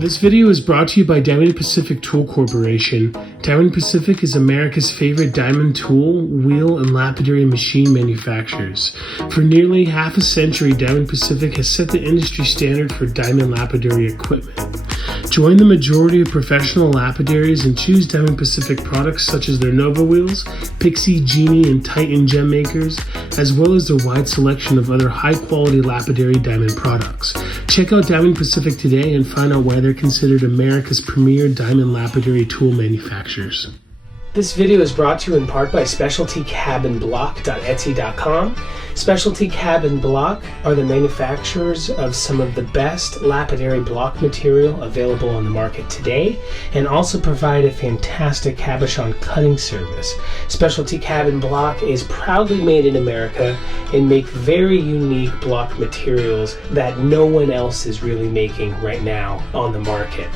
This video is brought to you by Diamond Pacific Tool Corporation. Diamond Pacific is America's favorite diamond tool, wheel, and lapidary machine manufacturers. For nearly half a century, Diamond Pacific has set the industry standard for diamond lapidary equipment. Join the majority of professional lapidaries and choose Diamond Pacific products such as their Nova wheels, Pixie, Genie, and Titan gem makers, as well as their wide selection of other high-quality lapidary diamond products. Check out Diamond Pacific today and find out why they're considered America's premier diamond lapidary tool manufacturers. This video is brought to you in part by SpecialtyCabinBlock.etsy.com. Specialty Cabin Block are the manufacturers of some of the best lapidary block material available on the market today, and also provide a fantastic cabochon cutting service. Specialty Cabin Block is proudly made in America and make very unique block materials that no one else is really making right now on the market.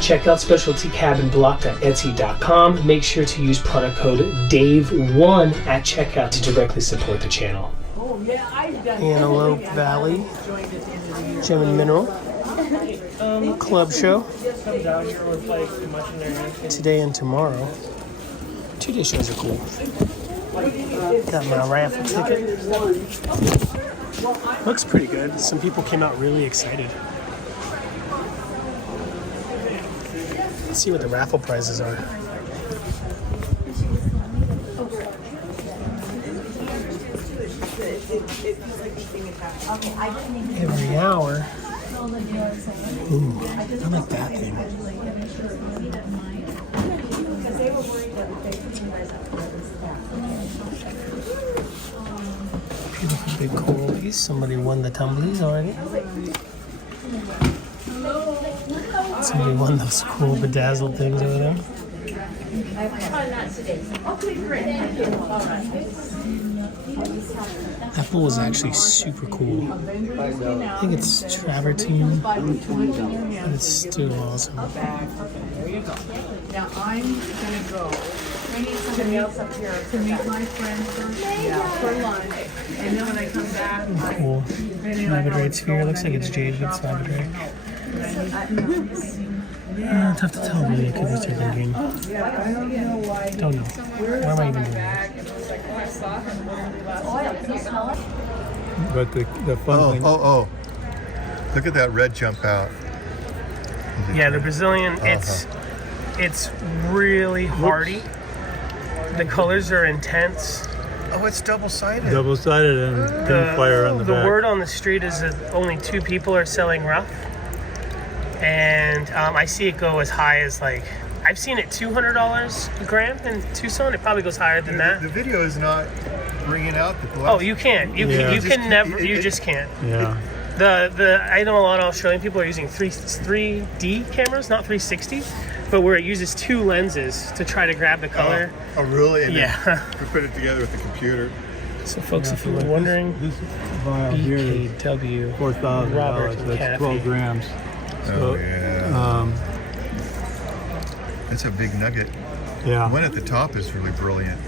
Check out SpecialtyCabinBlock.etsy.com. Make sure to use product code DAVE1 at checkout to directly support the channel. Antelope Valley Gem and Mineral Club Show today and tomorrow. 2-day shows are cool. Got my raffle ticket. Looks pretty good. Some people came out really excited. Let's see what the raffle prizes are. Every hour. Ooh, I like that thing. Beautiful big coralies. Somebody won the tumblies already. Somebody won those cool bedazzled things over there. That bowl is actually super cool. I think it's travertine, but it's still awesome. There you go. Now I'm gonna go. I need somebody else up here to meet my friend for lunch, and then when I come back, cool. Labradorite sphere. Looks like it's jade, but it's labradorite. Tough to tell really. It could be turquoise. Don't know. Why am I even doing this? But the fun thing. Oh. Look at that red jump out. Yeah, the Brazilian, it's really hardy. The colors are intense. Oh, it's double-sided. Double-sided and pinfire on the back. The word on the street is that only 2 people are selling rough. And I see it go as high as I've seen it $200 a gram in Tucson. It probably goes higher than that. The video is not bringing out the gloss. Oh, you can't. You just can't. Yeah. I know a lot of Australian people are using 3D cameras, not 360, but where it uses 2 lenses to try to grab the color. Oh, really? And yeah. We put it together with the computer. So, folks, if you were wondering, this vial here is BKW, $4,000. That's 12 grams. So, yeah. That's a big nugget. Yeah. The one at the top is really brilliant.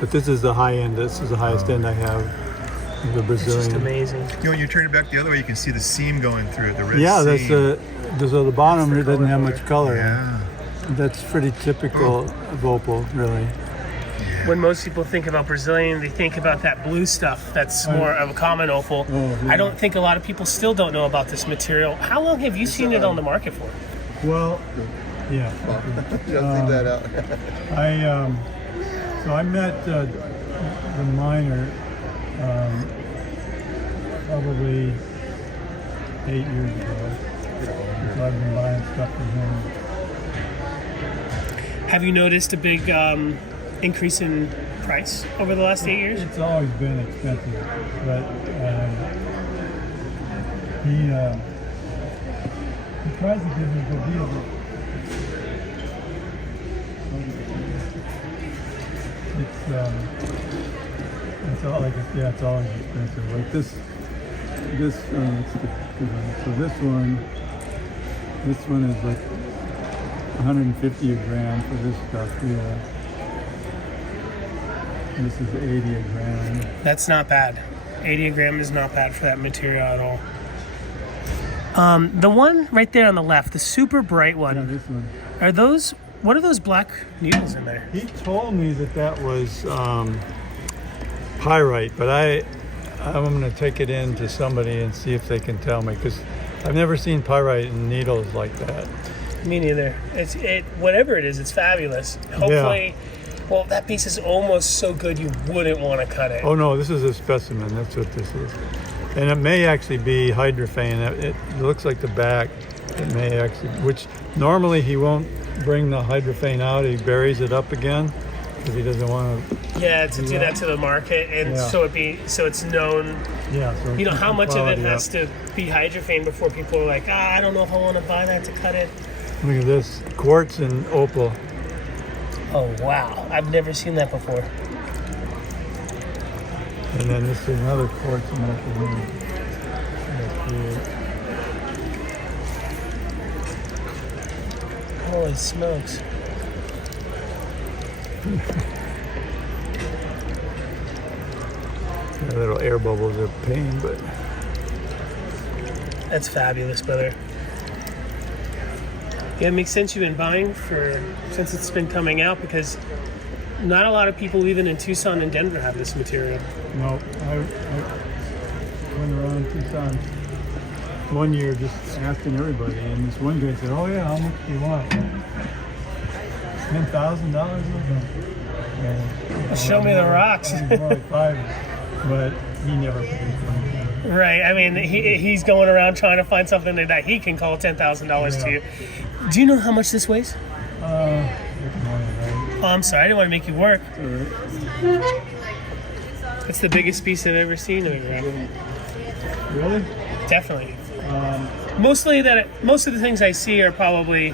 But this is the high end. This is the highest end I have. The Brazilian. It's just amazing. When you turn it back the other way, you can see the seam going through it. The red seam. seam. So the bottom doesn't have much color. Yeah. That's pretty typical of Opal, really. When most people think about Brazilian, they think about that blue stuff that's more of a common opal. Oh, yeah. I don't think a lot of people still don't know about this material. How long have you seen it on the market for? Well, yeah. Just leave that out. I met the miner probably 8 years ago. So I've been buying stuff from him. Have you noticed a big increase in price over the last 8 years? It's always been expensive, but he tries to give me a good deal. It's always expensive. Like this. Let's see, so this one is like 150 a gram for this stuff here. This is 80 a gram. That's not bad. 80 a gram is not bad for that material at all. The one right there on the left, the super bright Yeah, one, this one. are those, what are those black needles in there? He told me that was pyrite, but I'm going to take it in to somebody and see if they can tell me, because I've never seen pyrite in needles like that. Me neither. Whatever it is, it's fabulous. Hopefully, well, that piece is almost so good you wouldn't want to cut it. Oh no, this is a specimen. That's what this is. And it may actually be hydrophane. It looks like the back. It may actually, which normally he won't bring the hydrophane out. He buries it up again because he doesn't want to. Yeah, to do that to the market, and so it's known. Yeah. So You know how much of it has up. to be hydrophane before people are like, I don't know if I want to buy that to cut it. Look at this quartz and opal. Oh wow, I've never seen that before. And then this is another quartz and opal. Holy smokes. The little air bubbles are pain, but That's fabulous, brother. Yeah, it makes sense you've been buying since it's been coming out, because not a lot of people even in Tucson and Denver have this material. no, I went around Tucson one year just asking everybody, and this one guy said, "Oh yeah, how much do you want?" $10,000. Show me the rocks. More like $5, but he never paid for it. Right. I mean, he's going around trying to find something that he can call $10,000 to you. Do you know how much this weighs? Oh, I'm sorry. I didn't want to make you work. It's the biggest piece I've ever seen of it, Robert. Really? Definitely. Most of the things I see are probably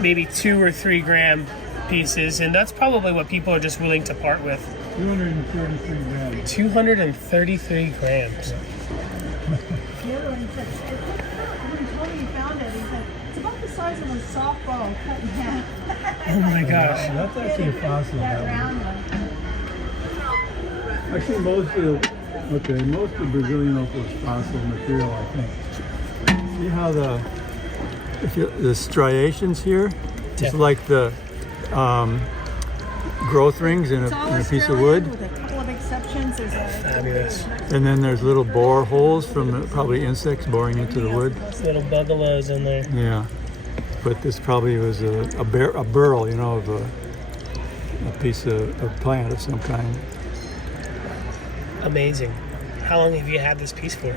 maybe 2 or 3 gram pieces, and that's probably what people are just willing to part with. 233 grams. 233 grams. It's about the size of a softball cut in half. Oh my gosh. That's actually a fossil. That round one. Actually, most of Brazilian opal is fossil material, I think. See how the striations here? It's like the growth rings in a piece of wood. With a couple of exceptions, there's Fabulous. And then there's little bore holes from probably insects boring into the wood. Little bugalows in there. Yeah. But this probably was a burl, of a piece of plant of some kind. Amazing. How long have you had this piece for?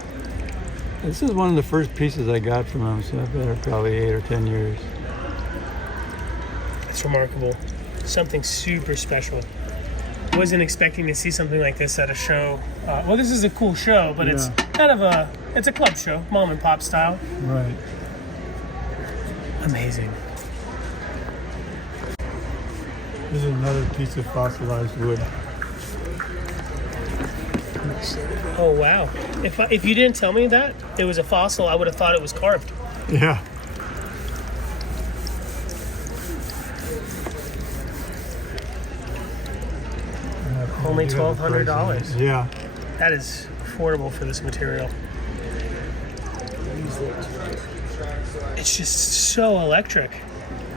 This is one of the first pieces I got from him, so I've had it probably 8 or 10 years. It's remarkable. Something super special. Wasn't expecting to see something like this at a show. Well, this is a cool show, but it's kind of it's a club show, mom and pop style. Right. Amazing. This is another piece of fossilized wood. Oh wow! If you didn't tell me that it was a fossil, I would have thought it was carved. Yeah. Only $1,200. Yeah. That is affordable for this material. It's just so electric.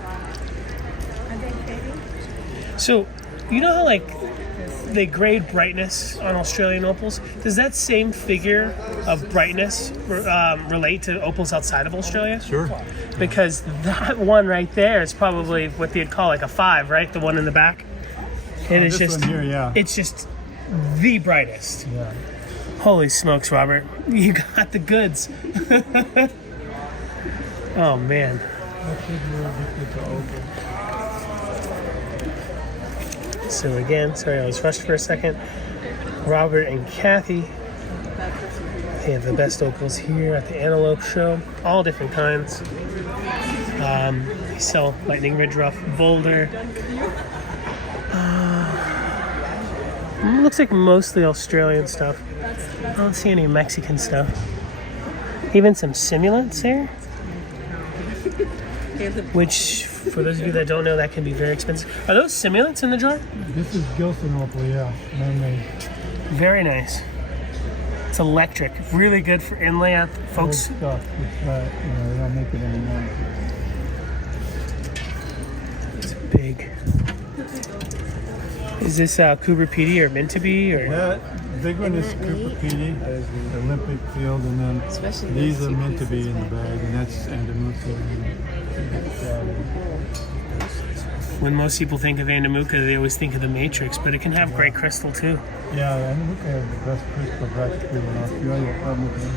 Are they fading? So, you know how they grade brightness on Australian opals? Does that same figure of brightness relate to opals outside of Australia? Sure. Because that one right there is probably what they'd call like a 5, right? The one in the back. And it's this just one here, yeah. It's just the brightest. Yeah. Holy smokes, Robert. You got the goods. Oh man. So again, sorry I was rushed for a second. Robert and Kathy, they have the best opals here at the Antelope show. All different kinds. They sell Lightning Ridge Rough, Boulder. Looks like mostly Australian stuff. I don't see any Mexican stuff. Even some simulants here. Which, for those of you that don't know, that can be very expensive. Are those simulants in the jar? This is Gilson opal, yeah. Man-made. Very nice. It's electric. Really good for inlay, folks. Old stuff. It's not, they don't make it anymore. It's big. Is this Cupripede or meant to be? Or That big one is Cupripede, the Olympic field, and then these are meant to be in the bag, and that's Andamusa. when most people think of Andamuca, they always think of the Matrix, but it can have great crystal too. Yeah, Andamuca has the best crystal practically in Australia, probably.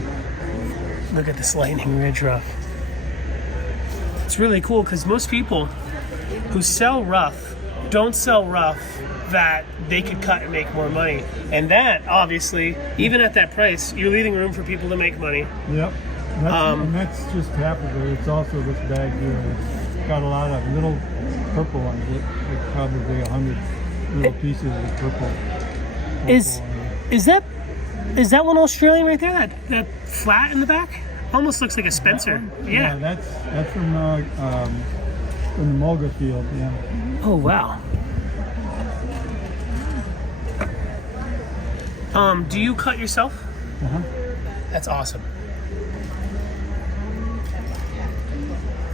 Look at this lightning ridge rough. It's really cool because most people who sell rough don't sell rough that they could cut and make more money. And that, obviously, even at that price, you're leaving room for people to make money. Yep. And that's just half of it. It's also this bag here. It's got a lot of little purple ones. It's probably 100 little pieces of purple. Is that one Australian right there? That flat in the back? Almost looks like a Spencer. Yeah. That's from the Mulga field. Yeah. Oh wow. Do you cut yourself? Uh-huh. That's awesome.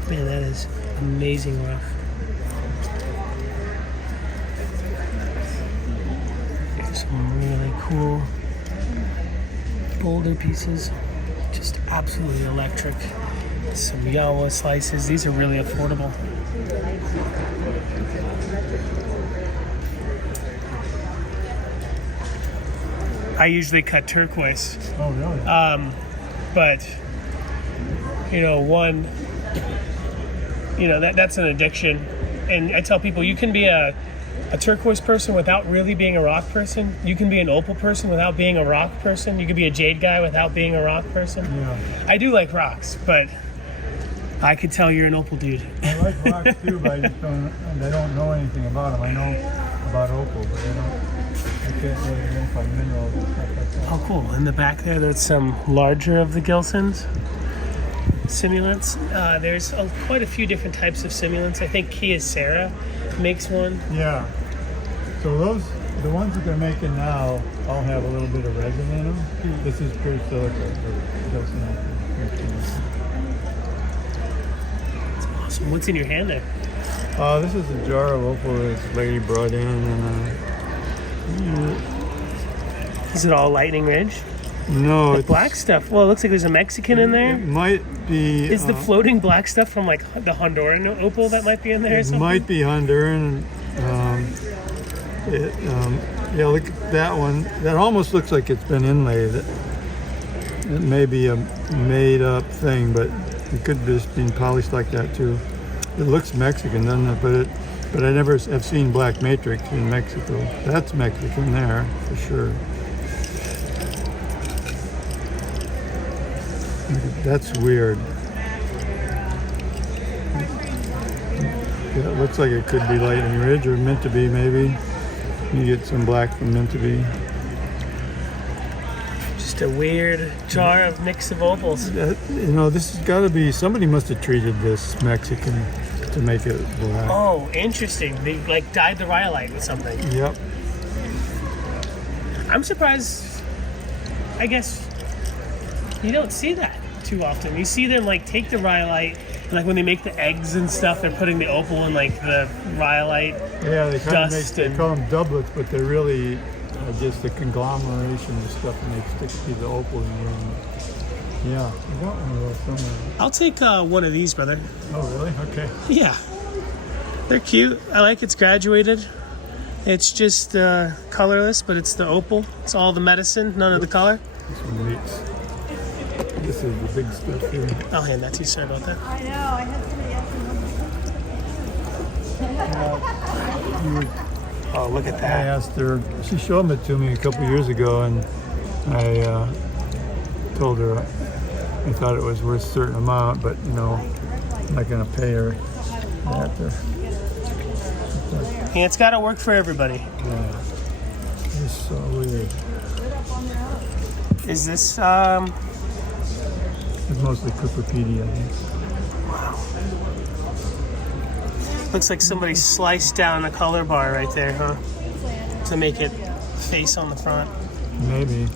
Man, that is amazing rough. There's some really cool boulder pieces. Just absolutely electric. Some Yawa slices. These are really affordable. I usually cut turquoise. Oh, really? But that's an addiction. And I tell people you can be a turquoise person without really being a rock person. You can be an opal person without being a rock person. You can be a jade guy without being a rock person. Yeah. I do like rocks, but I could tell you're an opal dude. I like rocks too, but I don't know anything about them. I know about opal, but I can't really identify minerals and stuff like that. Oh, cool. In the back there's some larger of the Gilsons simulants. There's quite a few different types of simulants. I think Kyocera makes one. Yeah. So the ones that they're making now all have a little bit of resin in them. This is pure silica. That's awesome. What's in your hand there? This is a jar of opal this lady brought in, and Is it all lightning ridge? no, The it's black stuff. Well, it looks like there's a Mexican in there. It might be. Is the floating black stuff from like the Honduran opal that might be in there or It something? might be Honduran. Yeah, look at that one. That almost looks like it's been inlaid. It may be a made-up thing, but it could just be polished like that too. It looks Mexican, doesn't it? But I never have seen black matrix in Mexico. That's Mexican there for sure. That's weird. Yeah, it looks like it could be lightning ridge or meant to be, maybe. You get some black from meant to be. Just a weird jar of mix of opals. This has got to be, somebody must have treated this Mexican to make it black. Oh, interesting. They like dyed the rhyolite with something. Yep. I'm surprised. I guess you don't see that too often. You see them like take the rhyolite, like when they make the eggs and stuff, they're putting the opal in like the rhyolite. Yeah, they kind of dust they and- call them doublets, but they're really just the conglomeration of stuff, and they stick to the opal in the end. Yeah, I got one of those somewhere. I'll take one of these, brother. Oh, really? Okay. Yeah. They're cute. I like it's graduated. It's just colorless, but it's the opal. It's all the medicine, none of the color. This one leaks. This is the big stuff here. I'll hand that to you. Sorry about that. I know, I had somebody else. Oh, look at I that. asked her, she showed it to me a couple years ago, and I told her I thought it was worth a certain amount, but I'm not going to pay her that. Yeah, it's got to work for everybody. Yeah. It's so weird. Is this, It's mostly Cupripede, I think. looks like somebody sliced down a color bar right there, huh? To make it face on the front. Maybe. Yeah.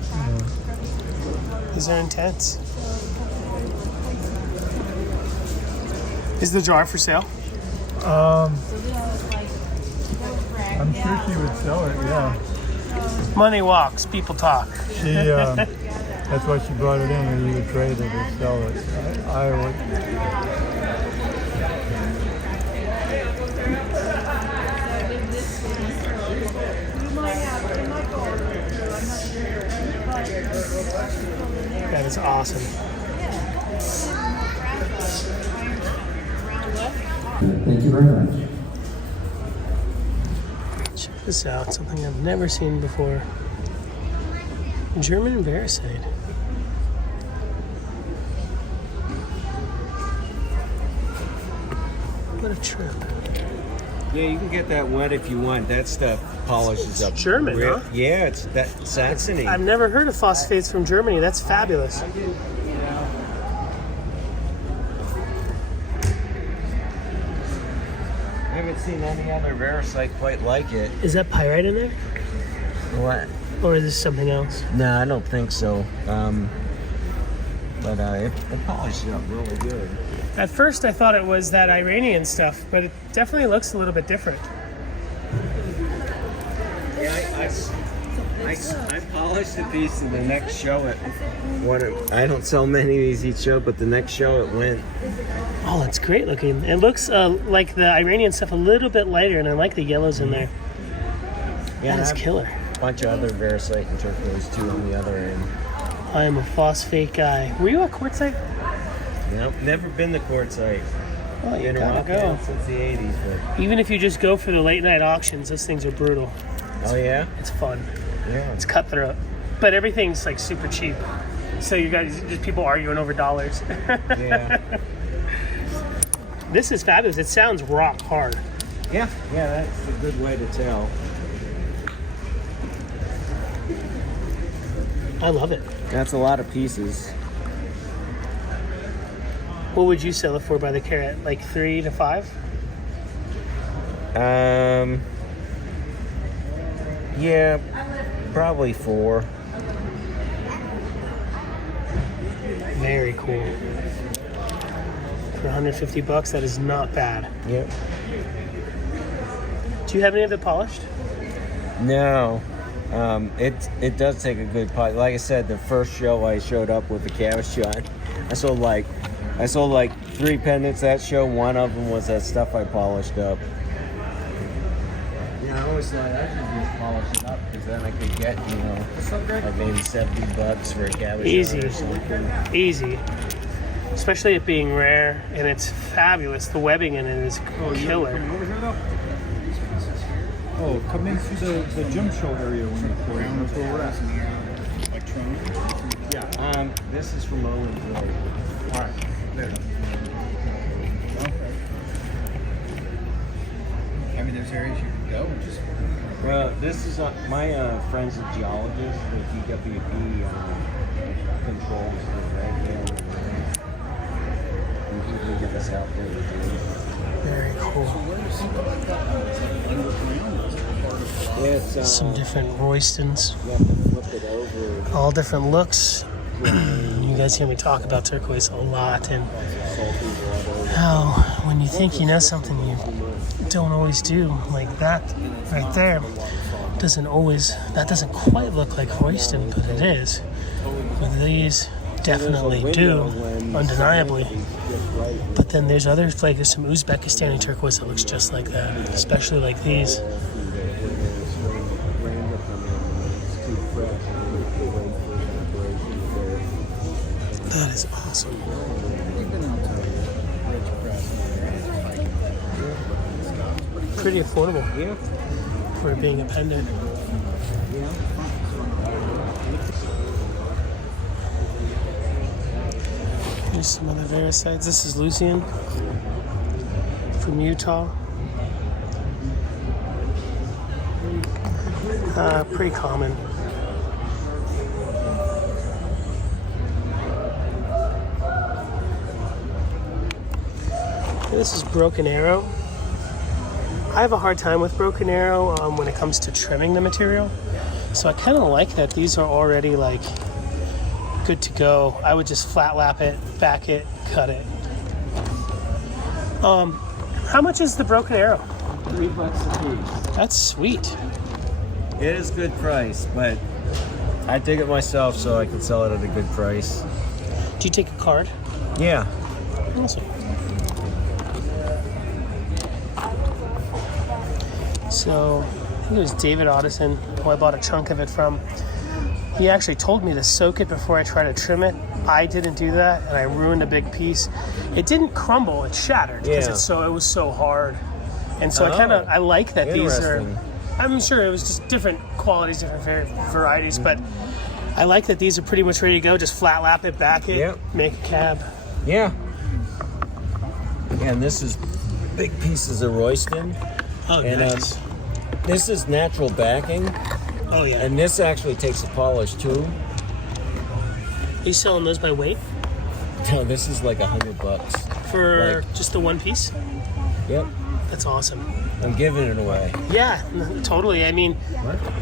These are intense. Is the jar for sale? I'm sure she would sell it, yeah. Money walks, people talk. She, that's why she brought it in, and you would trade it or sell it. I would. That is awesome. Thank you very much. Check this out, something I've never seen before. German vericite. What a trip. Yeah, you can get that wet if you want. That stuff polishes up. German, huh? Yeah, it's that Saxony. I've never heard of phosphates from Germany. That's fabulous. I haven't seen any other vericite quite like it. Is that pyrite in there? What? Or is this something else? No, I don't think so. But it polishes up really good. At first I thought it was that Iranian stuff, but it definitely looks a little bit different. Yeah, I polished a piece, and the next show I don't sell many of these each show, but the next show it went. Oh, it's great looking. It looks like the Iranian stuff a little bit lighter, and I like the yellows in there. Yeah, That is killer. a bunch of other vericite and turquoise too on the other end. I am a phosphate guy. Were you at Quartzite? Nope, never been to quartzite. Oh, you Been gotta around go. since the 80s, but Even if you just go for the late night auctions, those things are brutal. oh yeah, It's fun. yeah. It's cutthroat. But everything's like super cheap. So you guys, just people arguing over dollars. Yeah. This is fabulous. It sounds rock hard. Yeah, that's a good way to tell. I love it. That's a lot of pieces. What would you sell it for by the carat? Like 3 to 5? Yeah, probably 4. Very cool. For 150 bucks, that is not bad. Yep. Do you have any of it polished? No, it does take a good pot. Like I said, the first show I showed up with the cabochon, I sold like 3 pendants that show. One of them was that stuff I polished up. Yeah, I always thought I should just polish it up because then I could get, like maybe 70 bucks for a cabochon Easy. or something. Easy. Especially it being rare, and it's fabulous. The webbing in it is killer. Oh, come into the gym show area when you're pouring. That's where we're at. Yeah. This is from Owensville. All right. There. I mean, there's areas you can go and just. This is my friend's a geologist. The DWP controls the red band. And he can get us out there to do it. Very cool. Yeah, it's, Some different Roystons. you have to flip it over. All different looks. You guys hear me talk about turquoise a lot, and how when you think you know something, you don't always do. Like that right there doesn't quite look like Royston, but it is. But these definitely do, undeniably. But then there's others, like there's some Uzbekistani turquoise that looks just like that, especially like these. That is awesome. Pretty affordable Yeah. for it being a pendant. Here's some other vericites. This is Lucian from Utah. Pretty common. This is Broken Arrow. I have a hard time with Broken Arrow when it comes to trimming the material. So I kind of like that these are already like good to go. I would just flat lap it, back it, cut it. How much is the broken arrow? $3 a piece. That's sweet. It is good price, but I dig it myself so I can sell it at a good price. Do you take a card? Yeah. Awesome. So, I think it was David Addison who I bought a chunk of it from. He actually told me to soak it before I try to trim it. I didn't do that, and I ruined a big piece. It didn't crumble; it shattered because it was so hard. And so I like that these are. I'm sure it was just different qualities, different varieties, but I like that these are pretty much ready to go. Just flat lap it, back it, make a cab. Yeah. And this is big pieces of Royston. Oh, and, nice. This is natural backing. Oh, yeah. And this actually takes a polish too. Are you selling those by weight? No, this is like $100 for just the one piece. Yep. That's awesome. I'm giving it away. Yeah, totally. I mean,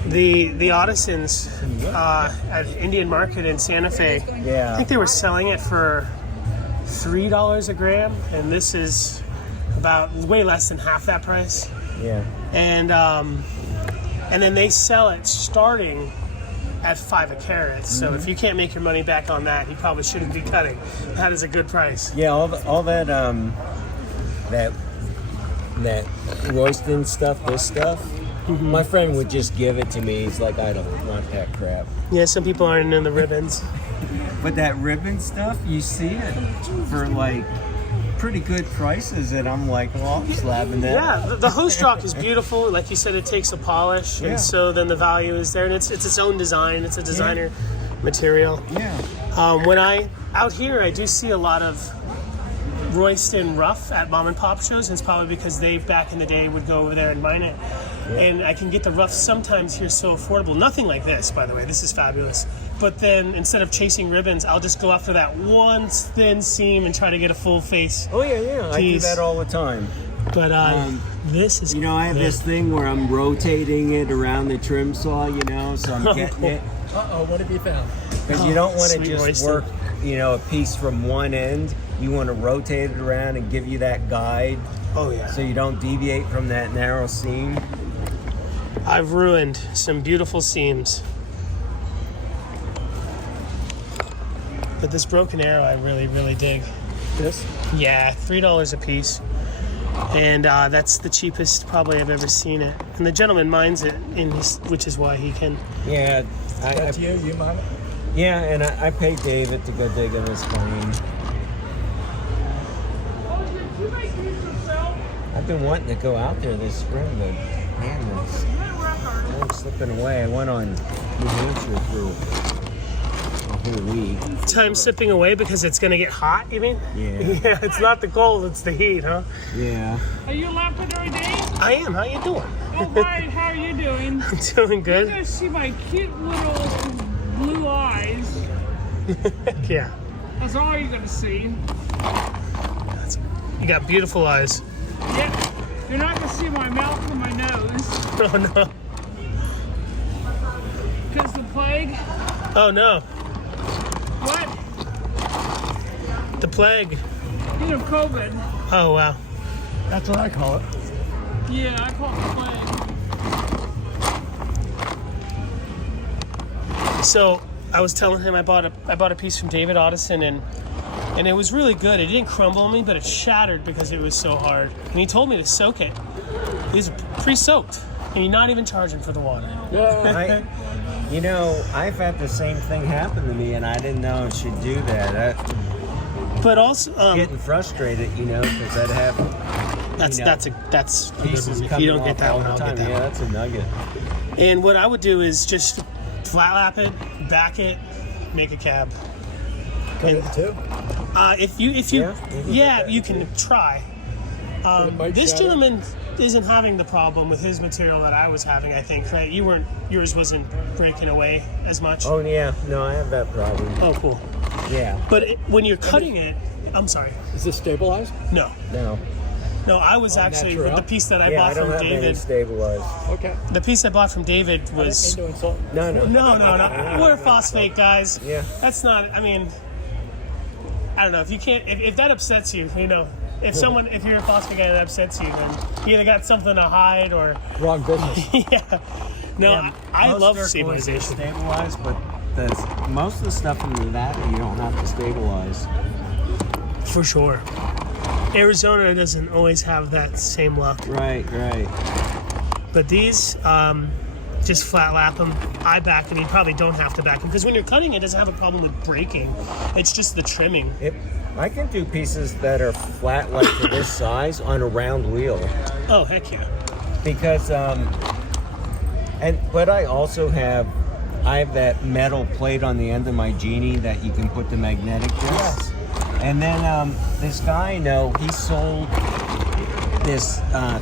the Addisons at Indian Market in Santa Fe. Yeah. I think they were selling it for $3 a gram, and this is about way less than half that price. Yeah. And then they sell it starting at $5 a carat. So if you can't make your money back on that, you probably shouldn't be cutting. That is a good price. Yeah, all that that Royston stuff, this stuff. My friend would just give it to me. He's like, I don't want that crap. Yeah, some people aren't in the ribbons. But that ribbon stuff, you see it for like pretty good prices, and I'm like, well, I'm slapping that. Yeah, the host rock is beautiful. Like you said, it takes a polish, and so then the value is there, and it's its own design. It's a designer material. Yeah. When out here, I do see a lot of Royston rough at mom and pop shows, and it's probably because they back in the day would go over there and mine it. And I can get the rough sometimes here so affordable. Nothing like this, by the way. This is fabulous. But then instead of chasing ribbons, I'll just go after that one thin seam and try to get a full face. Oh yeah. I do that all the time. But this is. I have this thing where I'm rotating it around the trim saw. So I'm getting it. What have you found? Because you don't want to just Royston. work, a piece from one end. You want to rotate it around and give you that guide. Oh yeah. So you don't deviate from that narrow seam. I've ruined some beautiful seams. But this broken arrow I really, really dig. This? Yeah, $3 a piece. And that's the cheapest probably I've ever seen it. And the gentleman mines it, which is why he can. Yeah. That's you mine it? Yeah, and I paid David to go dig in his claim. I've been wanting to go out there this spring, but man, I'm slipping away. I went on New Hampshire for a whole week. Time slipping away because it's going to get hot, you mean? Yeah. Yeah, it's not the cold, it's the heat, huh? Yeah. Are you Lapidary Dave? I am. How you doing? Oh, hi. How are you doing? I'm doing You good. guys see my cute little blue eyes. Yeah. That's all you're going to see. You got beautiful eyes. Yep. You're not going to see my mouth or my nose. Oh, no. Because the plague. Oh, no. What? The plague. COVID. Oh, wow. That's what I call it. Yeah, I call it the plague. So I was telling him I bought a piece from David Addison, and it was really good. It didn't crumble on me, but it shattered because it was so hard. And he told me to soak it. He's pre-soaked, and you're not even charging for the water. I've had the same thing happen to me, and I didn't know I should do that. But also, Getting frustrated, because I'd have that's a good pieces one. If coming you don't get off that all one, the I'll time. get that Yeah, one. that's a nugget. And what I would do is just flat lap it, back it, make a cab. Cut it too? If you you can try. This gentleman isn't having the problem with his material that I was having, I think, right? Yours wasn't breaking away as much. Oh yeah, no, I have that problem. Oh, cool. Yeah. But when you're cutting it, I'm sorry. Is this stabilized? No. No, I was actually natural. the piece that I Yeah, bought I don't from have any David. stabilized. Okay. The piece I bought from David I was didn't mean to insult. No. no. We're phosphate guys. Yeah. That's not. I mean, I don't know if you can't. If that upsets you, you know. If you're a phosphate guy that upsets you, then you either got something to hide or Wrong business. yeah. No, I Most love turquoise is stabilization. stabilized, but most of the stuff in that you don't have to stabilize. For sure. Arizona doesn't always have that same luck. Right. But these, just flat lap them. I back them. You probably don't have to back them because when you're cutting, it doesn't have a problem with breaking. It's just the trimming. I can do pieces that are flat like to this size on a round wheel Oh, heck yeah. because but I also have that metal plate on the end of my Genie that you can put the magnetic discs. And then this guy I know, he sold this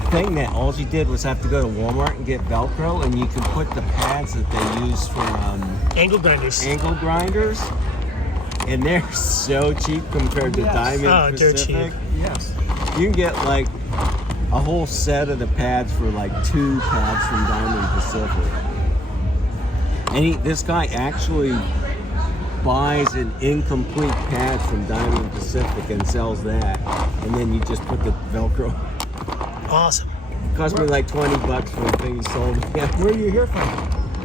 thing that all you did was have to go to Walmart and get Velcro, and you can put the pads that they use for Angle grinders. angle grinders, and they're so cheap compared to Diamond Oh, they're Pacific. cheap. Yes. You can get like a whole set of the pads for like 2 pads from Diamond Pacific. And this guy actually buys an incomplete pad from Diamond Pacific and sells that, and then you just put the Velcro. Awesome. Cost me like $20 for the thing he sold me. Where do you hear from?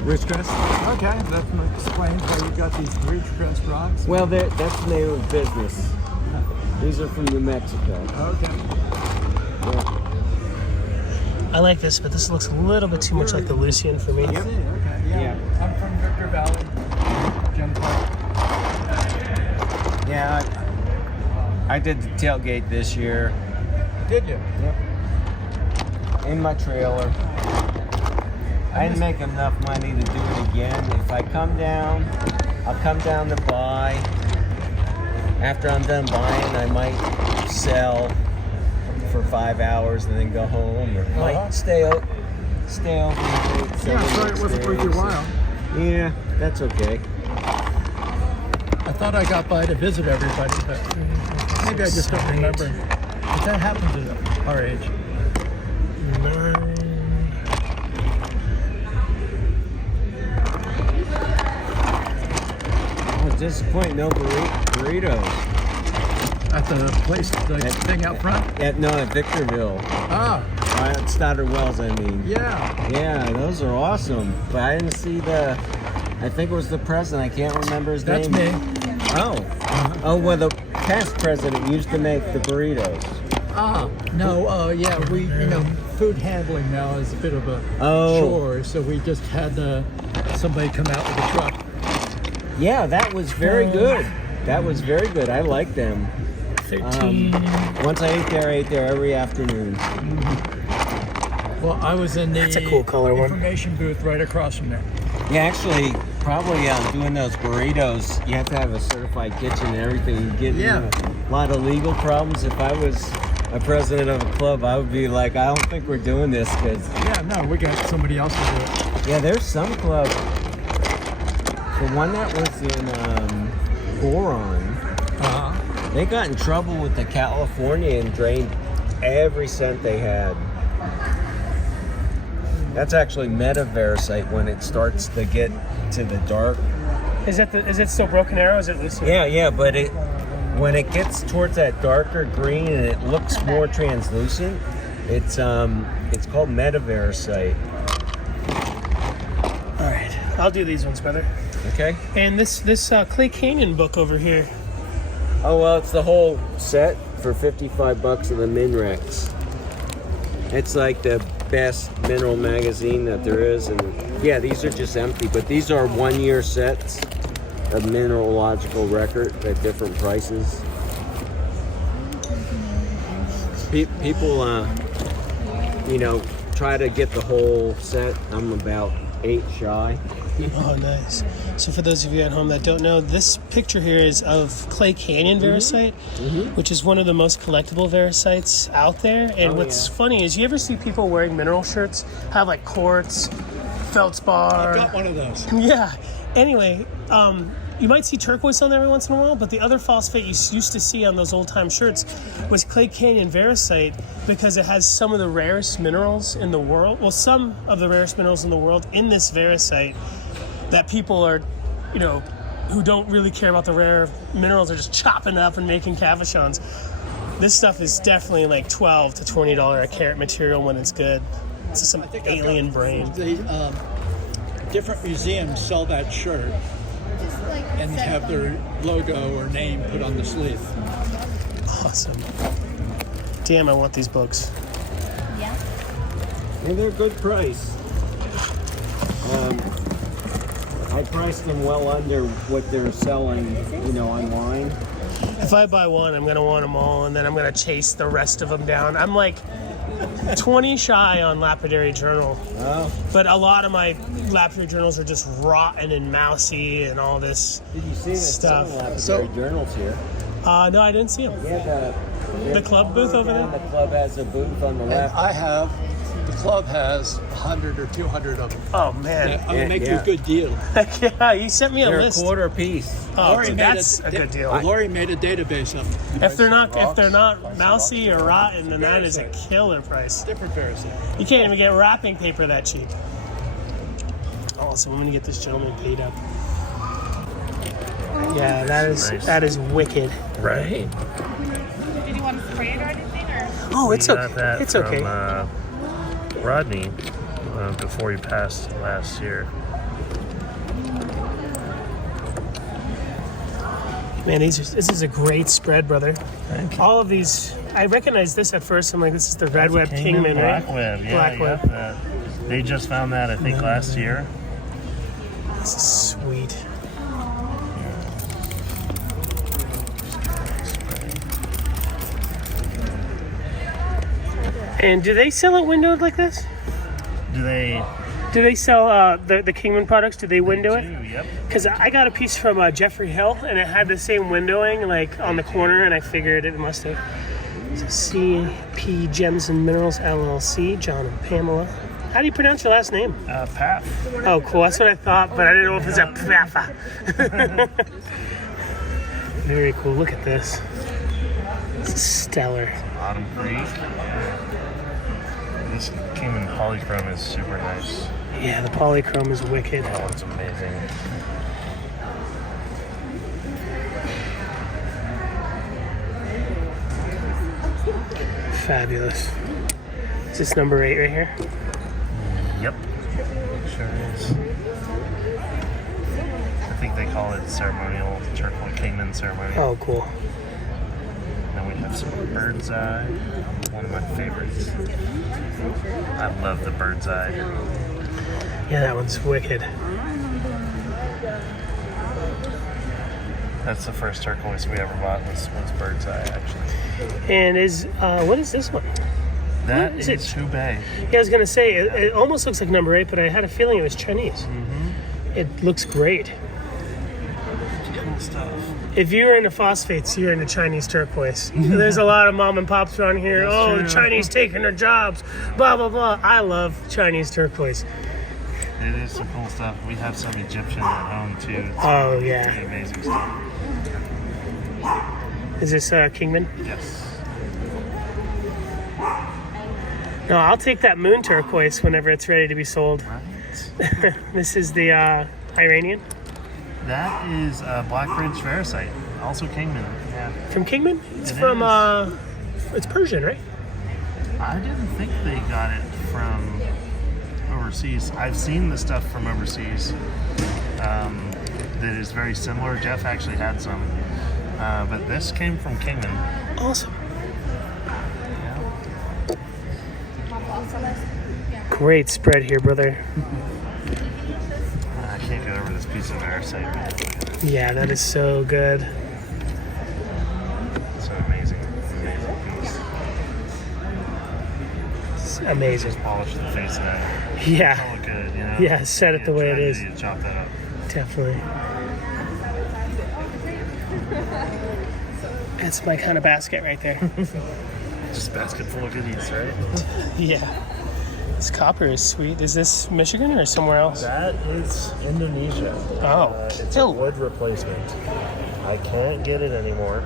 Ridgecrest? Okay, that explains why you got these Ridgecrest rocks. Well, that's the name of the business. These are from New Mexico. Okay. Yeah. I like this, but this looks a little bit too much like the Lucian for me. Okay. Yeah. I'm from Victor Valley. Jim Park. Yeah, I did the tailgate this year. Did you? Yep. In my trailer. I didn't make enough money to do it again. If I come down, I'll come down to buy. After I'm done buying, I might sell for 5 hours and then go home, or might stay over. Yeah, sorry it wasn't worth your while. Yeah, that's okay. I thought I got by to visit everybody, but maybe I just don't remember. But that happens at our age. I was disappointed, no burritos. At the place, the thing out front? At Victorville. Ah, At Stoddard Wells, I mean. yeah. Yeah, those are awesome. But I didn't see I think it was the president. I can't remember his That's name. me. Oh, well, the past president used to make the burritos. Ah, no, yeah, food handling now is a bit of a chore, so we just had somebody come out with a truck. Yeah, that was very good. That was very good. I like them. 13. Once I ate there every afternoon. Well, I was in the That's a cool color one. information booth right across from there. Yeah, actually, probably doing those burritos, you have to have a certified kitchen and everything. You get in a lot of legal problems. If I was a president of a club, I would be like, I don't think we're doing this because... Yeah, no, we got somebody else to do it. Yeah, there's some club. The one that was in Boron, they got in trouble with the California and drained every cent they had. That's actually metavericite when it starts to get to the dark. Is it still Broken Arrow? Or is it Lucian? Yeah, but when it gets towards that darker green and it looks more translucent, it's called metavericite. All right, I'll do these ones, brother. Okay. And this Clay Canyon book over here. Oh well, it's the whole set for $55 of the Minrex. It's like the best mineral magazine that there is, and yeah, these are just empty, but these are 1-year sets of mineralogical record at different prices. People, try to get the whole set. I'm about 8 shy. Oh, nice. So for those of you at home that don't know, this picture here is of Clay Canyon vericite, which is one of the most collectible vericites out there. And what's funny is you ever see people wearing mineral shirts, have like quartz, feldspar. I've got one of those. Yeah. Anyway, you might see turquoise on there every once in a while, but the other phosphate you used to see on those old-time shirts was Clay Canyon vericite, because it has some of the rarest minerals in the world. Well, some of the rarest minerals in the world in this vericite that people are, you know, who don't really care about the rare minerals are just chopping up and making cabochons. This stuff is definitely like $12 to $20 a carat material when it's good. It's some alien brain. Different museums sell that shirt and have their logo or name put on the sleeve. Awesome. Damn, I want these books. Yeah. And they're a good price. I priced them well under what they're selling, you know, online. If I buy one, I'm gonna want them all, and then I'm gonna chase the rest of them down. I'm like 20 shy on Lapidary journal, but a lot of my Lapidary journals are just rotten and mousy and all this Did you see stuff. Lapidary journals here? No, I didn't see them. Yeah, the club booth over there. The club has a booth on the left. The club has 100 or 200 of them. Oh man, I'm gonna make you a good deal. Yeah, you sent me a They're list. a quarter piece. Oh, dude, that's a good deal. Lori made a database of them. If they're not mousy or rotten, then that is a killer price. Different vericite. You can't even get wrapping paper that cheap. Awesome. I'm gonna get this gentleman paid up. Yeah, that is wicked. Right. Did you want to spray it or anything? Or? Oh, it's We okay. got that It's from, okay. Rodney before he passed last year. Man, this is a great spread, brother. All of these, I recognized this at first. I'm like, this is the red web Kingman, right? Black web, yeah. Black web. That. They just found that, I think, last year. This is sweet. And do they sell it windowed like this? Do they sell the Kingman products? Do they window it? Yep. Because I got a piece from Jeffrey Hill, and it had the same windowing, like on the corner, and I figured it must have. So CP Gems and Minerals LLC, John and Pamela. How do you pronounce your last name? Path. Oh, cool. That's what I thought, but I didn't know if it's a Pafa. Very cool. Look at this. This is stellar. Autumn Creek. This Kingman polychrome is super nice. Yeah, the polychrome is wicked. That one's amazing. Fabulous. Is this number 8 right here? Yep. Sure is. I think they call it ceremonial, Turquoise Kingman ceremonial. Oh, cool. Then we have some bird's eye. One of my favorites. I love the bird's eye. Yeah, that one's wicked. That's the first turquoise we ever bought was bird's eye, actually. And what is this one? That is is it? Hubei. Yeah, I was gonna say it almost looks like number 8, but I had a feeling it was Chinese. It looks great. Cool stuff. If you're into phosphates, you're into Chinese turquoise. There's a lot of mom and pops around here. That's the true. Chinese taking their jobs. Blah blah blah. I love Chinese turquoise. It is some cool stuff. We have some Egyptian at home too. It's Oh yeah. pretty amazing stuff. Is this Kingman? Yes. No, I'll take that moon turquoise whenever it's ready to be sold. Right. This is the Iranian That is Blackbridge vericite, also Kingman. Yeah. from Kingman. It's It from is. it's Persian, right? I didn't think they got it from overseas. I've seen the stuff from overseas that is very similar. Jeff actually had some, but this came from Kingman. Awesome. Yeah. Great spread here, brother. I can't get over this piece of vericite, man. Yeah, that is so good. So amazing. Amazing piece. It's amazing. Just polish the face of that. Yeah. All look good, you know? Yeah, set it the way it is. You chop that up. Definitely. That's my kind of basket right there. Just a basket full of goodies, right? Yeah. This copper is sweet. Is this Michigan or somewhere else? That is Indonesia. Oh. It's a wood replacement. I can't get it anymore.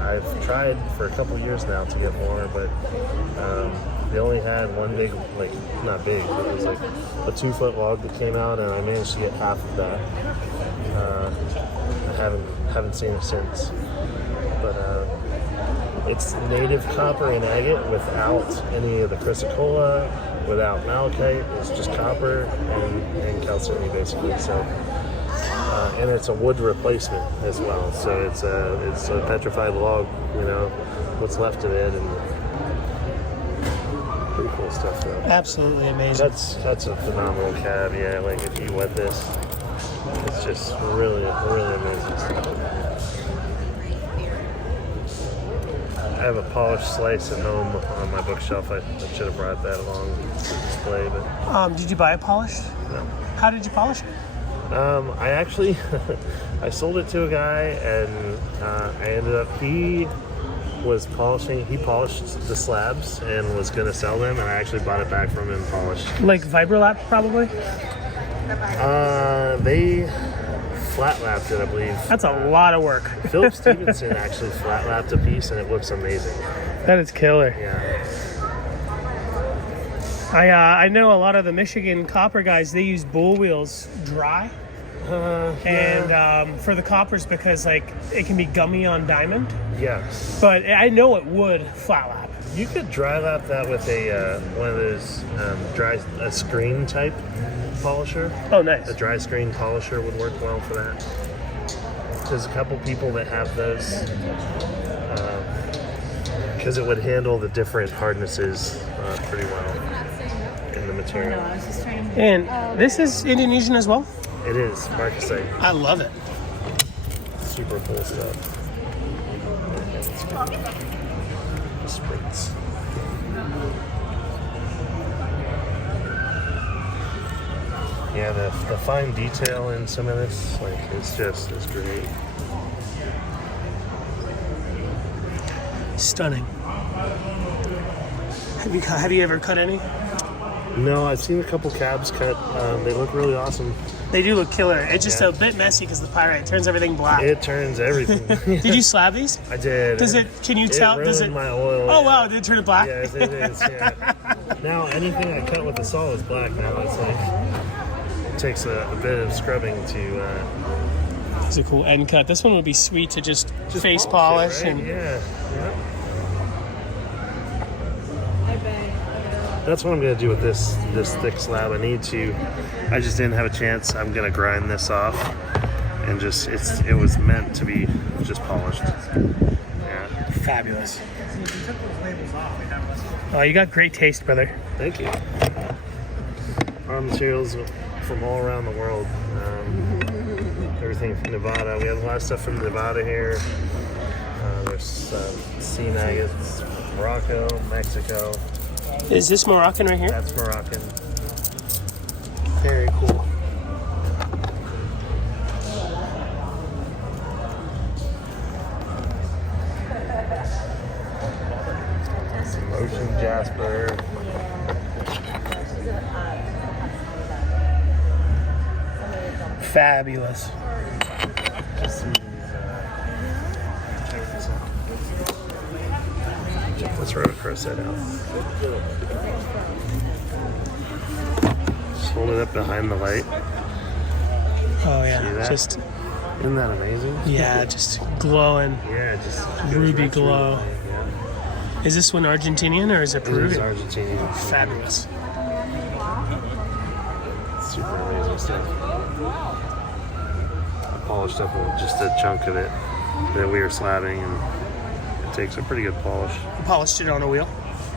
I've tried for a couple years now to get more, but they only had one big, like, not big, but it was like a 2-foot log that came out, and I managed to get half of that. I haven't seen it since. But it's native copper and agate without any of the chrysocolla, without malachite. It's just copper and calcite, basically. So, and it's a wood replacement as well. So it's a petrified log, you know, what's left of it, and pretty cool stuff though. Absolutely amazing. That's a phenomenal cab. Yeah, like if you wet this, it's just really amazing stuff. I have a polished slice at home on my bookshelf. I should have brought that along to display, but did you buy it polished? no. How did you polish it? I actually I sold it to a guy, and I ended up he polished the slabs and was gonna sell them, and I actually bought it back from him polished. Like Vibrolap, probably? They flat lapped it, I believe. That's a lot of work. Philip Stevenson actually flat lapped a piece, and it looks amazing. That is killer. Yeah. I know a lot of the Michigan copper guys, they use bull wheels dry. And for the coppers, because like it can be gummy on diamond. Yes. But I know it would flat lap. You could dry lap that with a one of those a screen type polisher. Oh, nice. A dry screen polisher would work well for that. There's a couple people that have those because it would handle the different hardnesses pretty well in the material. And this is Indonesian as well? It is marcasite. I love it. Super cool stuff. Springs. Yeah, the fine detail in some of this, like, it's great. Stunning. Have you ever cut any? No, I've seen a couple cabs cut. They look really awesome. They do look killer. It's just a bit messy because the pyrite turns everything black. It turns everything. Did you slab these? I did. Does it? Can you tell? Does it? My oil. Oh wow! Did it turn it black? Yes, it is. Yeah. Now anything I cut with the saw is black. Now it's like it takes a bit of scrubbing to. It's a cool end cut. This one would be sweet to just face polish it, right? and. Yeah. That's what I'm gonna do with this thick slab. I just didn't have a chance. I'm gonna grind this off, and just it was meant to be just polished. Yeah. Fabulous. Oh, you got great taste, brother. Thank you. Our materials from all around the world. Everything from Nevada. We have a lot of stuff from Nevada here. There's sea nuggets, Morocco, Mexico. Is this Moroccan right here? That's Moroccan. Very cool. Some ocean jasper. Fabulous. Let's cross that out. Just hold it up behind the light. Oh See yeah, that? just Isn't that amazing? yeah, just glowing. Yeah, just Ruby goes right glow. through the light, yeah. Is this one Argentinian or is it It is Peruvian? Argentinian. Fabulous. Super amazing stuff. I polished up just a chunk of it that we were slabbing, and it takes a pretty good polish. You polished it on a wheel?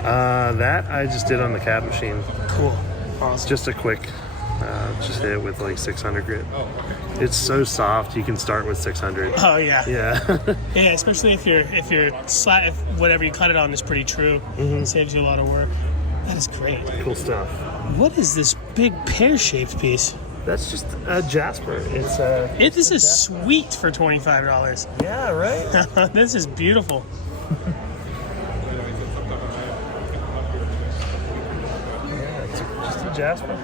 That I just did on the cab machine. Cool. Awesome. Just a quick, just hit it with like 600 grit. It's so soft, you can start with 600. Oh yeah. Yeah. Yeah, especially if if whatever you cut it on is pretty true. It saves you a lot of work. That is great. Cool stuff. What is this big pear-shaped piece? That's just a jasper. This is sweet for $25. Yeah, right? This is beautiful. Jasper.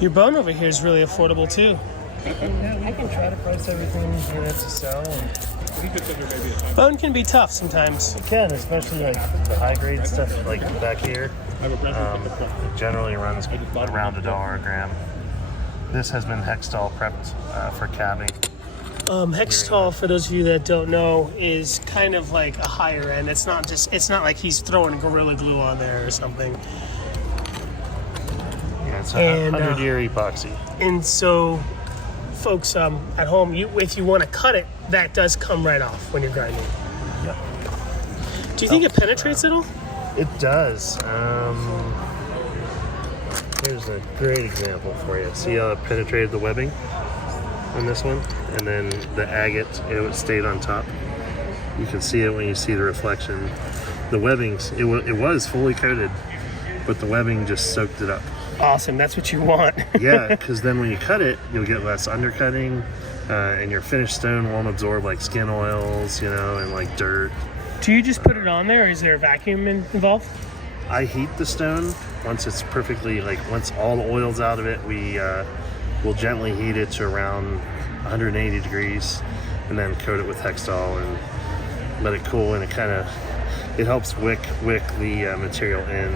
Your bone over here is really affordable too. Yeah, we can try to price everything to sell. Bone can be tough sometimes. It can, especially like the high grade stuff, like back here. It generally runs around $1 a gram. This has been Hextall prepped for calving. Hextall, for those of you that don't know, is kind of like a higher end. It's not like he's throwing Gorilla Glue on there or something. Yeah, it's a 100-year epoxy. And so, folks at home, if you want to cut it, that does come right off when you're grinding. Yep. Do you think it penetrates at all? It does. Here's a great example for you. See how it penetrated the webbing on this one? And then the agate, it stayed on top. You can see it when you see the reflection. The webbings, it was fully coated, but the webbing just soaked it up. Awesome, that's what you want. Yeah, because then when you cut it, you'll get less undercutting, and your finished stone won't absorb like skin oils, and like dirt. Do you just put it on there, or is there a vacuum involved? I heat the stone once it's perfectly, once all the oil's out of it, we'll gently heat it to around 180 degrees and then coat it with Hextall and let it cool, and it helps wick the material in.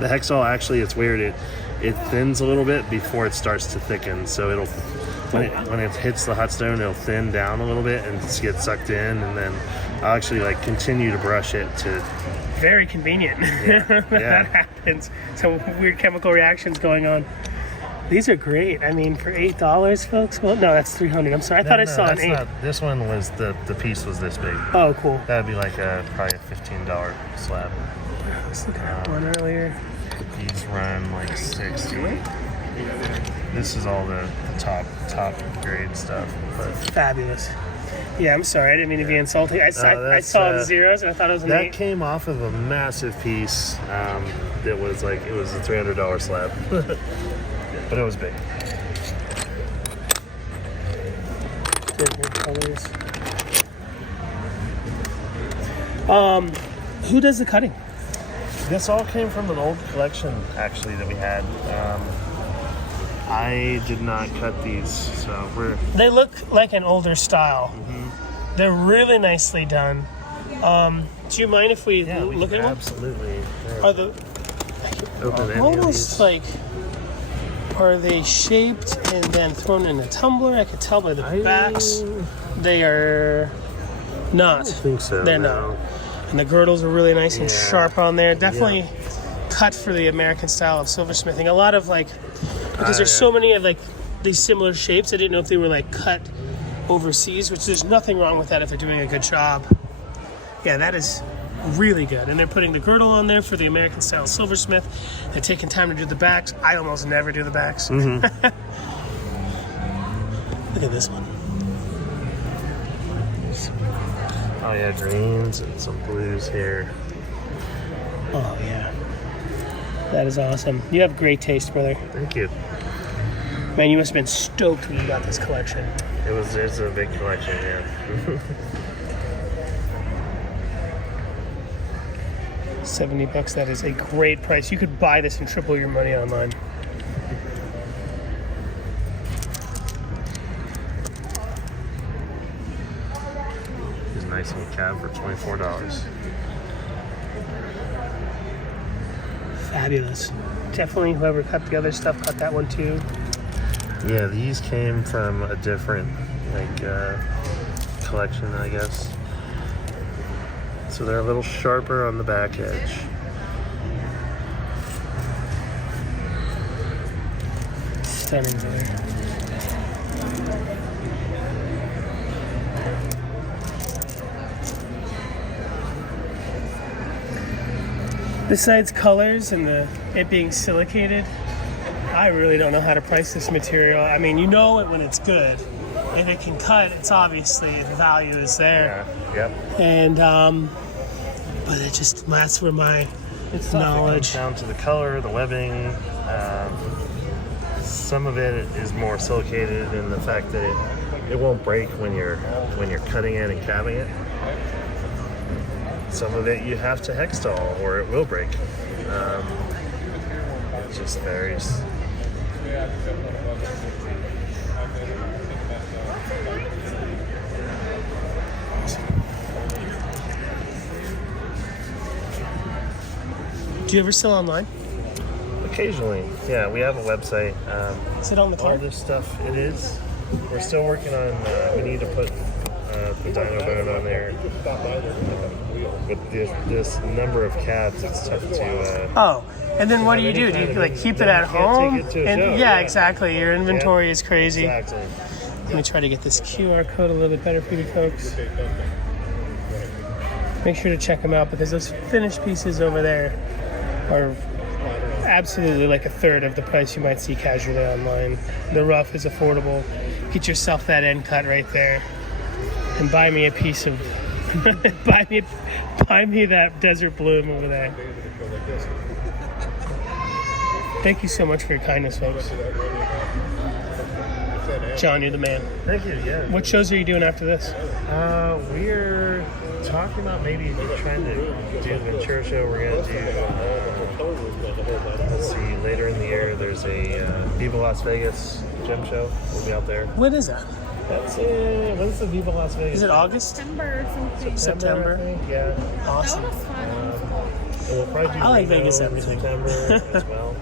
The Hextall, actually, it's weird, it thins a little bit before it starts to thicken, so when it hits the hot stone, it'll thin down a little bit and just get sucked in, and then I'll actually continue to brush it to... Very convenient. Yeah. That happens. Some weird chemical reactions going on. These are great. I mean, for $8, folks. Well, no, that's $300. I'm sorry. I thought I saw an 8. This one was the piece was this big. Oh, cool. That'd be like probably a $15 slab. Let's look at one earlier. These run like 60. This is all the top grade stuff. But Fabulous. Yeah, I'm sorry. I didn't mean to be insulting. I saw the zeros and I thought it was an 8. That came off of a massive piece. It was a $300 slab, but it was big. Different colors. Who does the cutting? This all came from an old collection, actually, that we had. I did not cut these, so They look like an older style. Mm-hmm. They're really nicely done. Do you mind if we look at them? Absolutely. Are the almost like, are they shaped and then thrown in a tumbler? I could tell by the backs. They are not. I don't think so. They're not. And the girdles are really nice and sharp on there. Definitely cut for the American style of silversmithing. A lot of because there's so many of these similar shapes. I didn't know if they were cut overseas, which there's nothing wrong with that if they're doing a good job. Yeah, that is really good. And they're putting the girdle on there for the American style silversmith. They're taking time to do the backs. I almost never do the backs. Mm-hmm. Look at this one. Oh yeah, greens and some blues here. Oh yeah. That is awesome. You have great taste, brother. Thank you. Man, you must have been stoked when you got this collection. It's a big collection, yeah. $70, that is a great price. You could buy this and triple your money online. It's nice and cab for $24. Fabulous. Definitely whoever cut the other stuff cut that one too. Yeah, these came from a different collection, I guess. So they're a little sharper on the back edge. Stunning there. Besides colors and it being silicated, I really don't know how to price this material. I mean, you know it when it's good. If it can cut, it's obviously the value is there. Yeah. Yep. And but that's where my knowledge. It comes down to the color, the webbing. Some of it is more silicated in the fact that it won't break when you're cutting it and calving it. some of it you have to hextall or it will break. It just varies. Do you ever sell online? Occasionally, yeah. We have a website. Is it on the All card? this stuff, it is. We're still working on. We need to put the dino bone on there. With this number of calves, it's tough to. Oh, and then what do you have do? any Do you kind of like keep it you at can't home? take it to a And show, yeah, yeah. exactly. Your inventory is crazy. Exactly. Let me try to get this QR code a little bit better for you folks. Make sure to check them out because those finished pieces over there are absolutely like a third of the price you might see casually online. The rough is affordable. Get yourself that end cut right there, and buy me a piece of buy me that desert bloom over there. Thank you so much for your kindness, folks. John, you're the man. Thank you. Yeah. What shows are you doing after this? We're talking about maybe trying to do the Ventura show. We're gonna do. Let's see. Later in the year, there's a Viva Las Vegas gem show. We'll be out there. When is that? That's it. When's the Viva Las Vegas? Is it August? September or something. September? I think. Yeah. Awesome. That was fun. And we'll probably do I like Reno Vegas in everything. September as well.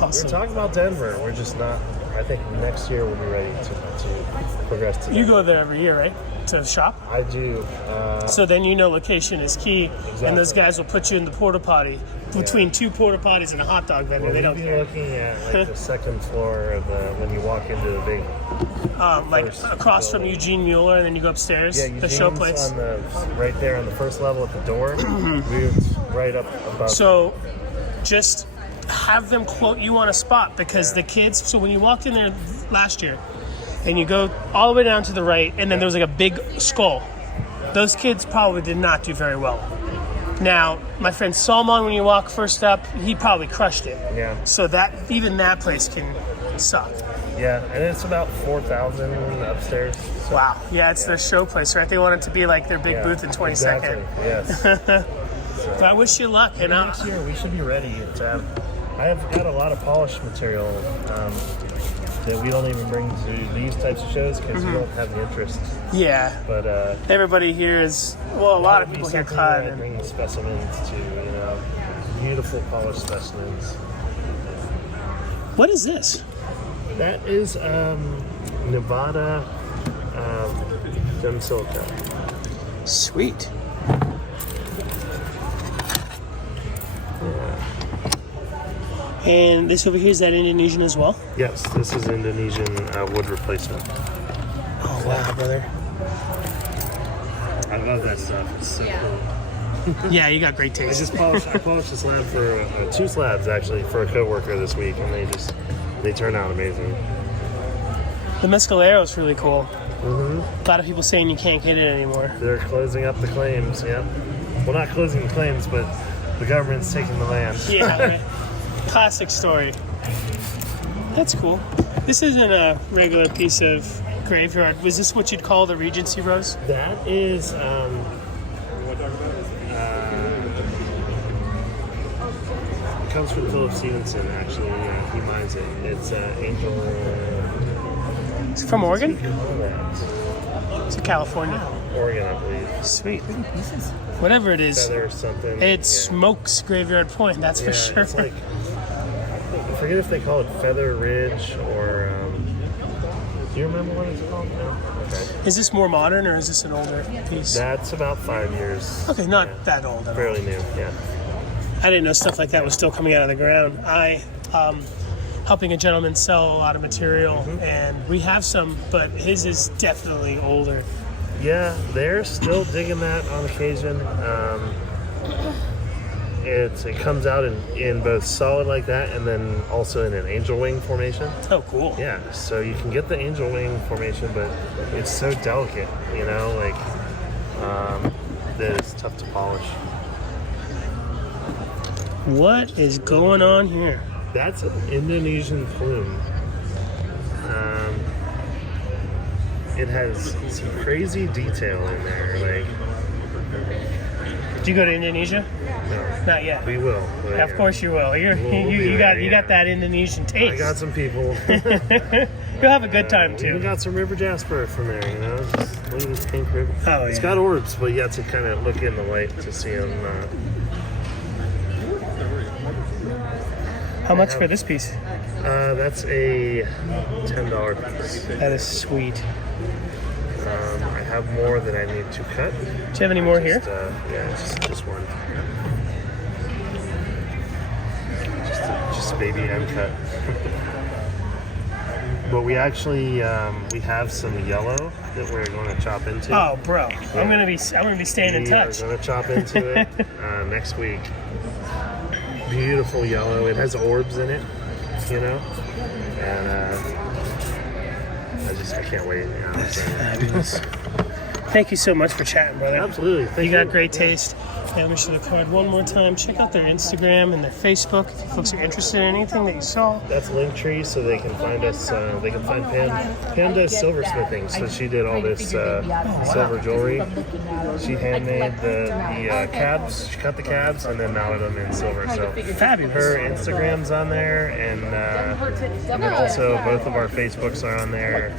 We're Awesome. talking about Denver. We're just not. I think next year we'll be ready to progress to. You Denver. go there every year, right? To shop? I do. So then you know location is key, and those Exactly. guys will put you in the porta potty between two porta potties and a hot dog vendor. Well, They we'll don't be care. looking at like the second floor of the when you walk into the big. Like first across from building. Eugene Mueller, and then you go upstairs. Yeah, the show Eugene's place. on the right there on the first level at the door. We're right up above. So just have them quote you on a spot because the kids. So when you walked in there last year, and you go all the way down to the right, and then there was like a big skull. Those kids probably did not do very well. Now, my friend Salmon, when you walk first up, he probably crushed it. Yeah. So that even that place can suck. Yeah, and it's about 4,000 upstairs. So, Wow. Yeah, it's their show place, right? They want it to be like their big yeah, booth in 22nd. Exactly. Yes. But I wish you luck. And Next year we should be ready. I have got a lot of polished material that we don't even bring to these types of shows because we don't have the interest. yeah, But everybody here is, well, a lot of people here cut. I And, bring specimens to, beautiful polished specimens. what is this? That is Nevada gem silica. Sweet. Yeah. And this over here, is that Indonesian as well? Yes, this is Indonesian wood replacement. Oh, wow, brother. I love that stuff. It's so cool. Yeah, you got great I taste. polished a slab for two slabs actually for a coworker this week, and they turn out amazing. The Mescalero is really cool. Mm-hmm. A lot of people saying you can't get it anymore. They're closing up the claims. Yep. Well, not closing the claims, but the government's taking the land. Yeah, right. Classic story. That's cool. This isn't a regular piece of graveyard. Was this what you'd call the Regency Rose? That is. It comes from Philip Stevenson, actually. He mines it. It's Angel. It's from Oregon? Colorado. It's California. Oregon, I believe. Sweet. Whatever it is, Feather or something. it Yeah. smokes Graveyard Point, that's for sure. It's like, I forget if they call it Feather Ridge or. Do you remember what it's called? No? Okay. Is this more modern or is this an older piece? That's about 5 years. Okay, not that old at all. Fairly new, yeah. I didn't know stuff like that was still coming out of the ground. Helping a gentleman sell a lot of material, and we have some, but his is definitely older. Yeah, they're still digging that on occasion. It comes out in both solid like that and then also in an angel wing formation. Oh, cool. Yeah, so you can get the angel wing formation, but it's so delicate, that it's tough to polish. What is going on here? That's an Indonesian plume. It has some crazy detail in there. Did you go to Indonesia? No. Not yet. We will. Yeah, of course you will. You got that Indonesian taste. I got some people. You'll have a good time too. We got some river jasper from there, you know. Just look at this pink river. Oh, It's yeah. got orbs, but you have to kind of look in the light to see them. How much for this piece? That's a $10 piece. That is sweet. I have more that I need to cut. Do you have any more here? Yeah, just one. Just baby uncut. But we actually we have some yellow that we're going to chop into. Oh, bro, yeah. I'm gonna be staying in touch. We're going to chop into it next week. Beautiful yellow. It has orbs in it, you know, and I can't wait. Yeah, that's fabulous. Thank you so much for chatting, brother. Absolutely. Thank you. You got great taste. Yeah, I'm going to show the card one more time. Check out their Instagram and their Facebook if you folks are interested in anything that you saw. That's Linktree, so they can find us. They can find Pam. Pam does silversmithing, so she did all this silver jewelry. She handmade the cabs. She cut the cabs and then mounted them in silver. So fabulous. Her Instagram's on there, and then also both of our Facebooks are on there.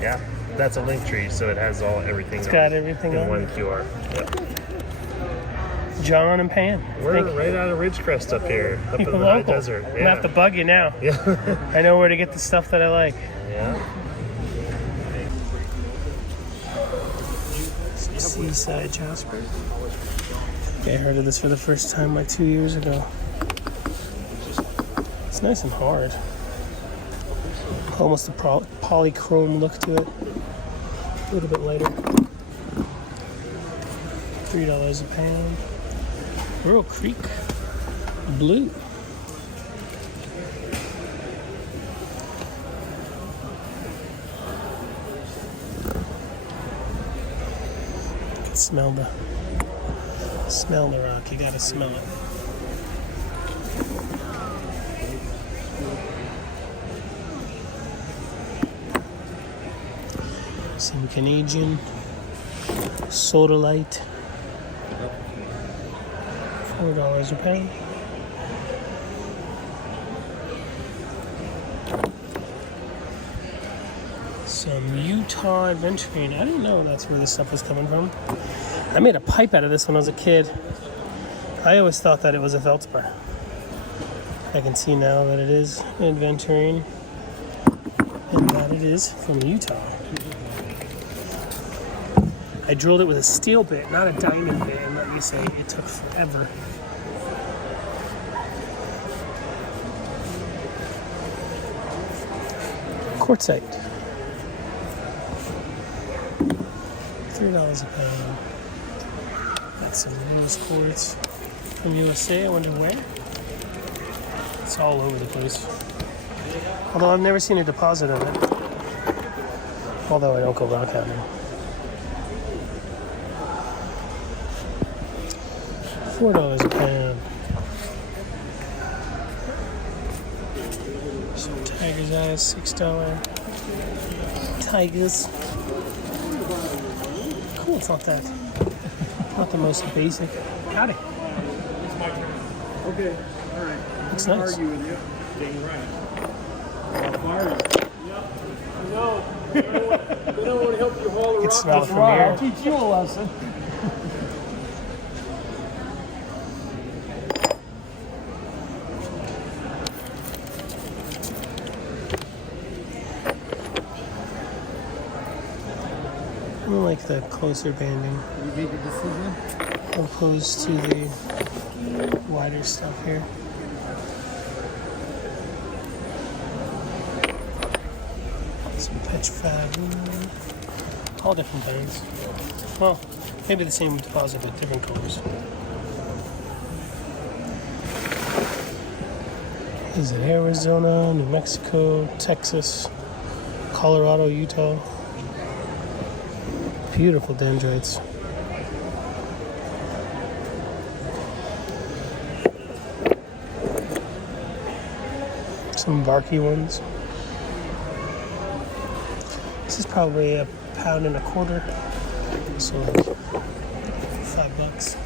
Yeah. That's a link tree, so it has everything. It's got everything in on one QR. Yep. John and Pam. We're right out of Ridgecrest up here, up in the high desert. Yeah. I'm gonna have to bug you now. Yeah. I know where to get the stuff that I like. Yeah. Seaside Jasper. Okay, I heard of this for the first time like 2 years ago. It's nice and hard. Almost a polychrome look to it. A little bit lighter. $3 a pound. Rural Creek Blue. You can smell the rock. You gotta smell it. Some Canadian sodalite, $4 a pound. Some Utah aventurine. I didn't know that's where this stuff was coming from. I made a pipe out of this when I was a kid. I always thought that it was a feldspar. I can see now that it is an aventurine and that it is from Utah. I drilled it with a steel bit, not a diamond bit, and let me say, it took forever. Quartzite. $3 a pound. Got some rose quartz from USA, I wonder where. It's all over the place. Although I've never seen a deposit of it. Although I don't go rockhounding. $4 a pound. Some tiger's eyes, $6. Tigers. Cool, it's not that. Not the most basic. Howdy. Okay, all right. Looks I'll nice. argue with you. Dang right. I'll fire you. Yep. No. They don't want to help you haul the rock. Smell it from here. I'll teach you a lesson. I like the closer banding You make a decision? opposed to the wider stuff here. Some petrified, all different kinds. Well, maybe the same deposit but different colors. Is it Arizona, New Mexico, Texas, Colorado, Utah? Beautiful dendrites. Some barky ones. This is probably £1.25. So $5.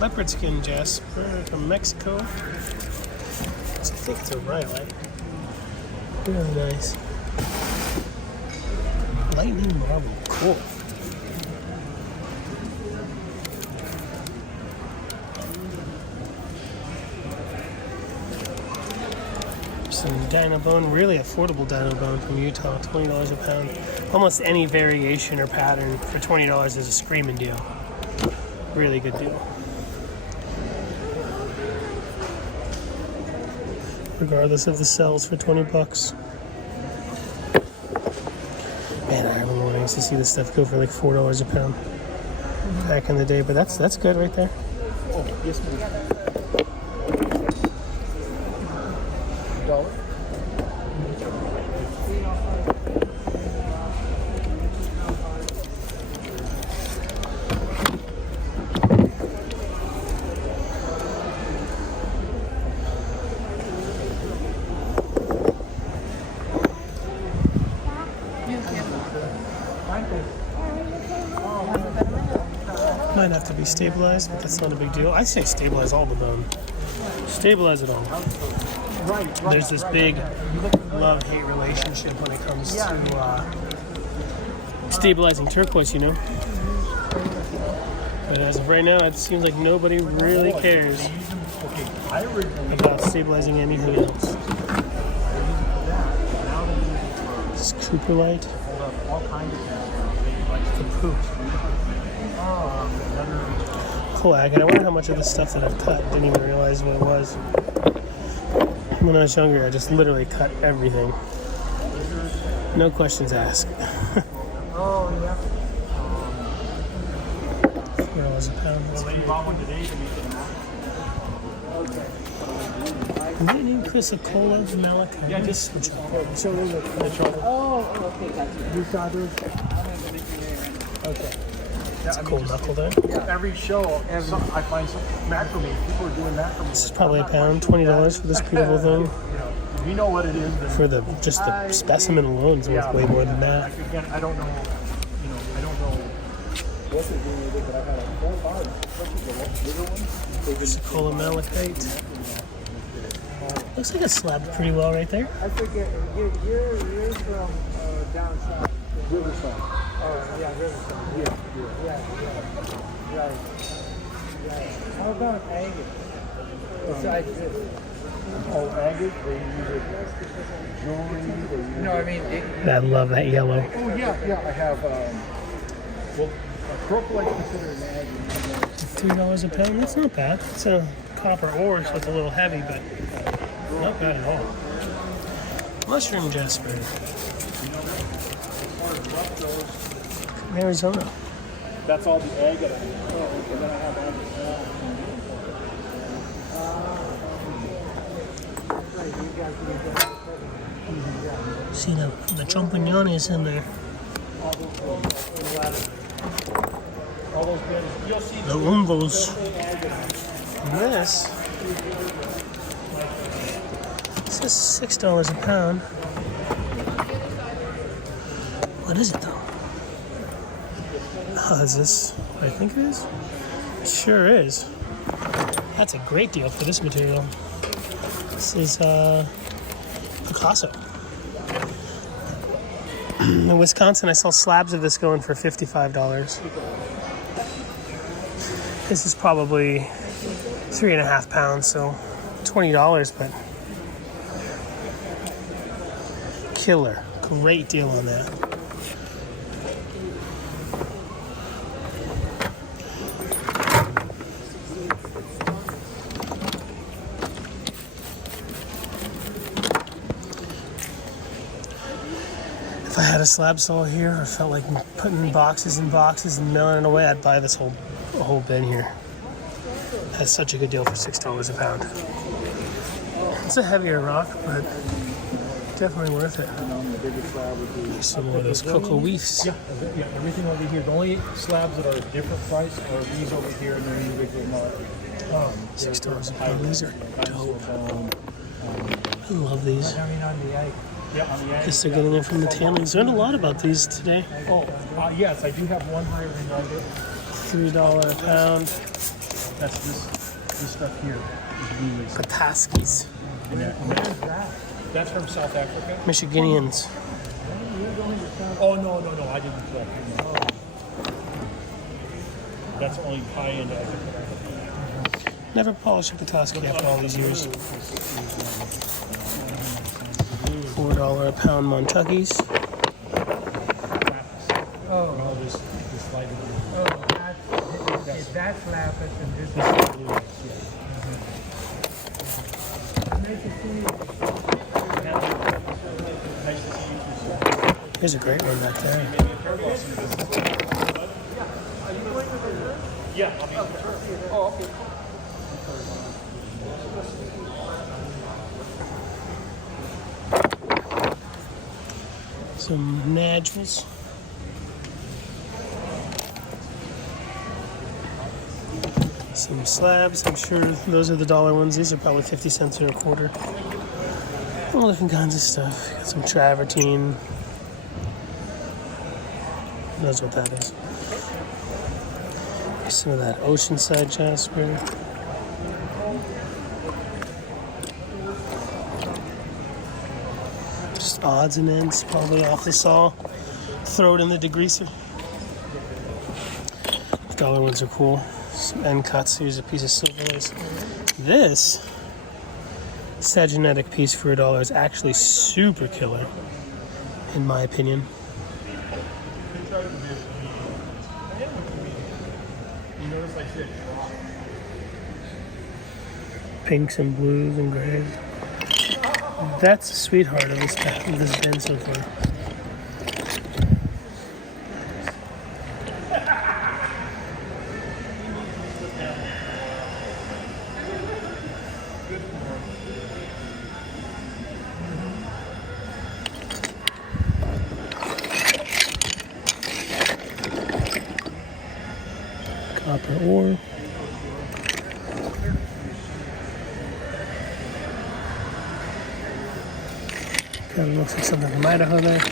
Leopard skin jasper from Mexico. I think it's a riley. Really nice. Lightning marble. Cool. Some dino bone, really affordable dino bone from Utah, $20 a pound. Almost any variation or pattern for $20 is a screaming deal. Really good deal. Regardless of the cells for 20 bucks. Man, I remember used to see this stuff go for like $4 a pound back in the day, but that's good right there. Oh, yes, ma'am. $1. Might have to be stabilized, but that's not a big deal. I say stabilize all the bone. Stabilize it all. There's this big love-hate relationship when it comes to stabilizing turquoise, you know. But as of right now, it seems like nobody really cares about stabilizing anything else. This is Cooper light. The poop. Cool agate. I wonder how much of this stuff that I've cut didn't even realize what it was. When I was younger, I just literally cut everything. No questions asked. Oh, yeah. $4 a pound. Well, you bought one today to make it now? Meaning Chrysocolla malachite. Yeah, just show them the trouble. Oh, okay, gotcha. You saw those? Okay. It's a cool knuckle there. Every show, I find some macrame. People are doing macrame. This is probably a pound, $20 for this beautiful thing. You know what it is. For the just the specimen alone is worth way more than that. Again, I don't know. I don't know what they're doing with it, but I've had 4 bars, especially the bigger ones. Chrysocolla malachite. Looks like it's slabbed pretty well right there. I forget. You're from down south. Riverside. Yeah, Riverside. Yeah. Right. How about agate? Besides this. Oh, agate? They use it jewelry. No, I mean... I love that yellow. Oh, yeah. I have... well, crocodile considered an agate. $3 a pound? That's not bad. It's a copper ore, so it's a little heavy, but not bad at all. Mushroom jasper. Arizona. That's all the agate. And then I have agate. See the champignons in there. The umbos. And this is $6 a pound. What is it though? Oh, is this what I think it is? It sure is. That's a great deal for this material. This is Picasso. In Wisconsin, I saw slabs of this going for $55. This is probably 3.5 pounds, so $20, but killer. Great deal on that. If I had a slab saw here, I felt like putting boxes and boxes and mailing it away, I'd buy this whole bin here. That's such a good deal for $6 a pound. It's a heavier rock, but definitely worth it. Some more of those cocoa leaves. Yeah, everything over here. The only slabs that are a different price are these over here and they're individual market. $6 a pound. These are dope. I love these. I mean, on the Guess they're getting it from the tailings. Learned a lot about these today. Oh, yes, I do have one higher than nugget. $3 a pound. That's this stuff here. Pataskis. And where's that? That's from South Africa? Michiganians. Oh, no, I didn't collect it. That's only high-end Africa. Never polished a Pataski after all these years. $4 a pound Montuckies. Oh, this light blue. That's lapis and this is blue. Here's a great one back there. Yeah. Oh, okay. Some Naturals. Some slabs. I'm sure those are the dollar ones. These are probably 50 cents or a quarter. All different kinds of stuff. Got some travertine. Who knows what that is? Some of that oceanside jasper. Just odds and ends, probably off the saw. Throw it in the degreaser. The dollar ones are cool. Some end cuts. Here's a piece of silver lace. This Saginetic piece for $1 is actually super killer, in my opinion. Pinks and blues and grays. That's a sweetheart of this bin so far. Copper ore. Kind of looks like something from Idaho there.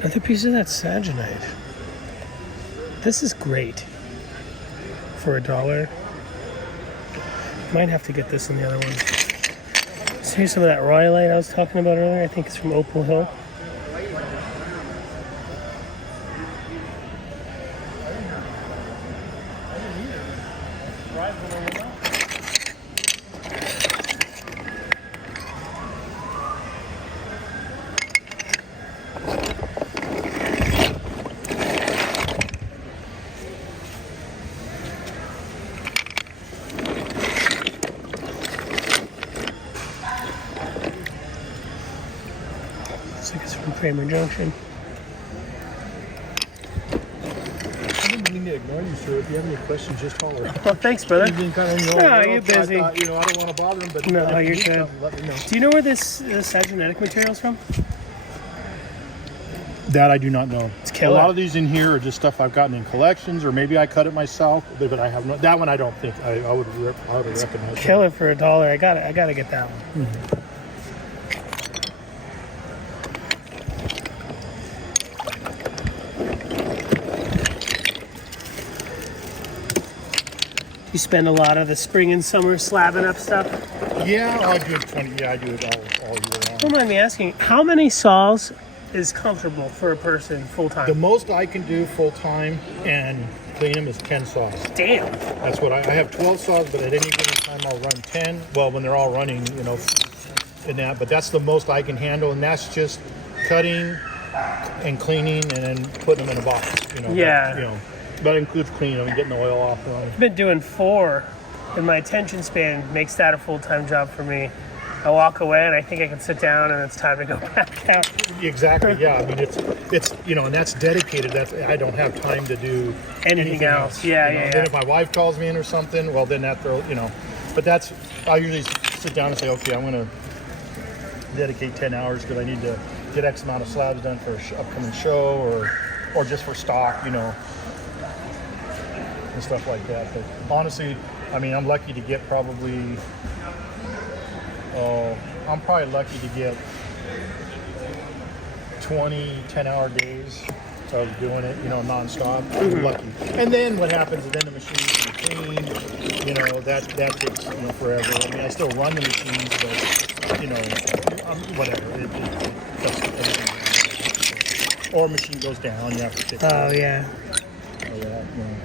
Another piece of that Saginite. This is great for $1. Might have to get this in the other one. So here's some of that rhyolite I was talking about earlier. I think it's from Opal Hill. Kramer Junction. I didn't mean to ignore you, sir. If you have any questions, just holler. Well, thanks, brother. You've been kind of you're busy. I thought, I don't want to bother him, but no, if you're you need good. something, let me know. Do you know where this Saginetic material is from? That I do not know. It's killer. A lot of these in here are just stuff I've gotten in collections, or maybe I cut it myself. But I have no. That one I don't think I would recognize. Killer for $1. I gotta get that one. Mm-hmm. You spend a lot of the spring and summer slabbing up stuff? Yeah, I do it I do it all year long. Don't mind me asking, how many saws is comfortable for a person full time? The most I can do full time and clean them is 10 saws. Damn. That's what I have 12 saws, but at any given time I'll run 10. Well, when they're all running, in that. But that's the most I can handle, and that's just cutting and cleaning and then putting them in a box. Yeah. That includes cleaning them and getting the oil off them. I've been doing 4, and my attention span makes that a full-time job for me. I walk away, and I think I can sit down, and it's time to go back out. Exactly, yeah. I mean, it's and that's dedicated. I don't have time to do anything else. Yeah. Then if my wife calls me in or something, well, then but I usually sit down and say, okay, I'm going to dedicate 10 hours because I need to get X amount of slabs done for an upcoming show or just for stock, you know, and stuff like that. But honestly, I mean, I'm lucky to get probably, I'm probably lucky to get 20 10-hour days of doing it, you know, nonstop. I'm lucky. And then what happens is then the machines can clean, you know, that takes, you know, forever. I mean, I still run the machines, but, you know, whatever. Or machine goes down, you have to fix it. Oh, yeah. Or that, you know.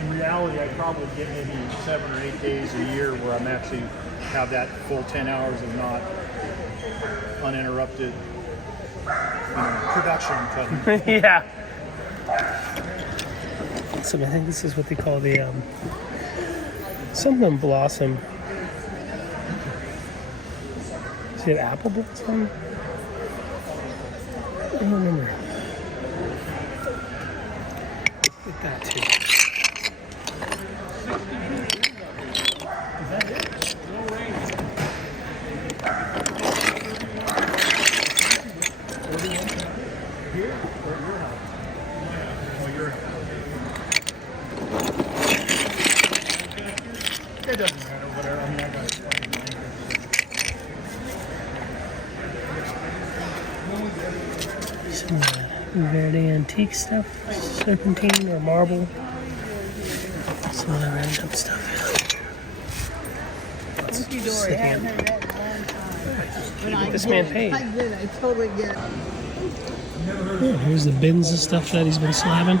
In reality, I probably get maybe 7 or 8 days a year where I'm actually have that full 10 hours of not uninterrupted, you know, production cutting. Yeah. So I think this is what they call the something blossom. Is it apple blossom? I don't remember. Get that too. Is that it? Here? Or your house? Oh, your house. It doesn't matter, whatever. I mean, I got it. Some Verde antique stuff, serpentine or marble. Some other random stuff. Thank you, Dory. I haven't heard that in a long time. This man paid. I did. I totally get it. Yeah, here's the bins of stuff that he's been slabbing. I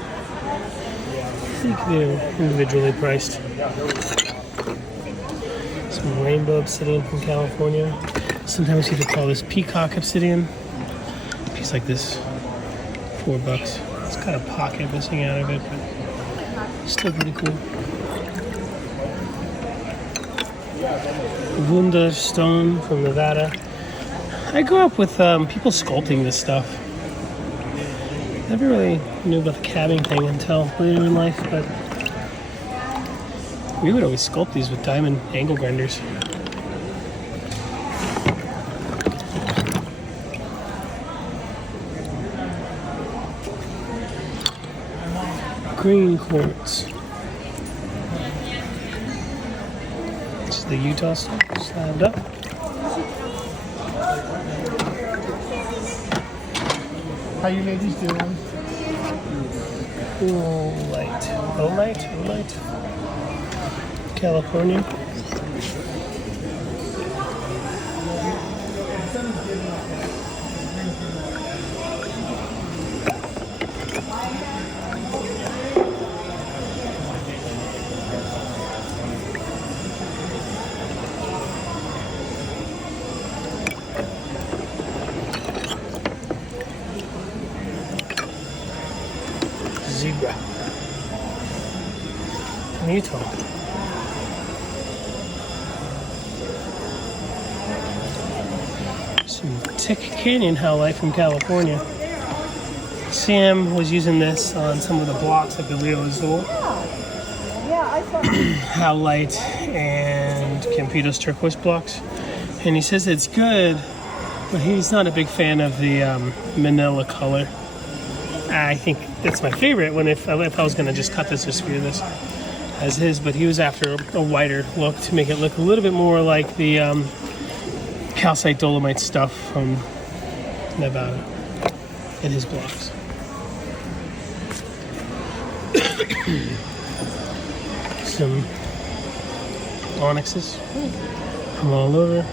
think they're individually priced. Some rainbow obsidian from California. Sometimes you could call this peacock obsidian. A piece like this, $4. It's got a pocket missing out of it, but still pretty cool. Wunda stone from Nevada. I grew up with people sculpting this stuff. Never really knew about the cabbing thing until later in life, but we would always sculpt these with diamond angle grinders. Green quartz. This is the Utah stuff, slabbed up. How you made these doing? Olite, California. Zebra. In Utah. Some Tick Canyon howlite from California. Sam was using this on some of the blocks like the Rio Azul. Yeah, I thought. Howlite and Campitos turquoise blocks. And he says it's good, but he's not a big fan of the manila color. I think that's my favorite if I was going to just cut this or spear this as his, but he was after a whiter look to make it look a little bit more like the calcite dolomite stuff from Nevada in his blocks. Some onyxes from all over.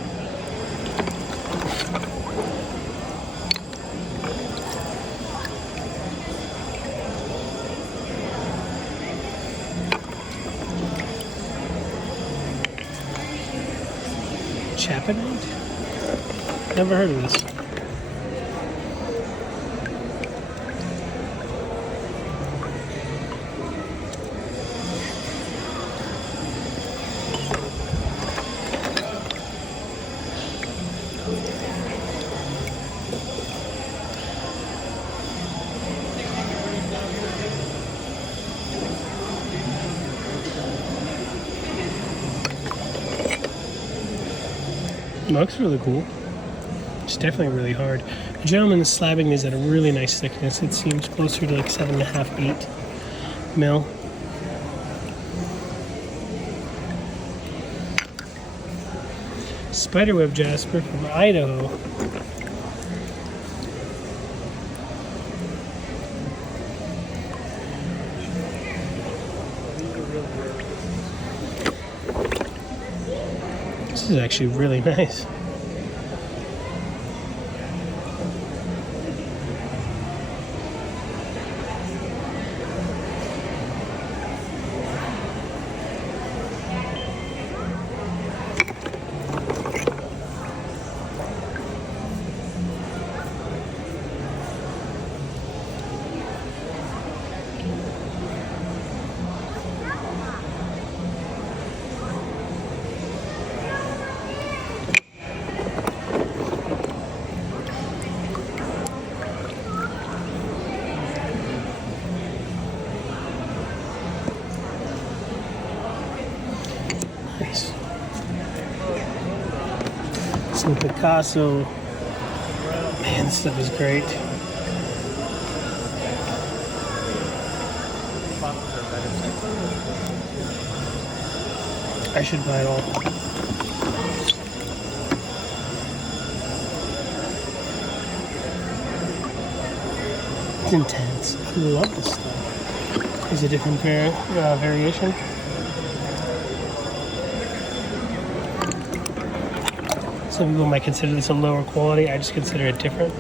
Chaponite? Never heard of this. Looks really cool. It's definitely really hard. The gentleman is slabbing these at a really nice thickness. It seems closer to like 7.5, 8 mil. Spiderweb jasper from Idaho. This is actually really nice. Nice. Some Picasso. Man, this stuff is great. I should buy it all. It's intense. I love this stuff. There's a different variation. Some people might consider this a lower quality. I just consider it different.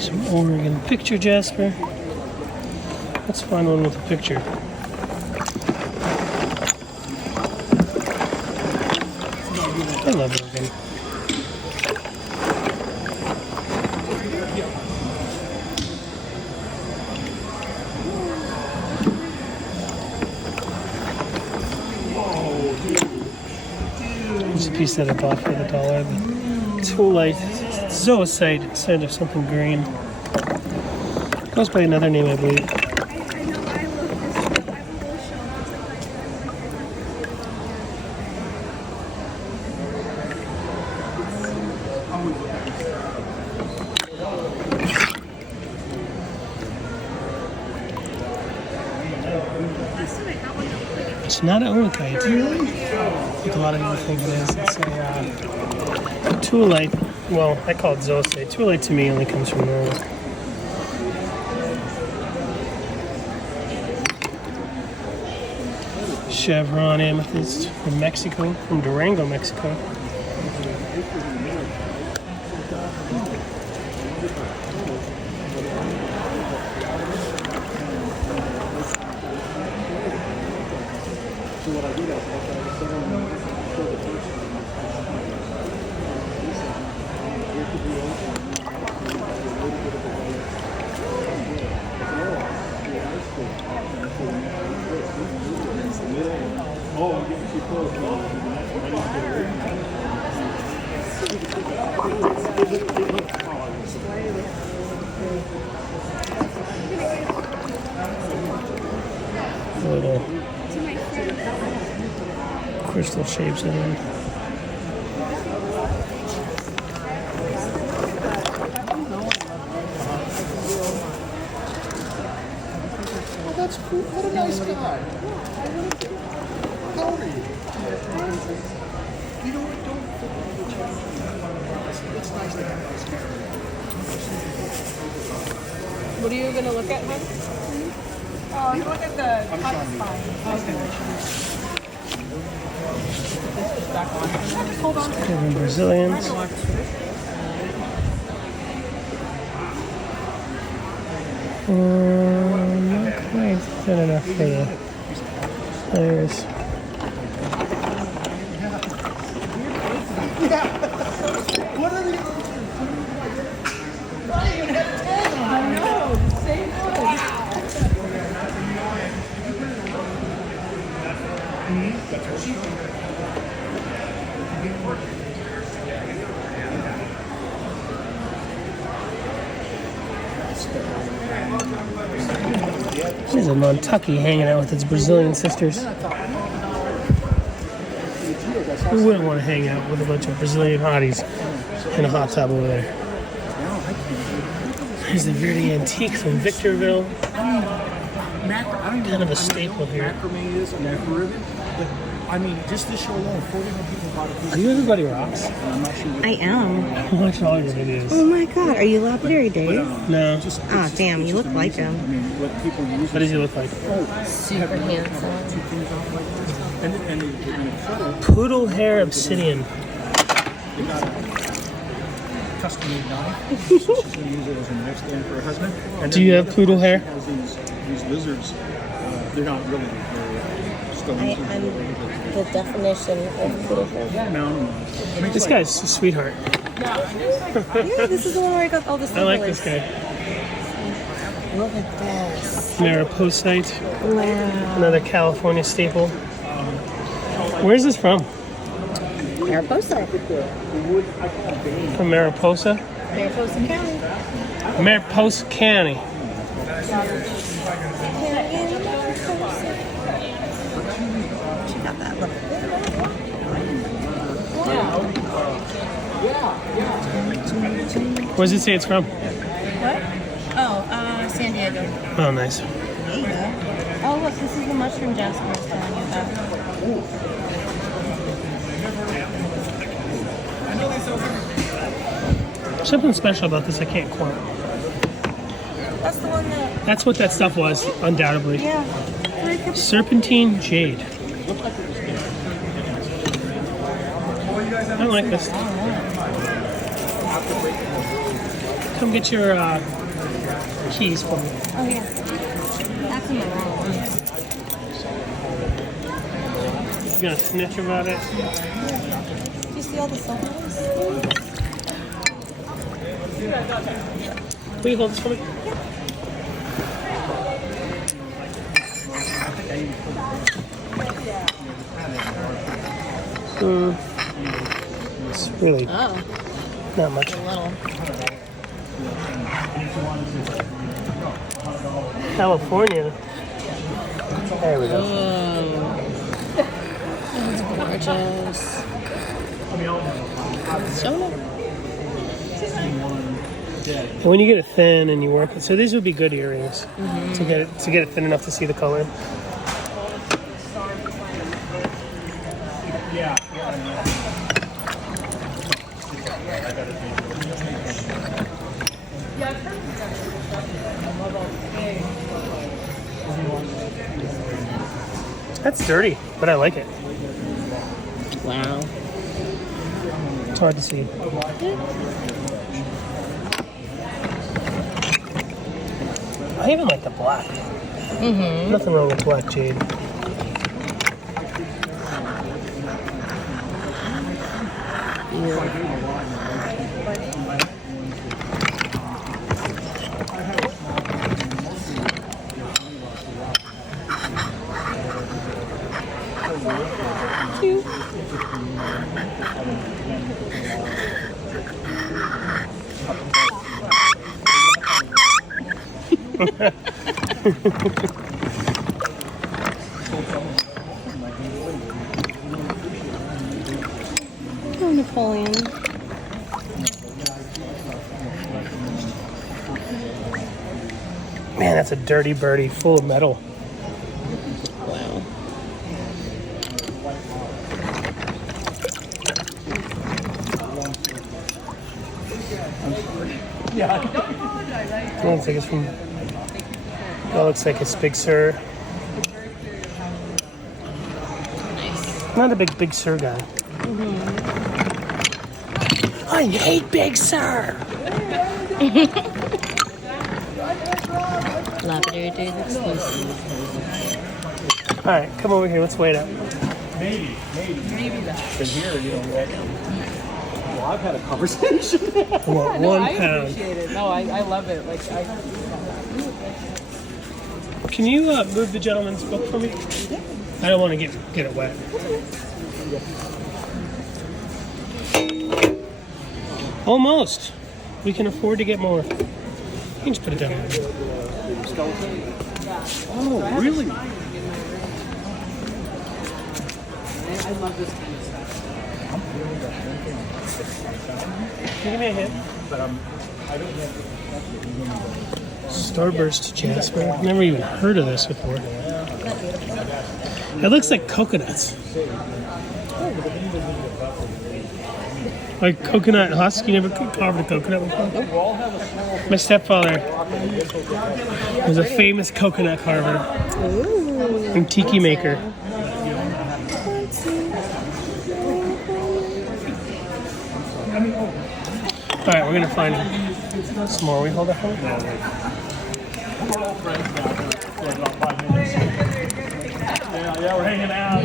Some Oregon picture jasper. Let's find one with a picture. I love Oregon. There's a piece that I bought for $1. The Toolite Zoisite instead of something green. Goes by another name, I believe. It's not an onyx, like a lot of people think it is. It's a Toolite. Well, I call it Zoisite. Toolite to me only comes from Norway. Chevron amethyst from Mexico, from Durango, Mexico. Little crystal shapes in it. Oh, that's cool. What a nice guy. How old are you? You know what? Don't. It's nice to have nice guys. What are you going to look at, hon? Oh, you look at the top spine. Hold on. Cavern Brazilians. Not quite good enough for the players. What are the I know, the same one. There's a Montucky hanging out with its Brazilian sisters. Who wouldn't want to hang out with a bunch of Brazilian hotties in a hot tub over there? There's the Verde Antique from Victorville. Kind of a staple here. I mean, just this show alone, 41 people bought a piece. Are you Everybody Rocks? I am. I watch all your videos. Oh my god, are you Lapidary Dave? No. Ah, damn, you look like him. What does he look like? Super handsome. Poodle hair obsidian. Custom made knife. She's going to use it as a knife stand for her husband. And Do you have poodle hair? Has these lizards. They're not really stones. I'm the definition of poodle hair. This guy's a sweetheart. Yeah, this is the one where I got all the I like this guy. Look at this. Mariposite. Wow. Another California staple. Where's this from? Mariposa. From Mariposa? Mariposa County. Mariposa County. She got that look. Where does it say it's from? What? Oh, San Diego. Oh, nice. There you go. Oh, look, this is the mushroom Jasper was telling you about. Something special about this I can't quote. That's the one that... That's what that stuff was, undoubtedly. Yeah. Serpentine jade. I like this. Come get your keys for me. Oh, yeah. That's in the wrong one. You gonna snitch about it? Do you see all the silvers? Will you hold this for me? It's really not much. California. There we go. That's gorgeous. Show it. And when you get it thin and you work it, so these would be good earrings to get it thin enough to see the color. That's dirty, but I like it. Wow. It's hard to see. I even like the black. Nothing wrong with black jade. Cute. Oh, Napoleon. Man, that's a dirty birdie full of metal. Wow. I don't think it's from. That looks like it's Big Sur. Not a big Sur guy. I hate Big Sur. Lapidary Dave exclusive. All right, come over here. Let's wait up. Maybe that. In here, you know. Well, I've had a conversation. I want 1 pound. I appreciate it. No, I love it. Like Can you move the gentleman's book for me? I don't want to get it wet. Almost. We can afford to get more. You can just put it down. Oh, really? I love this kind of stuff. Can you give me a hint? Starburst Jasper. I've never even heard of this before. It looks like coconuts. Like coconut husk. You never carved a coconut before? My stepfather was a famous coconut carver and tiki maker. All right, we're gonna find some more. We hold that phone? Yeah, we're hanging out.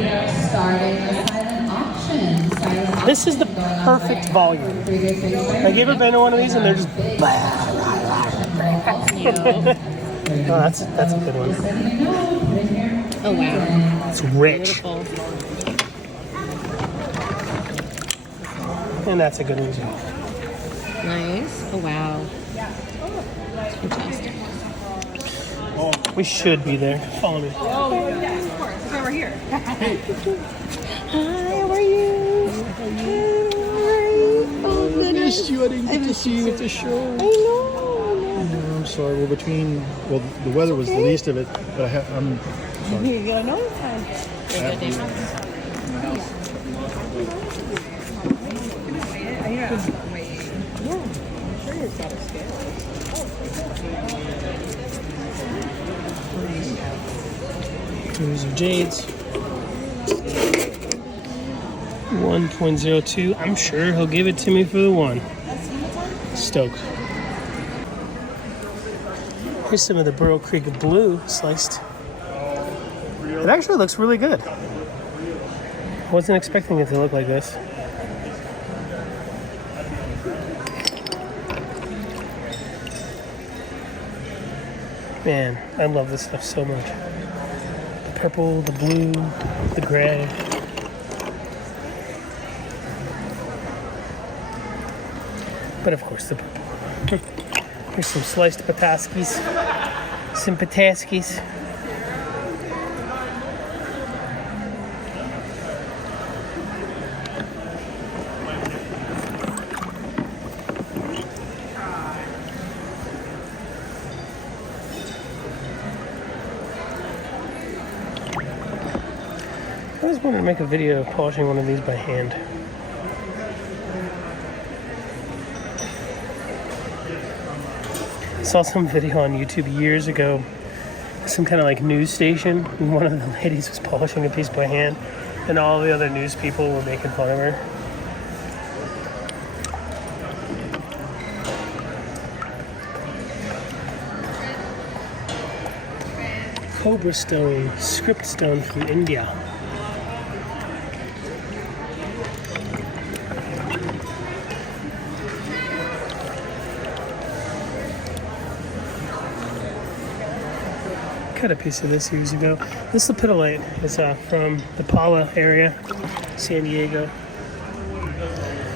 Starting the silent auction. This is the perfect volume. Have you ever been to one of these and they're just... Oh, that's a good one. Oh, wow. It's rich. Beautiful. And that's a good one too. Nice. Oh, wow. That's fantastic. We should be there. Follow me. Oh, yeah, of course. That's why we're here. Hi, how are you? Oh, I missed you. I didn't get to see you at the show. I know. I'm sorry. We're between. Well, the weather was the least of it, but I'm sorry. Here you go. No, it's fine. Those are jades. 1.02. I'm sure he'll give it to me for the one. Stoked. Here's some of the Burrow Creek blue sliced. It actually looks really good. I wasn't expecting it to look like this. Man, I love this stuff so much. The purple, the blue, the gray. But of course the purple. Here's some sliced pataskis. Some pataskis. I always wanted to make a video of polishing one of these by hand. I saw some video on YouTube years ago, some kind of like news station, and one of the ladies was polishing a piece by hand, and all the other news people were making fun of her. Cobra stone, script stone from India. Cut a piece of this years ago. This lapidolite is from the Pala area, San Diego.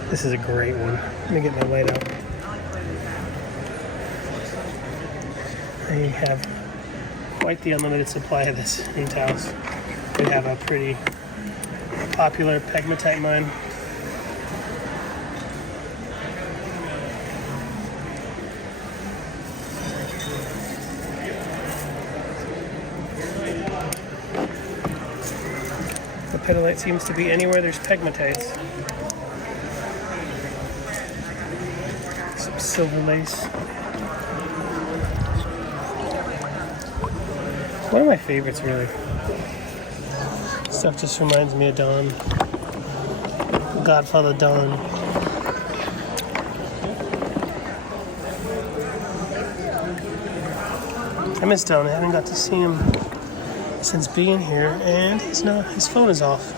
This is a great one. Let me get my light out. I have quite the unlimited supply of this in Taos. We have a pretty popular pegmatite mine. Lapidolite seems to be anywhere there's pegmatites. Some silver lace. One of my favorites, really. Stuff just reminds me of Don. Godfather Don. I miss Don. I haven't got to see him since being here, and his phone is off.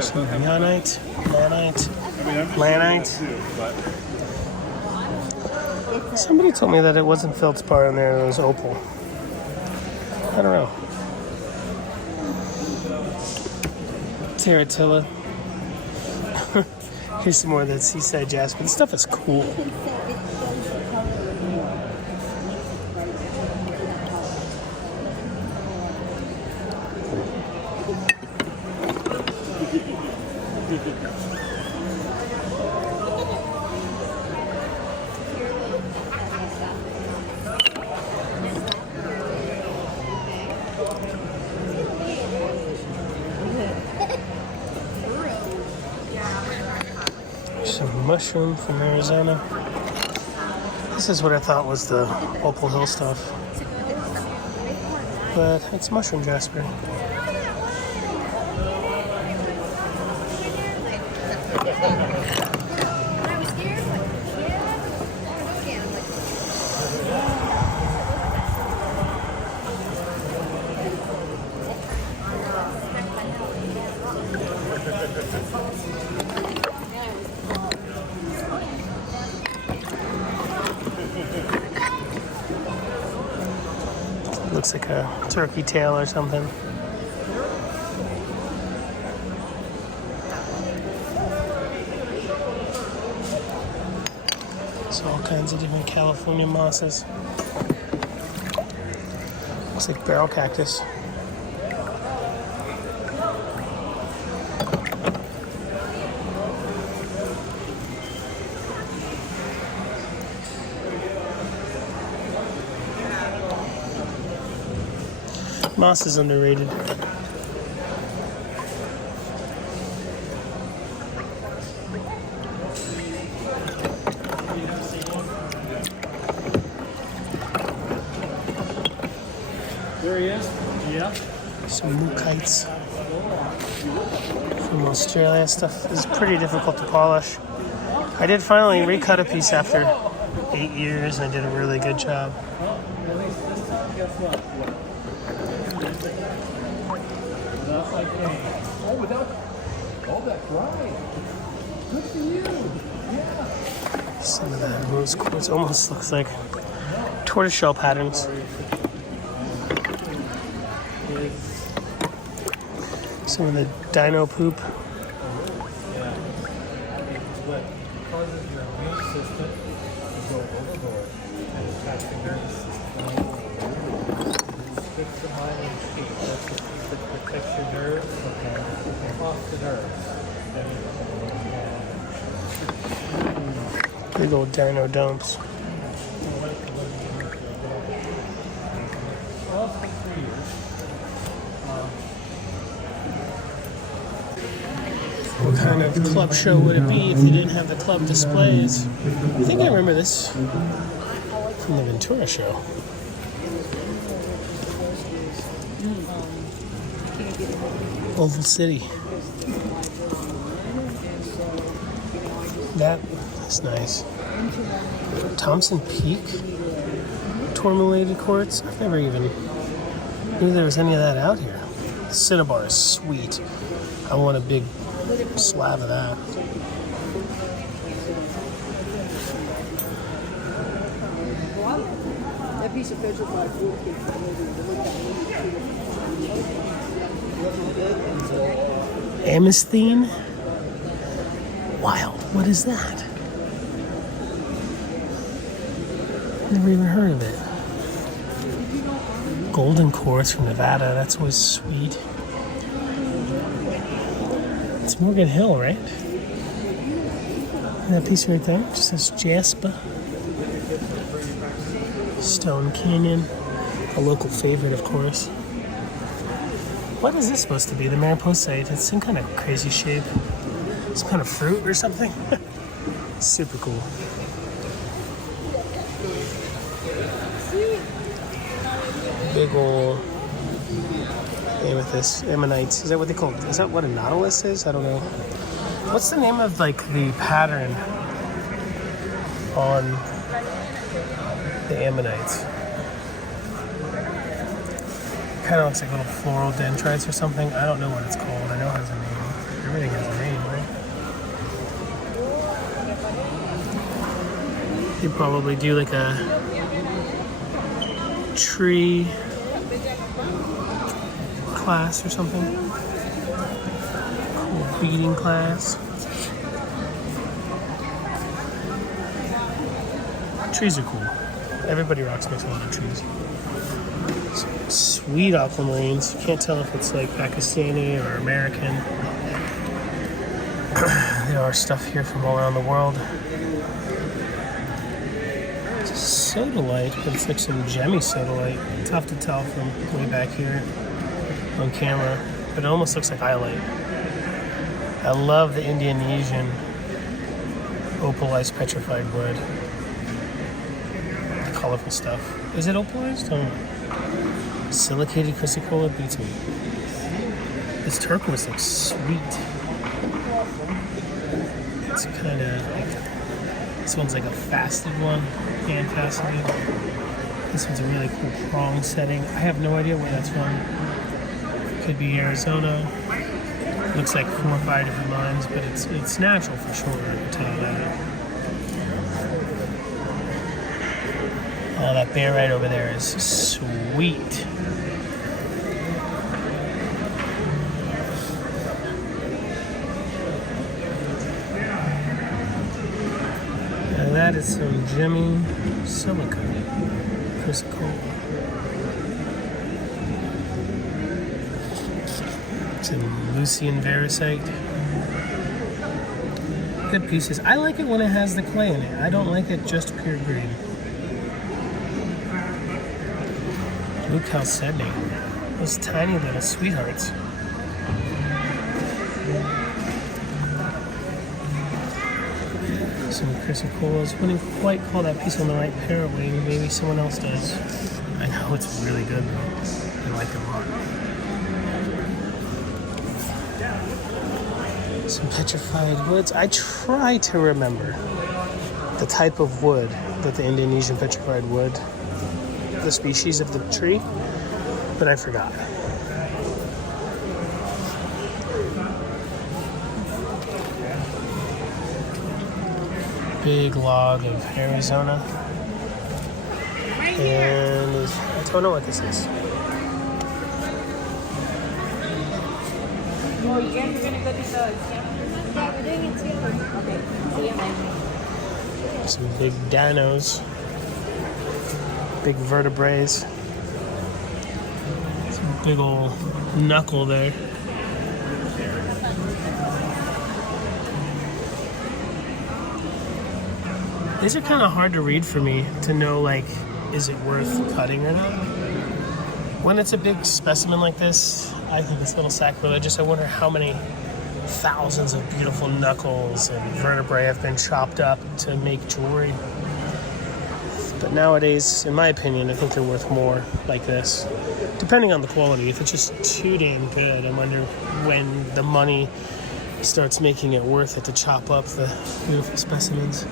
Some Yanite, Lanite. Somebody told me that it wasn't feldspar in there, it was opal. I don't know. Terratilla. Here's some more of that seaside jasper. This stuff is cool. Some mushroom from Arizona. This is what I thought was the Opal Hill stuff, but it's mushroom jasper. Looks like a turkey tail or something. So all kinds of different California mosses. Looks like barrel cactus. Moss is underrated. There he is. Yeah. Some mookites from Australia. Stuff is pretty difficult to polish. I did finally recut a piece after 8 years, and I did a really good job. Some of that rose quartz almost looks like tortoiseshell patterns. Some of the dino poop. What causes your immune system to go overboard and attack the nervous system. Fix the mind and speech. That's the piece that protects your nerves and off the nerves. Big old dino dumps. What kind of club show would it be if they didn't have the club displays? I think I remember this from the Ventura show. Oval City. That's nice. Thompson Peak tourmalated quartz. I've never even knew there was any of that out here. The cinnabar is sweet. I want a big slab of that. That piece of petrified wood. Amethystine? Wild. What is that? Never even heard of it. Golden quartz from Nevada. That's always sweet. It's Morgan Hill, right? That piece right there just says Jasper. Stone Canyon. A local favorite, of course. What is this supposed to be? The Mariposite. It's some kind of crazy shape. Some kind of fruit or something. Super cool. Big ol' amethyst, ammonites. Is that what they call it? Is that what a nautilus is? I don't know. What's the name of like the pattern on the ammonites? Kind of looks like little floral dendrites or something. I don't know what it's called. I know it has a name. Everything has a name, right? You probably do like a tree class or something. Cool beading class. Trees are cool. Everybody rocks makes a lot of trees. Sweet aquamarines. You can't tell if it's like Pakistani or American. There are stuff here from all around the world. It's sodalite, but it's like some gemmy sodalite. Tough to tell from way back here on camera, but it almost looks like highlight. I love the Indonesian opalized petrified wood. The colorful stuff. Is it opalized? Oh. Silicated chrysocolla beats me. This turquoise looks sweet. It's kind of like, this one's like a faceted one, hand faceted. This one's a really cool prong setting. I have no idea where that's from. Could be Arizona. Looks like 4 or 5 different lines, but it's natural for sure, I can tell you that. Oh, that barite over there is sweet. And that is some gemmy silica. Chrysocolla. Some Lucian vericite. Good pieces. I like it when it has the clay in it. I don't like it just pure green. Blue chalcedony. Those tiny little sweethearts. Some chrysocollas. Wouldn't quite call that piece on the right parawing. Maybe someone else does. I know it's really good though. I like it a lot. Some petrified woods. I try to remember the type of wood that the Indonesian petrified wood, the species of the tree, but I forgot. Big log of Arizona. And I don't know what this is. Oh, you guys are gonna go to the camp? Yeah, we're doing it together. Okay. See you later. Some big dinos. Big vertebrae. Some big old knuckle there. These are kind of hard to read for me to know, like, is it worth cutting or not? When it's a big specimen like this, I think it's a little sacrilegious. I wonder how many thousands of beautiful knuckles and vertebrae have been chopped up to make jewelry. But nowadays, in my opinion, I think they're worth more like this. Depending on the quality. If it's just too damn good, I wonder when the money starts making it worth it to chop up the beautiful specimens.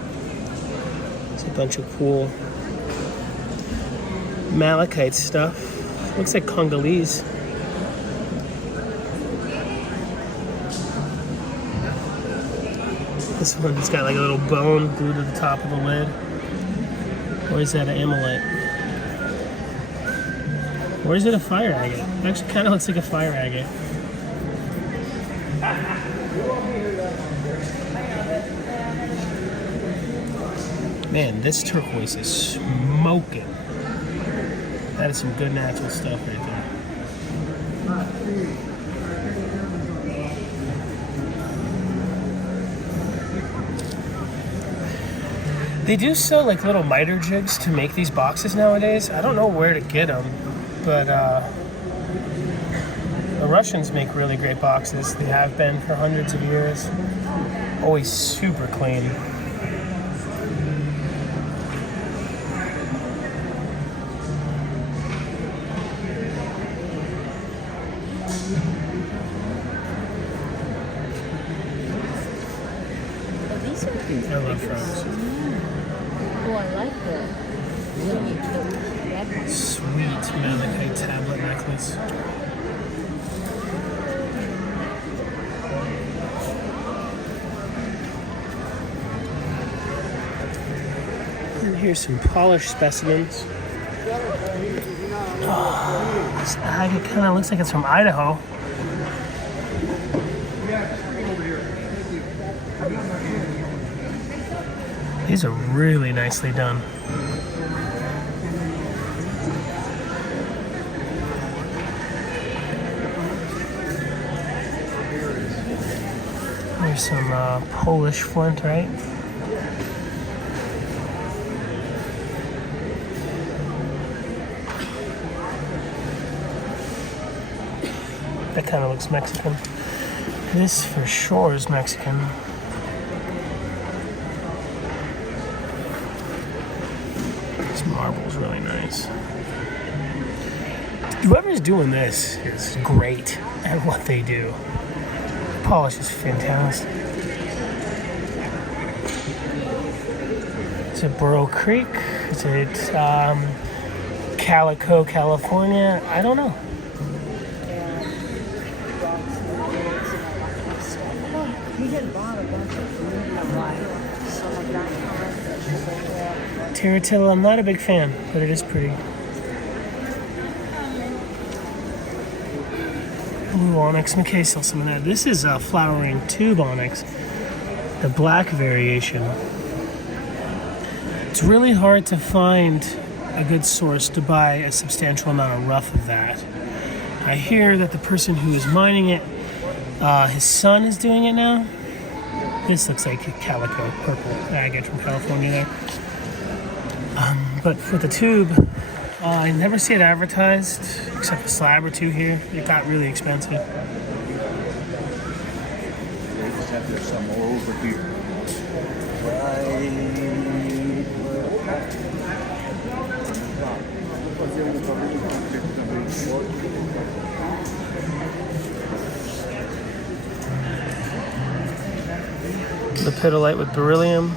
It's a bunch of cool malachite stuff. Looks like Congolese. This one's got like a little bone glued to the top of the lid. Or is that an amylite? Or is it a fire agate? It actually kind of looks like a fire agate. Man, this turquoise is smoking. That is some good natural stuff right there. They do sell like little miter jigs to make these boxes nowadays. I don't know where to get them, but the Russians make really great boxes. They have been for hundreds of years. Always super clean. I love frogs. Oh, I like that. Sweet malachite tablet necklace. Here's some polished specimens. Oh, this agate kind of looks like it's from Idaho. These are really nicely done. There's some Polish flint, right? That kind of looks Mexican. This for sure is Mexican. This marble's really nice. Whoever's doing this is great at what they do. The polish is fantastic. Is it Burrow Creek? Is it Calico, California? I don't know. Terratilla, I'm not a big fan, but it is pretty. Blue onyx, McKay sells some of that. This is a flowering tube onyx, the black variation. It's really hard to find a good source to buy a substantial amount of rough of that. I hear that the person who is mining it, his son is doing it now. This looks like a calico, purple agate from California there. But for the tube, I never see it advertised, except a slab or two here. It got really expensive. There's some more over here. Lapidolite with beryllium.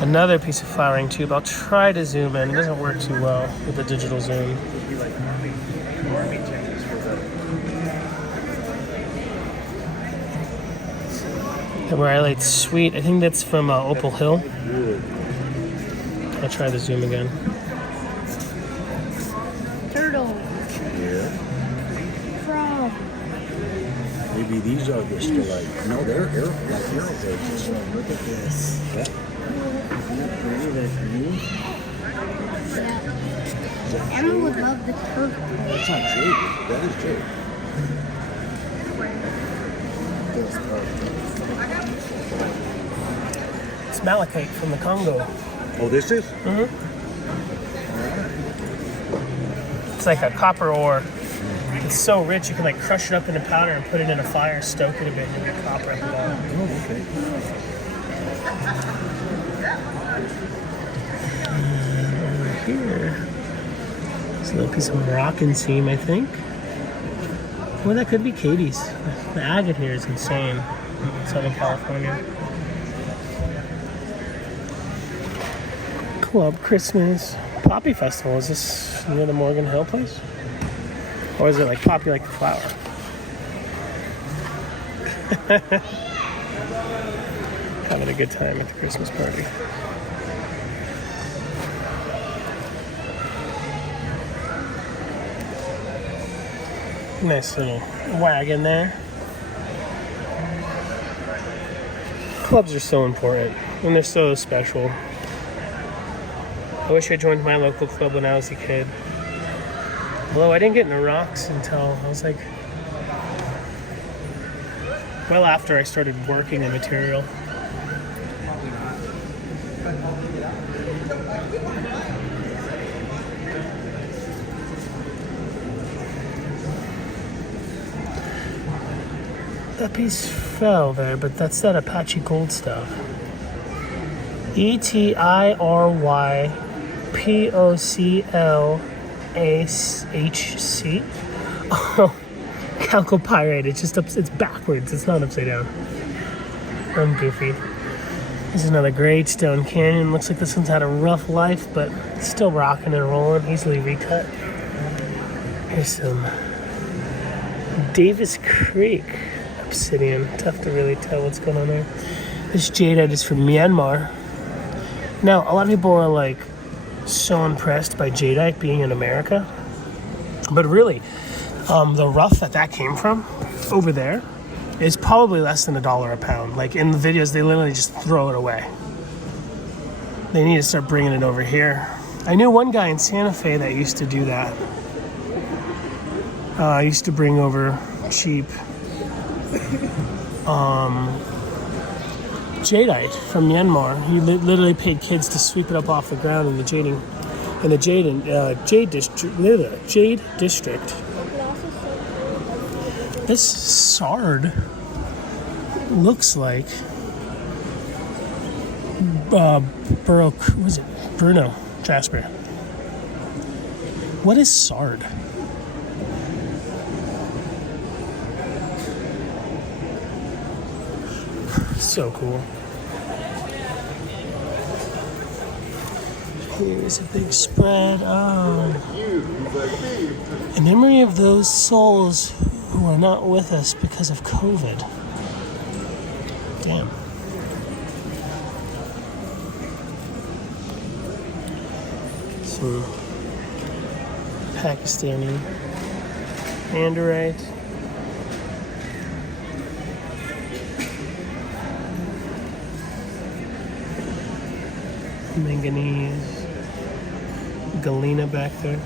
Another piece of flowering tube. I'll try to zoom in. It doesn't work too well with the digital zoom. The Mineralogy sweet. I think that's from Opal Hill. I'll try the zoom again. Turtle. Yeah. Frog. Maybe these are the stalite. No, they're arrowheads. Look at this. Yeah. Emma would love the turtle. That's not jade. That is jade. It's malachite from the Congo. Oh, this is? Mm-hmm. It's like a copper ore. It's so rich you can like crush it up into powder and put it in a fire, stoke it a bit, and you get copper at the bottom. Oh, okay. Here. It's a little piece of Moroccan seam, I think. Well, that could be Katie's. The agate here is insane in Southern California. Club Christmas Poppy Festival. Is this near the Morgan Hill place? Or is it like Poppy like the flower? Having a good time at the Christmas party. Nice little wagon there. Clubs are so important and they're so special. I wish I joined my local club when I was a kid. Although I didn't get into rocks until I was like, well after I started working in material. That piece fell there, but that's that Apache gold stuff. ETIRYPOCLAHC. Oh, chalcopyrite. It's backwards. It's not upside down. I'm goofy. This is another great stone canyon. Looks like this one's had a rough life, but it's still rocking and rolling. Easily recut. Here's some Davis Creek obsidian. Tough to really tell what's going on there. This jadeite is from Myanmar. Now, a lot of people are like so impressed by jadeite being in America, but really, the rough that came from over there is probably less than $1 a pound. Like in the videos, they literally just throw it away. They need to start bringing it over here. I knew one guy in Santa Fe that used to do that. Used to bring over cheap jadeite from Myanmar. He literally paid kids to sweep it up off the ground in the jade district. This sard looks like Bruno Jasper. What is sard? So cool. Here's a big spread. Oh. In memory of those souls who are not with us because of COVID. Damn. Some Pakistani Anderite. Manganese, galena back there.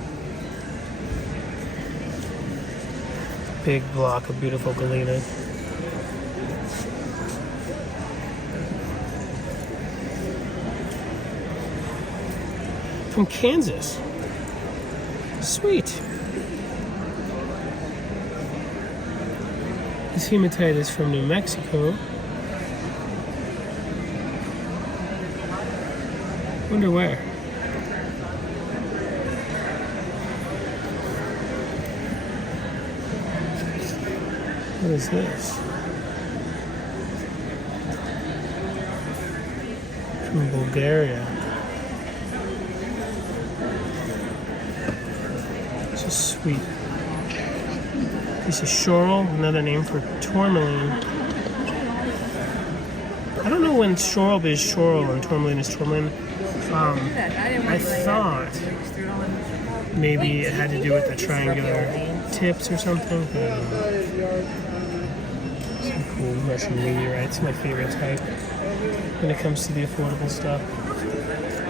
Big block of beautiful galena. From Kansas. Sweet. This hematite is from New Mexico. Wonder where. What is this? From Bulgaria. It's just sweet. This is Schorl, another name for tourmaline. I don't know when Schorl is Schorl and tourmaline is tourmaline. I thought maybe it had to do with the triangular tips or something. Some cool Russian meteorites, my favorite type when it comes to the affordable stuff.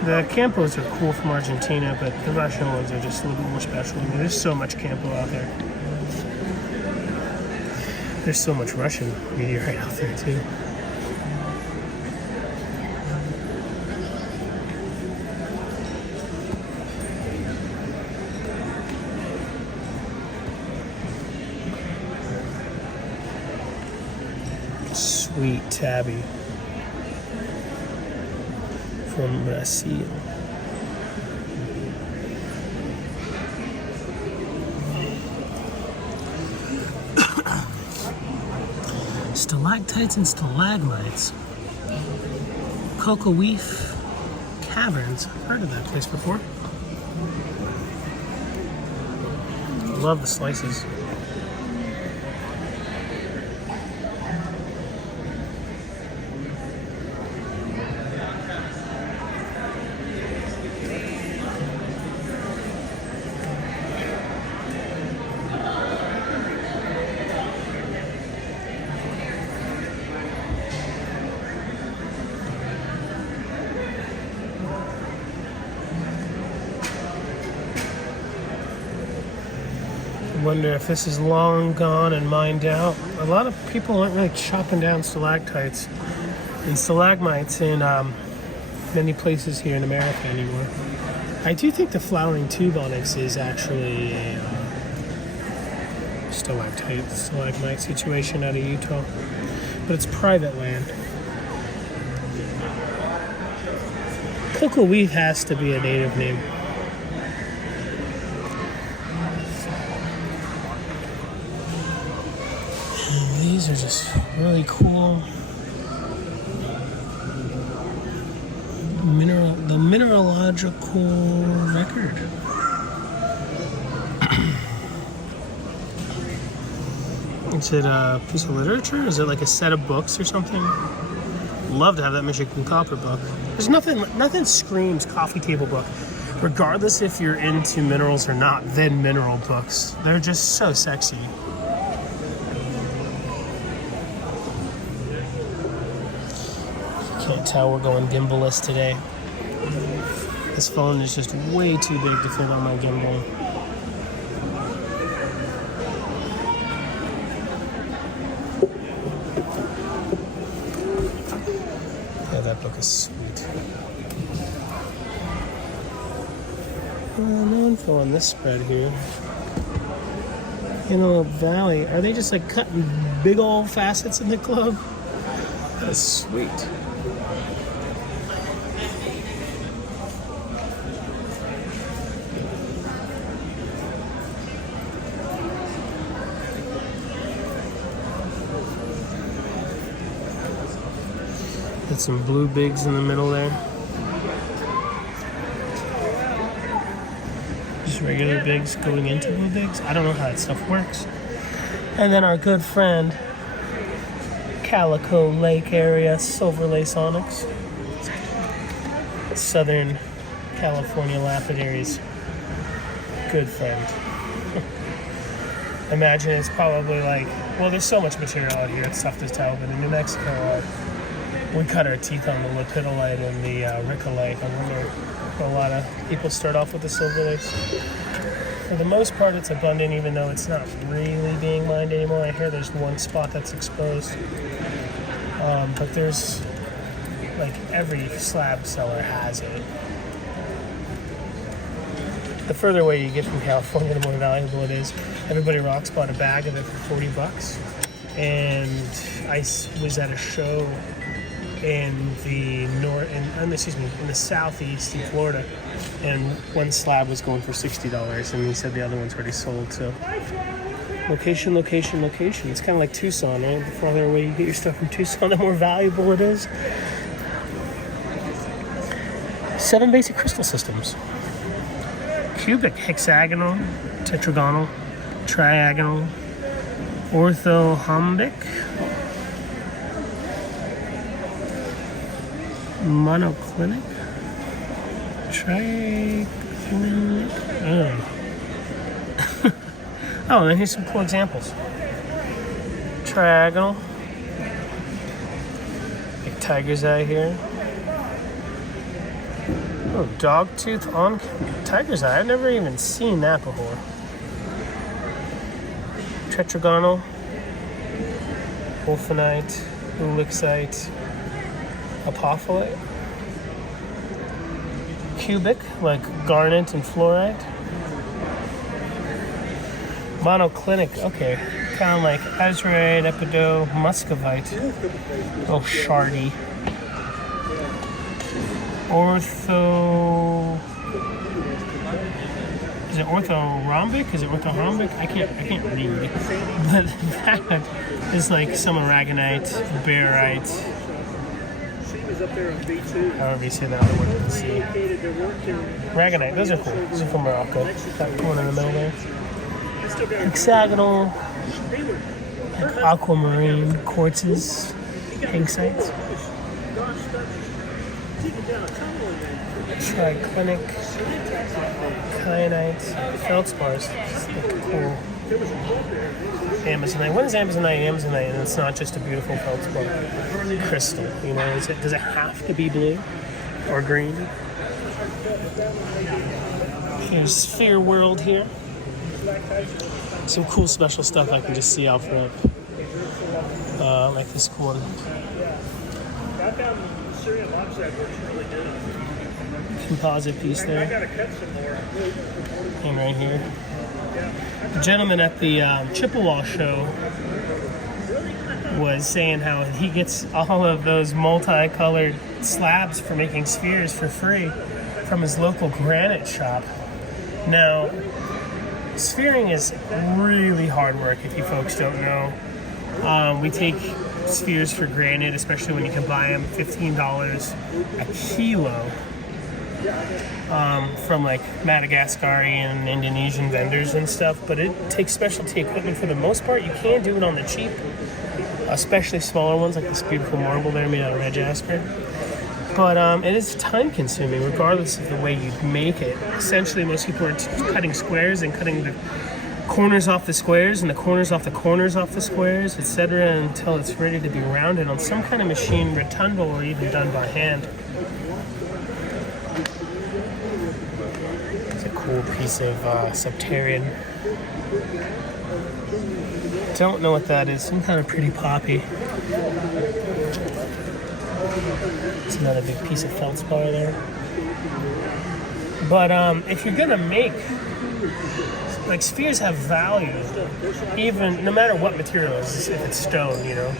The Campos are cool from Argentina, but the Russian ones are just a little bit more special. I mean, there's so much Campo out there. There's so much Russian meteorite out there too. Sweet tabby from Brazil. Stalactites and stalagmites. Cocoa Leaf Caverns. I've heard of that place before. Love the slices. Wonder if this is long gone and mined out. A lot of people aren't really chopping down stalactites and stalagmites in many places here in America anymore. I do think the flowering tube onyx is actually a stalagmite situation out of Utah, but it's private land. Cocoa Weave has to be a native name. These are just really cool. The mineralogical record. Is it a piece of literature? Is it like a set of books or something? Love to have that Michigan Copper book. There's nothing screams coffee table book, regardless if you're into minerals or not, than mineral books. They're just so sexy. Can't tell we're going gimballess today. This phone is just way too big to fit on my gimbal. Yeah, that book is sweet. No info on this spread here. Antelope Valley. Are they just like cutting big old facets in the club? That's sweet. Got some blue bigs in the middle there. Just regular bigs going into blue bigs. I don't know how that stuff works. And then our good friend, Calico Lake area, silver lace onyx. Southern California lapidaries. Good friend. Imagine it's probably like, well, there's so much material out here, it's tough to tell, but in New Mexico, we cut our teeth on the lapidary and the riccolite. I wonder if a lot of people start off with the silver lace. For the most part, it's abundant, even though it's not really being mined anymore. I hear there's one spot that's exposed. But there's, like, every slab seller has it. The further away you get from California, the more valuable it is. Everybody Rocks bought a bag of it for $40. And I was at a show in the in the southeast in Florida, and one slab was going for $60, and he said the other one's already sold. So location. It's kind of like Tucson, right? The farther away you get your stuff from Tucson, the more valuable it is. 7 basic crystal systems: cubic, hexagonal, tetragonal, triagonal, orthorhombic, monoclinic, triclinic. Oh, and here's some cool examples. Triagonal, like tiger's eye here. Oh, dog tooth on tiger's eye. I've never even seen that before. Tetragonal, wolfenite, ulixite, apophyllite, cubic, like garnet and fluorite, monoclinic, okay, kind of like azurite, epidote, muscovite, oh, shardy, is it orthorhombic? I can't read. But that is like some aragonite, barite, however you say that other word, you can see. Aragonite, those are cool. Those are from Morocco. That one in the middle there. Hexagonal, like aquamarine, quartzes, hanksites. Triclinic, kyanite, feldspars. Cool. Amazonite. What is Amazonite? Amazonite, and it's not just a beautiful feldspar crystal. You know, does it have to be blue or green? Here's Sphere World here. Some cool special stuff I can just see out front. Like this cool one. Composite piece there. And right here. The gentleman at the Chippewa show was saying how he gets all of those multicolored slabs for making spheres for free from his local granite shop. Now, sphering is really hard work if you folks don't know. We take spheres for granted, especially when you can buy them $15 a kilo from like Madagascarian and Indonesian vendors and stuff, but it takes specialty equipment for the most part. You can do it on the cheap, especially smaller ones like this beautiful marble there made out of red jasper. But it is time consuming regardless of the way you make it. Essentially, most people are cutting squares and cutting the corners off the squares and the corners off the corners off the squares, etc., until it's ready to be rounded on some kind of machine, rotundal, or even done by hand. It's a cool piece of septarian. Don't know what that is. Some kind of pretty poppy. It's another big piece of feldspar there. But if you're gonna make, like, spheres have value, even no matter what material it is, if it's stone, you know.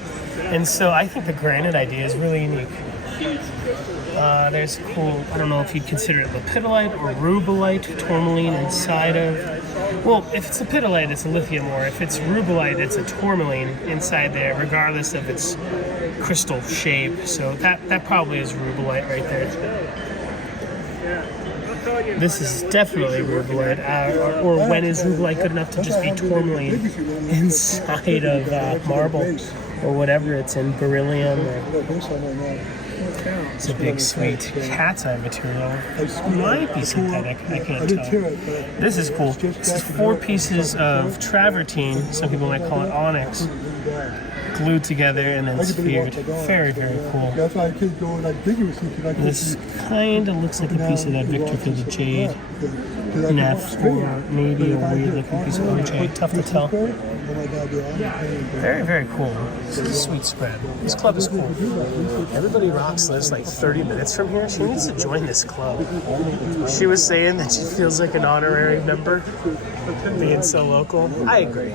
And so I think the granite idea is really unique. There's cool, I don't know if you'd consider it lapidolite or rubellite tourmaline inside of, well, if it's lapidolite, it's a lithium ore. If it's rubellite, it's a tourmaline inside there, regardless of its crystal shape. So that probably is rubellite right there. This is definitely rubellite, or when is rubellite good enough to just be tourmaline inside of marble, or whatever it's in, beryllium, or it's a big sweet cat's eye material. It might be synthetic, I can't tell. This is cool. This is 4 pieces of travertine, some people might call it onyx, glued together and then sphered. Very, very cool. This kind of looks like a piece of that Victor Philip jade. Nef, or maybe a weird looking piece of OJ. Tough to tell. Very, very cool. This is a sweet spread. This club is cool. Everybody Rocks lives like 30 minutes from here. She needs to join this club. She was saying that she feels like an honorary member, being so local. I agree.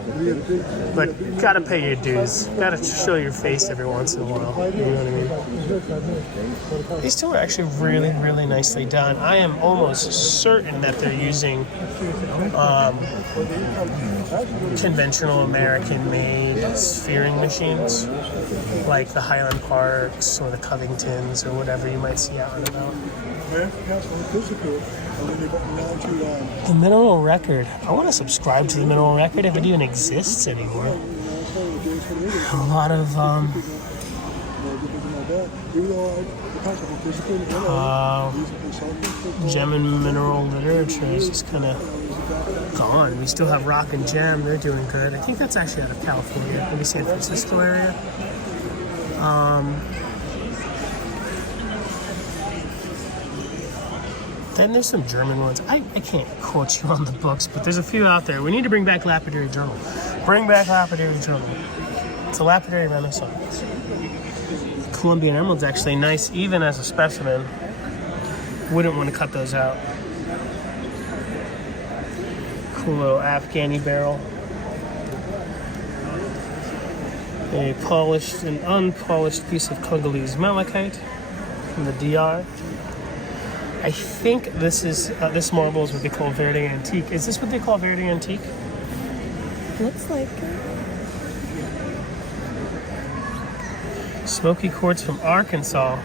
But gotta pay your dues. Gotta show your face every once in a while. You know what I mean? These two are actually really, really nicely done. I am almost certain that they're using conventional American-made sphering machines, like the Highland Parks or the Covingtons or whatever you might see out and about. The Mineral Record. I want to subscribe to the Mineral Record if it even exists anymore. A lot of gem and mineral literature is just kind of gone. We still have Rock and Gem. They're doing good. I think that's actually out of California, maybe San Francisco area. Then there's some German ones. I can't quote you on the books, but there's a few out there. We need to bring back Lapidary Journal. Bring back Lapidary Journal. It's a lapidary renaissance. Colombian emerald's actually nice, even as a specimen. Wouldn't want to cut those out. Cool little Afghani barrel. A polished and unpolished piece of Congolese malachite from the DR. I think this is this marble is what they call Verde Antique. Is this what they call Verde Antique? Looks like it. Smoky quartz from Arkansas.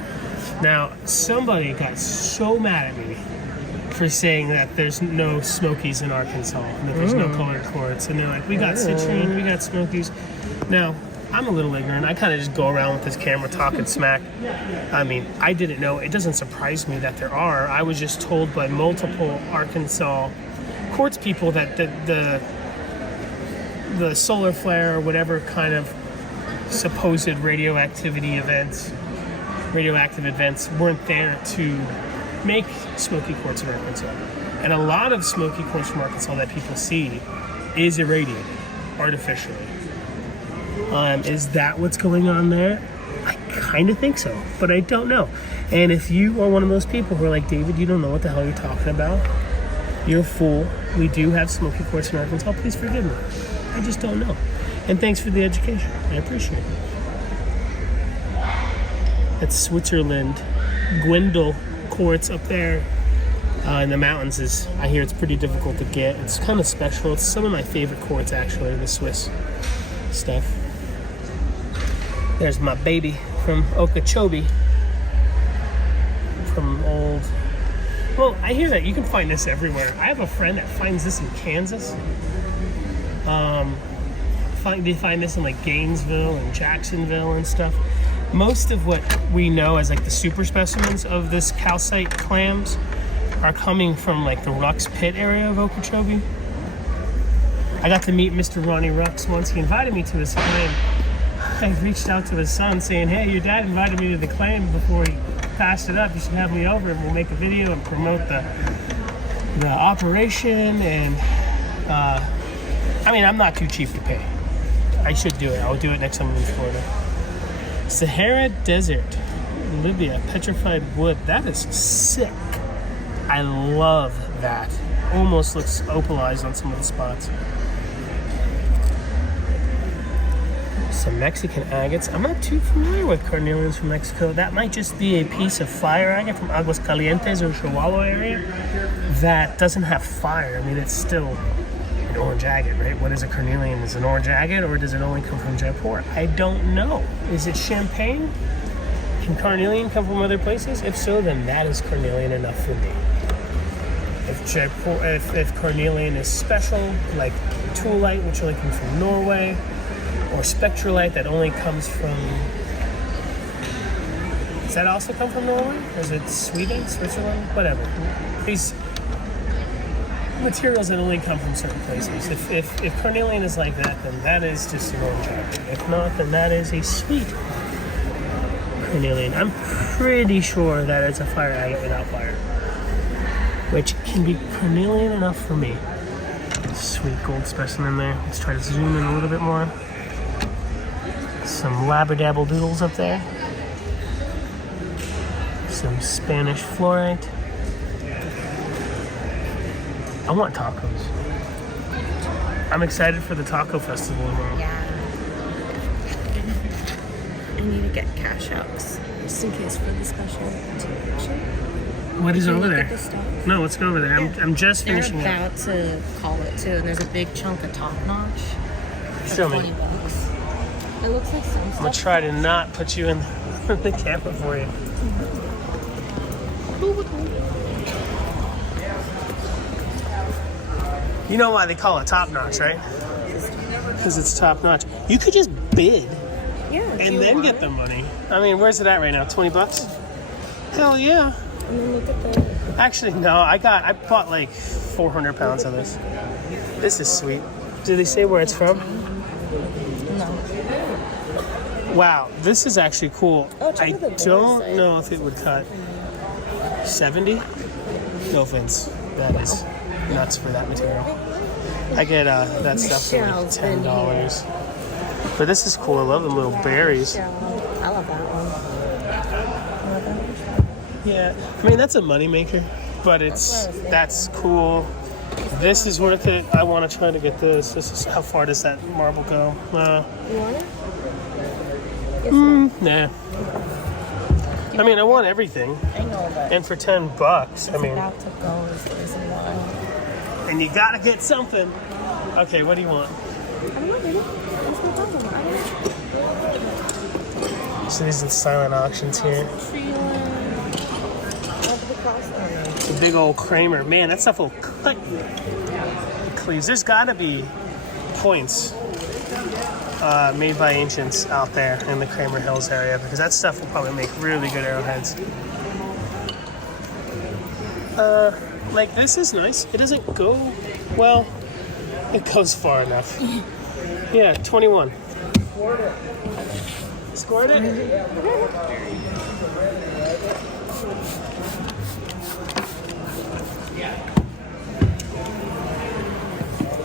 Now, somebody got so mad at me for saying that there's no smokies in Arkansas and that there's no colored quartz. And they're like, we got citrine, we got smokies. Now, I'm a little ignorant. I kind of just go around with this camera talking smack. I mean, I didn't know. It doesn't surprise me that there are. I was just told by multiple Arkansas quartz people that the solar flare or whatever kind of supposed radioactive events weren't there to make smoky quartz in Arkansas. And a lot of smoky quartz from Arkansas that people see is irradiated artificially. Is that what's going on there? I kind of think so, but I don't know. And if you are one of those people who are like, David, you don't know what the hell you're talking about, you're a fool. We do have smoky quartz in Arkansas. Please forgive me. I just don't know. And thanks for the education. I appreciate it. That's Switzerland. Gwendel quartz up there in the mountains is, I hear it's pretty difficult to get. It's kind of special. It's some of my favorite quartz, actually, the Swiss stuff. There's my baby from Okeechobee. From old... Well, I hear that you can find this everywhere. I have a friend that finds this in Kansas. They find this in like Gainesville and Jacksonville and stuff. most of what we know as like the super specimens of this calcite clams are coming from like the Rux pit area of Okeechobee. I got to meet Mr. Ronnie Rux once. He invited me to his claim. I reached out to his son saying, hey, your dad invited me to the claim before he passed it up. You should have me over and we'll make a video and promote the operation. And I mean, I'm not too cheap to pay. I should do it. I'll do it next time I'm in Florida. Sahara Desert, Libya, petrified wood. That is sick. I love that. Almost looks opalized on some of the spots. Some Mexican agates. I'm not too familiar with carnelians from Mexico. That might just be a piece of fire agate from Aguascalientes or Chihuahua area that doesn't have fire. I mean, it's still an orange agate, right? What is a carnelian? Is it an orange agate or does it only come from Jaipur? I don't know. Is it champagne? Can carnelian come from other places? If so, then that is carnelian enough for me. If carnelian is special, like Tuolite, which only comes from Norway, or spectrolite that only comes from... Does that also come from Norway? Or is it Sweden, Switzerland? Whatever. These materials that only come from certain places. If carnelian is like that, then that is just an orange agate. If not, then that is a sweet carnelian. I'm pretty sure that it's a fire agate without fire, which can be carnelian enough for me. Sweet gold specimen there. Let's try to zoom in a little bit more. Some labradabble doodles up there. Some Spanish fluorite. I want tacos. I'm excited for the taco festival tomorrow. Yeah. I need to get cash outs just in case for the special situation. What is over there? No, let's go over there. I'm just finishing up. They're about to call it too, and there's a big chunk of top notch. Show me. $20. It looks like some stuff. I'm gonna try to not put you in the camera for you. You know why they call it top notch, right? Because it's top notch. You could just bid and then get the money. I mean, where's it at right now? 20 bucks? Hell yeah. And then look at the... Actually, no, I bought like 400 pounds of this. This is sweet. Do they say where it's from? No. Wow, this is actually cool. Oh, I don't know if it would cut. 70? No offense. That is nuts for that material. I get that stuff for like $10. But this is cool. I love the little berries. I love that one. Yeah, I mean that's a moneymaker, but that's cool. This is worth it. I want to try to get this. This is how far does that marble go? You want it? Nah. I mean, I want everything. I know that. And for $10, I mean. About to go is the reason why. And you gotta get something. Okay, what do you want? I'm not ready. That's no problem. So these are the silent auctions here. It's a big old Kramer. Man, that stuff will cut you. Cleaves. There's gotta be points made by ancients out there in the Kramer Hills area because that stuff will probably make really good arrowheads. Like this is nice. It doesn't go, well, it goes far enough. Yeah, 21. Scored it?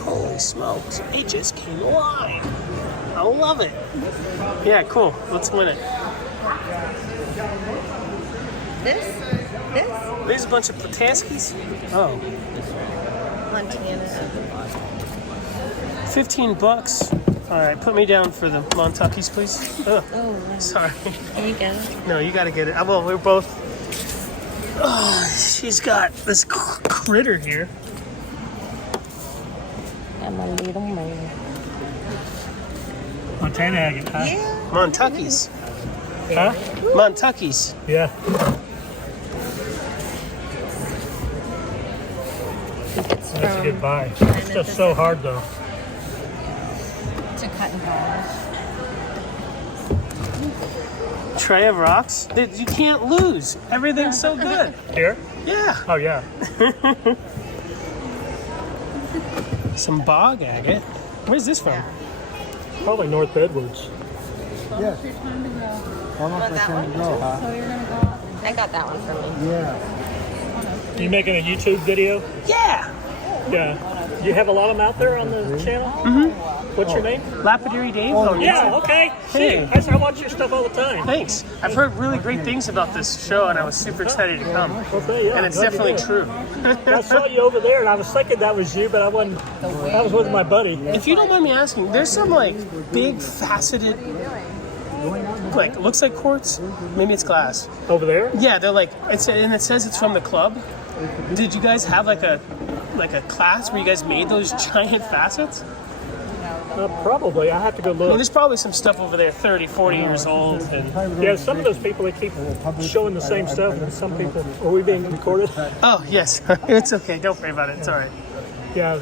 Holy smokes, it just came alive. I love it. Yeah, cool. Let's win it. This? There's a bunch of Plataskis. Oh. Montana. $15. All right, put me down for the Montuckies, please. Oh, sorry. Can you get it? No, you got to get it. Well, we're both. Oh, she's got this critter here. I'm a little man. Montana agate, huh? Yeah. Montuckies. Huh? Montuckies. Yeah. That's a good buy. It's just so hard though. To cut and polish. Tray of rocks? Dude, you can't lose. Everything's so good. Here? Yeah. Oh, yeah. Some bog agate. Where's this from? Probably North Edwards. Yes. Almost my turn to go, huh? So you're gonna go. I got that one for me. Yeah. You making a YouTube video? Yeah. Yeah. You have a lot of them out there on the channel? Mm-hmm. What's your name? Lapidary Dave. Yeah, okay. Hey. I watch your stuff all the time. Thanks. I've heard really great things about this show, and I was super excited to come. Okay, yeah. And it's definitely true. I saw you over there, and I was thinking that was you, but I wasn't. I was with my buddy. If you don't mind me asking, there's some like big faceted, like looks like quartz. Maybe it's glass. Over there? Yeah, they're like it says it's from the club. Did you guys have like a class where you guys made those giant facets? Probably. I have to go I mean, look. there's probably some stuff over there 30, 40 years old. And Yeah, some of those people, they keep showing the same stuff, and some people... Are we being recorded? Oh, yes. It's okay. Don't worry about it. It's all right. Yeah,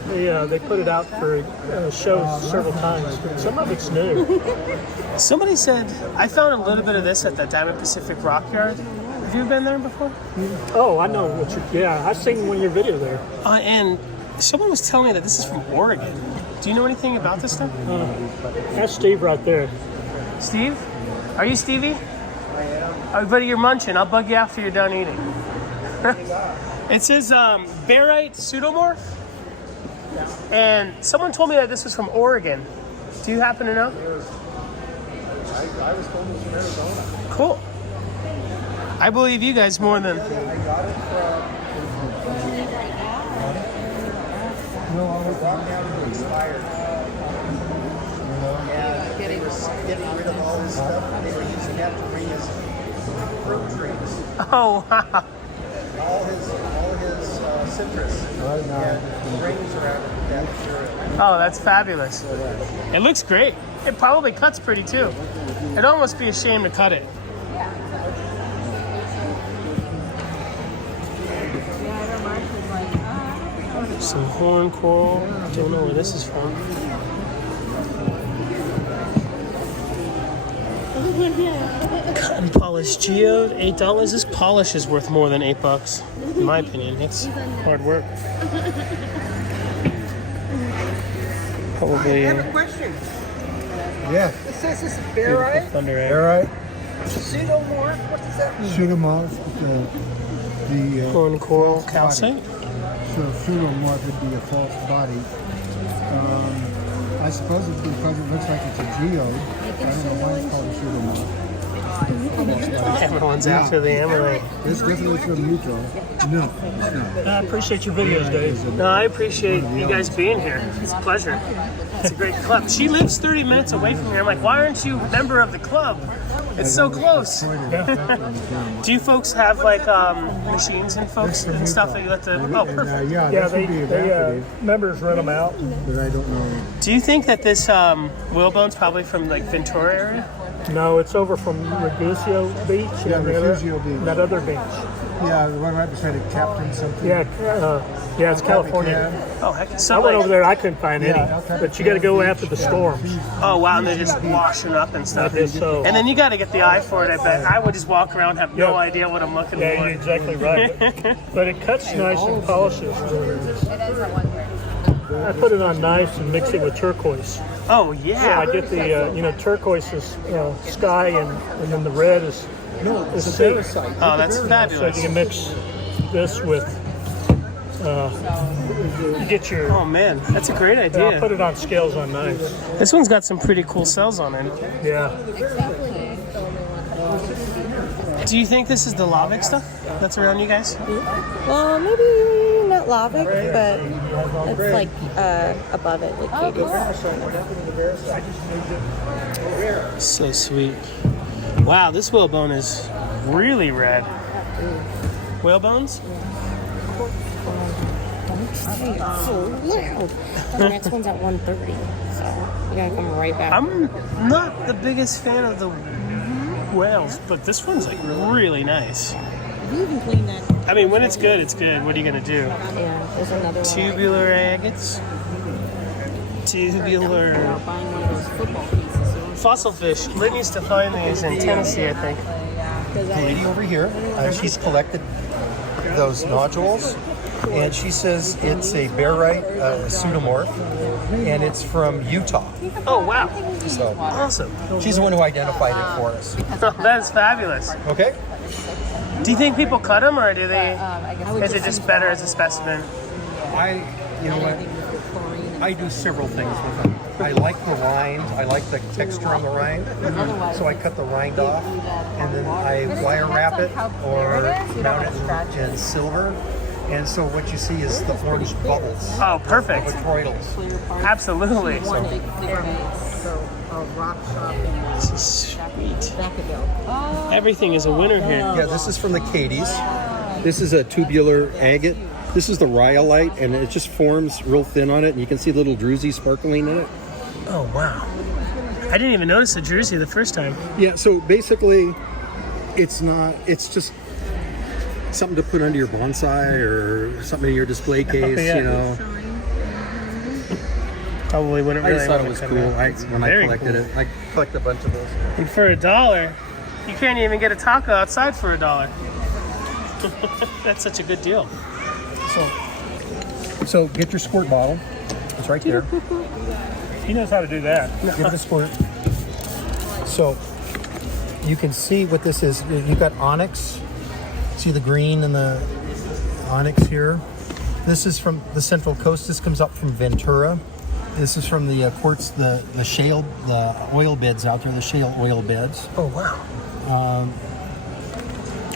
they put it out for shows several times. Some of it's new. Somebody said, I found a little bit of this at the Diamond Pacific Rock Yard. Have you been there before? Oh, I know what you... Yeah, I've seen one of your video there. And someone was telling me that this is from Oregon. Do you know anything about this stuff? That's Steve right there. Steve? Are you Stevie? Oh, buddy, you're munching. I'll bug you after you're done eating. It says barite pseudomorph. And someone told me that this was from Oregon. Do you happen to know? I was told it was from Arizona. Cool. I believe you guys more than... I got it from... Rockhounding expired. Yeah, they were getting rid of all this stuff. They were using that to bring his fruit trees. Oh, wow. All his citrus. And rings around that material. Oh, that's fabulous. It looks great. It probably cuts pretty too. It'd almost be a shame to cut it. Some horn coral. Don't know where this is from. Cotton polished geode, $8. This polish is worth more than $8, in my opinion. It's hard work. Probably. I have a question. Yeah. It says this is barite. Barite. Pseudomorph. What does that mean? Pseudomorph. The horn coral calcite. So pseudomorph would be a false body. I suppose it's because it looks like it's a geode. I don't know why it's called a pseudomorph. Everyone's after the emerald. It's definitely from Utah. No, it's not. I appreciate your videos, Dave. No, I appreciate you guys being here. It's a pleasure. It's a great club. She lives 30 minutes away from here. I'm like, why aren't you a member of the club? It's so close. Do you folks have like machines and folks and stuff that you let the? Oh, perfect. Yeah, they members rent them out. But I don't know. Do you think that this whalebone's probably from like Ventura area? No, it's over from Refugio Beach. Yeah, and Refugio Beach. That other beach. Yeah, the one right beside it, Captain something. Yeah, it's California. Oh, heck. I went over there. I couldn't find any, but you got to go after the storm. Oh, wow, and they're just washing up and stuff. I guess so. And then you got to get the eye for it, I bet. I would just walk around, have no idea what I'm looking Yeah, for. you're exactly right. But it cuts nice and polishes. I put it on nice and mix it with turquoise. Oh, yeah. So I get the, turquoise is sky, and then the red is sea. Oh, that's fabulous. So you can mix this with, you get your... Oh, man, that's a great idea. I'll put it on scales on nice. This one's got some pretty cool cells on it. Yeah. Do you think this is the lavic stuff that's around you guys? Well, maybe not lavic, but it's like above it. Like So sweet. Wow, this whalebone is really red. Whalebones? so loud. The next one's at 1:30, so we gotta come right back. I'm not the biggest fan of the whales, but this one's like really nice. You even clean that. I mean, when it's good, it's good. What are you gonna do? Yeah, there's another one. Tubular agates. Tubular. Buying one of those football pieces. So fossil fish. Lynn used to find these in Tennessee, I think. Lady over here, she's collected those nodules, and she says it's a barite pseudomorph, and it's from Utah. Oh, wow. So awesome. She's the one who identified it for us. That's fabulous. Okay. Do you think people cut them, or do they? Is it just better as a specimen? You know what? I do several things with them. I like the rind. I like the texture on the rind. So I cut the rind off, and then I wire wrap it or mount it in silver. And so what you see is the orange bubbles. Oh, perfect. With toroidals. Absolutely. This is sweet. Everything is a winner here. Yeah, this is from the Cadies. This is a tubular agate. This is the rhyolite, and it just forms real thin on it, and you can see little druzy sparkling in it. Oh, wow. I didn't even notice the druzy the first time. Yeah, so basically, it's just something to put under your bonsai or something in your display case, Yeah. you know. Probably wouldn't I really just thought it want was to cool when I Very collected cool. it. I collected a bunch of those. And for $1, you can't even get a taco outside for $1. That's such a good deal. So get your squirt bottle. It's right there. He knows how to do that. Give it a squirt. So you can see what this is. You've got onyx. See the green and the onyx here. This is from the Central Coast. This comes up from Ventura. This is from the quartz, the shale, the oil beds out there, the shale oil beds. Oh, wow.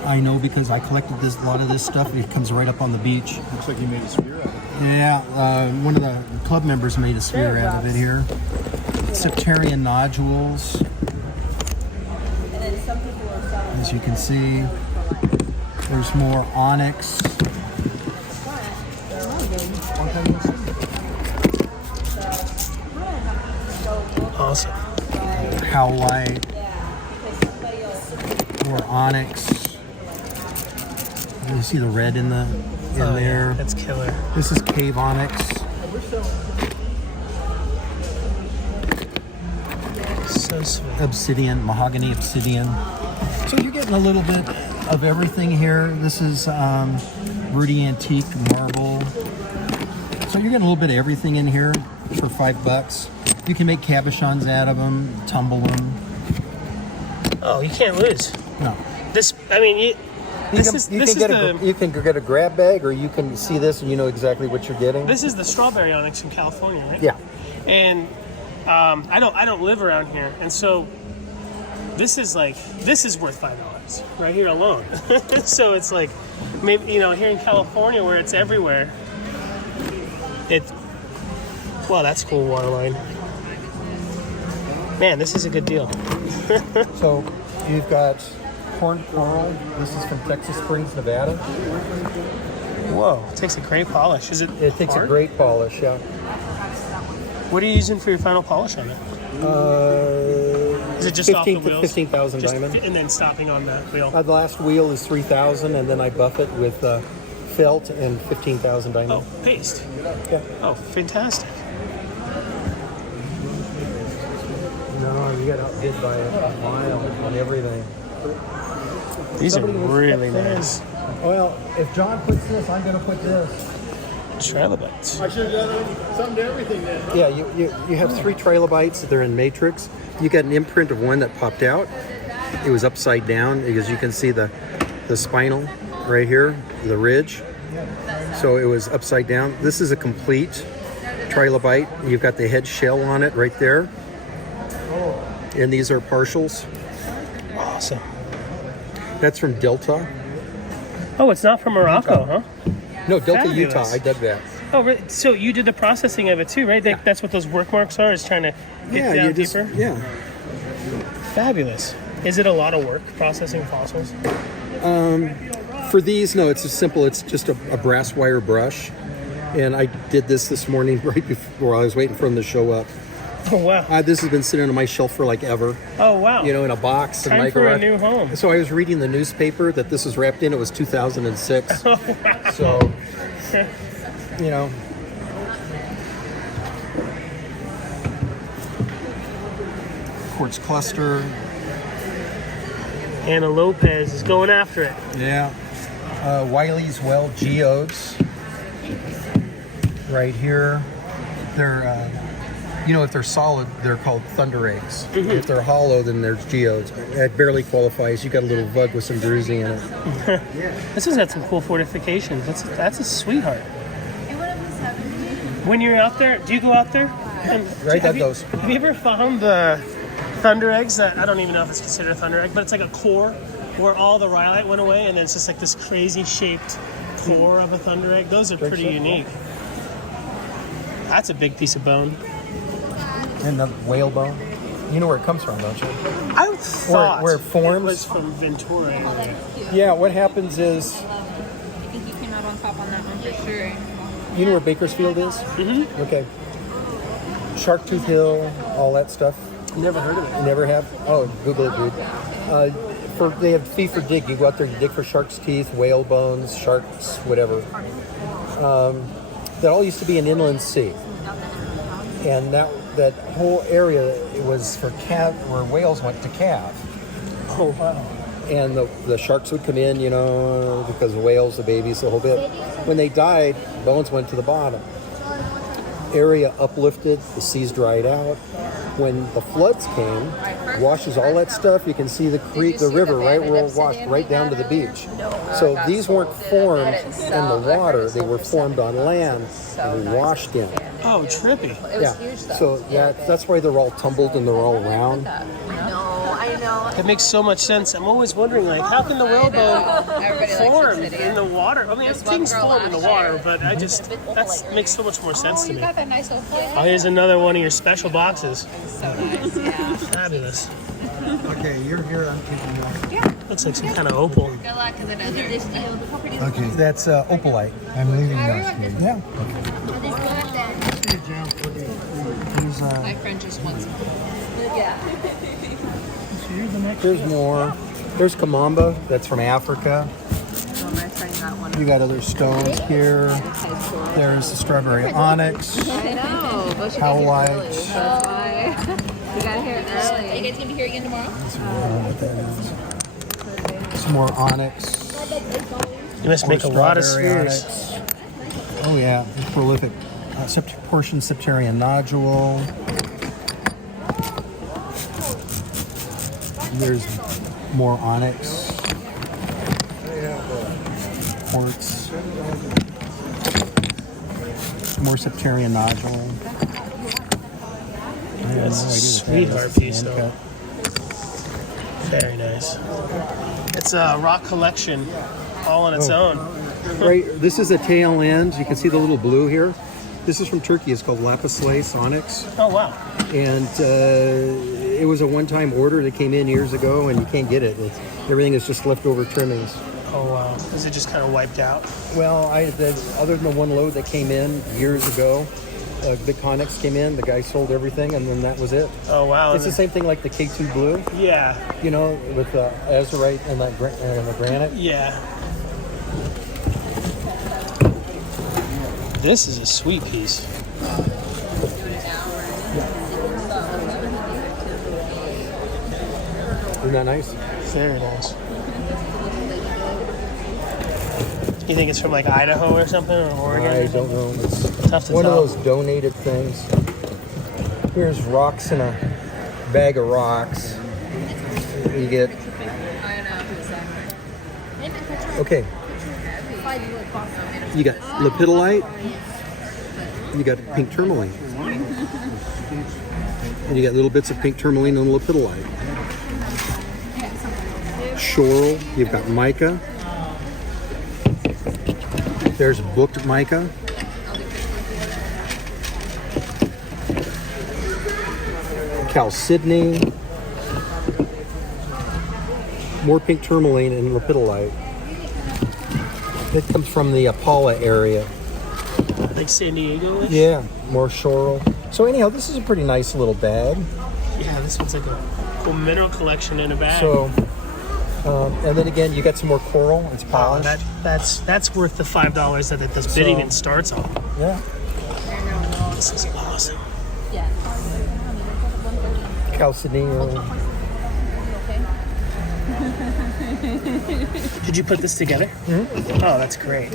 I know because I collected a lot of this stuff. It comes right up on the beach. Looks like you made a sphere out of it. Yeah, one of the club members made a sphere out of it here. Septarian nodules. As you can see, there's more onyx. Awesome. Howlite. More onyx. You see the red in there. Yeah, that's killer. This is cave onyx. So sweet. Obsidian, mahogany obsidian. So you're getting a little bit of everything here. This is Rudy Antique marble. So you're getting a little bit of everything in here for $5. You can make cabochons out of them, tumble them. Oh, you can't lose. No. This, I mean, you can get a grab bag, or you can see this and you know exactly what you're getting. This is the strawberry onyx from California, right? Yeah. And I don't live around here, and so this is worth $5 right here alone. So it's like, maybe here in California where it's everywhere. Well, that's cool waterline. Man, this is a good deal. So you've got corn coral. This is from Texas Springs, Nevada. Whoa, it takes a great polish. Is it? It takes a great polish, yeah. What are you using for your final polish on it? Is it just off the wheels? 15,000 diamond. And then stopping on the wheel? The last wheel is 3,000, and then I buff it with felt and 15,000 diamond. Oh, paste. Yeah. Oh, fantastic. No, you got outbid by a mile on everything. These are really nice. Well, if John puts this, I'm going to put this. Trilobites. I should have done something to everything then. Yeah, you have 3 trilobites. They're in matrix. You got an imprint of one that popped out. It was upside down because you can see the spinal right here, the ridge. So it was upside down. This is a complete trilobite. You've got the head shell on it right there. And these are partials. Awesome. That's from Delta. Oh, it's not from Morocco, huh? No, Delta, Fabulous. Utah. I dug that. Oh, right. So you did the processing of it too, right? That's what those work marks are, is trying to get down deeper? Yeah. Fabulous. Is it a lot of work processing fossils? For these, no, it's simple. It's just a brass wire brush. And I did this morning right before I was waiting for them to show up. Oh, wow. This has been sitting on my shelf for like ever. Oh, wow. In a box. Time for a new home. So I was reading the newspaper that this was wrapped in. It was 2006. Oh, wow. So, quartz cluster. Antelope is going after it. Yeah. Wiley's Well geodes. Right here. They're, if they're solid, they're called thunder eggs. If they're hollow, then there's geodes. It barely qualifies. You got a little vug with some druzy in it. This one's got some cool fortifications. That's a sweetheart. When you're out there, do you go out there? Right at those. Have you ever found the thunder eggs that, I don't even know if it's considered a thunder egg, but it's like a core where all the rhyolite went away and then it's just like this crazy shaped core of a thunder egg? Those are pretty unique. That's a big piece of bone. And the whale bone. You know where it comes from, don't you? I thought where it forms. It was from Ventura. Yeah, what happens is, I think you came out on top on that one for sure. you know where Bakersfield is? Mm-hmm. Okay. Sharktooth Hill, all that stuff. Never heard of it. You never have? Oh, Google it, dude. They have fee for dig. You go out there and dig for shark's teeth, whale bones, sharks, whatever. That all used to be an inland sea. And that whole area, it was for calf, where whales went to calve. Oh, wow. And the sharks would come in, because the whales, the babies, the whole bit. When they died, bones went to the bottom. Area uplifted, the seas dried out. When the floods came, washes all that stuff, you can see the creek, the river, right, where it washed right down to the beach. So these weren't formed in the water, they were formed on land and washed in. Oh, trippy. Yeah, so that's why they're all tumbled and they're all round. I know. It makes so much sense. I'm always wondering, like, how can the whalebone form in the water? I mean, things form in the water, but that makes so much more sense to me. Got that nice little plate. Oh, here's another one of your special boxes. So nice, yeah. Fabulous. Okay, you're here. I'm keeping you. Looks like some kind of opal. Good luck, because I know this deal. Okay, that's opalite. I'm leaving us. Yeah. My friend just wants one. Yeah. There's more. There's Kamamba, that's from Africa. You got other stones here. There's the strawberry onyx. I know. Howlite. We got here early. Are you guys going to be here again tomorrow? Some more onyx. You must make a lot of spheres. Oh yeah, it's prolific. Portion septarian nodule. There's more onyx. Quartz. More septarian nodule. That's a sweetheart piece, though. Very nice. It's a rock collection all on its own. Right, this is a tail end. You can see the little blue here. This is from Turkey. It's called lapis lazuli onyx. Oh, wow. And it was a one-time order that came in years ago, and you can't get it. Everything is just leftover trimmings. Oh, wow. Is it just kind of wiped out? Well, other than the one load that came in years ago, big onyx came in, the guy sold everything, and then that was it. Oh, wow. It's the same thing like the K2 blue. Yeah. With the azurite and the granite. Yeah. This is a sweet piece. Isn't that nice? Very nice. You think it's from like Idaho or something, or Oregon? I don't know. It's tough to one tell. of those donated things. Here's rocks in a bag of rocks. You get. Okay. You got lapidolite. You got pink tourmaline. And you got little bits of pink tourmaline and lapidolite. Shoral. You've got mica. There's booked mica. Chalcedony. More pink tourmaline and lapidolite. It comes from the Opal area. Like San Diego-ish? Yeah, more shoral. So anyhow, this is a pretty nice little bag. Yeah, this one's like a cool mineral collection in a bag. So, and then again, you got some more coral. It's polished. That's worth the $5 that this bid even starts on. Yeah. This is awesome. Calcineo. Did you put this together? Mm-hmm. Oh, that's great.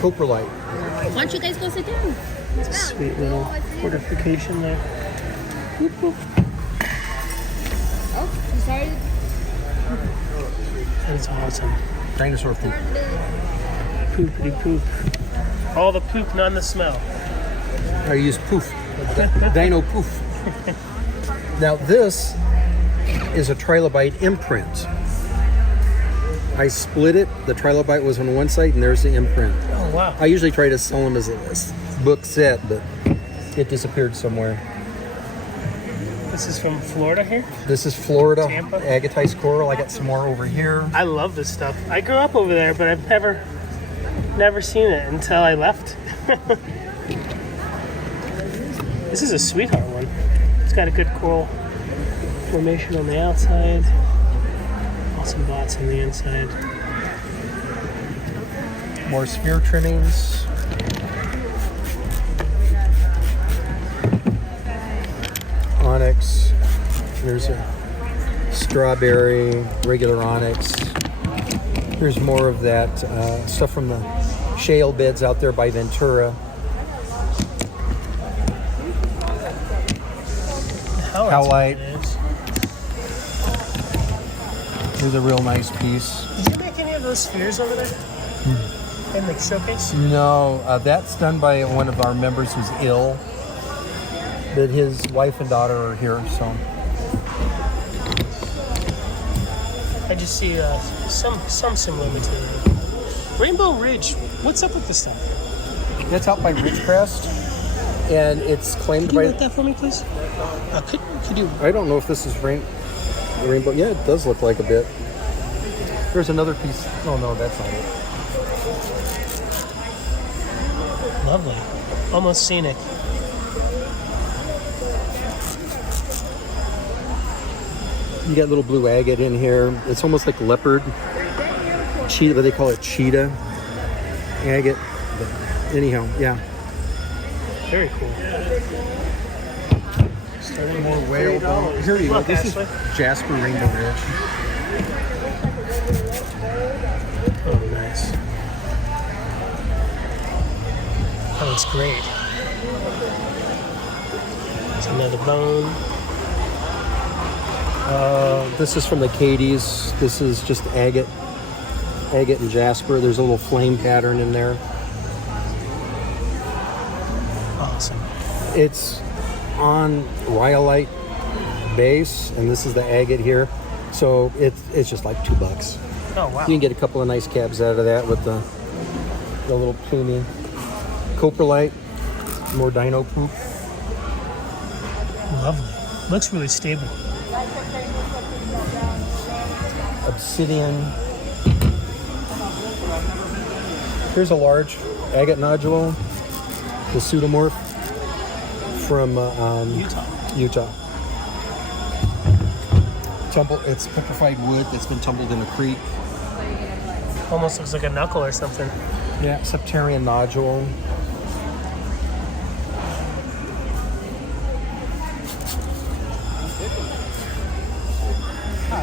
Coprolite. Why don't you guys go sit down? It's a sweet little fortification there. Whoop, whoop. Oh, you started? That's awesome. Dinosaur poop. Poopity poop. All the poop, none the smell. I use poof. Dino poof. Now this is a trilobite imprint. I split it. The trilobite was on one side and there's the imprint. Oh, wow. I usually try to sell them as a book set, but it disappeared somewhere. This is from Florida here? This is Florida. Tampa? Agatized coral. I got some more over here. I love this stuff. I grew up over there, but I've never seen it until I left. This is a sweetheart one. It's got a good coral formation on the outside. Awesome dots on the inside. More sphere trimmings. Onyx. There's a strawberry, regular onyx. Here's more of that stuff from the shale beds out there by Ventura. Howlite. Here's a real nice piece. Did you make any of those spheres over there? In the showcase? No, that's done by one of our members who's ill. But his wife and daughter are here, so. I just see some similar material. Rainbow Ridge, what's up with this stuff? That's out by Ridgecrest, and it's claimed Can you by. look that for me, please? Could you? I don't know if this is rainbow. Yeah, it does look like a bit. There's another piece. Oh no, that's not it. Lovely, almost scenic. You got little blue agate in here. It's almost like leopard. Cheetah, but they call it cheetah agate. But anyhow, yeah. Very cool. Starting more whale bone. Here you go. Look, This is Jasper Rainbow Ridge. Oh, nice. That looks great. It's another bone. This is from the Cadies. This is just agate and jasper. There's a little flame pattern in there. Awesome. It's on rhyolite base, and this is the agate here. So it's just like $2. Oh, wow. You can get a couple of nice cabs out of that with the little plumy. Coprolite, more dino poop. Lovely. Looks really stable. Obsidian. Here's a large agate nodule, the pseudomorph from Utah. It's petrified wood that's been tumbled in a creek. Almost looks like a knuckle or something. Yeah, septarian nodule.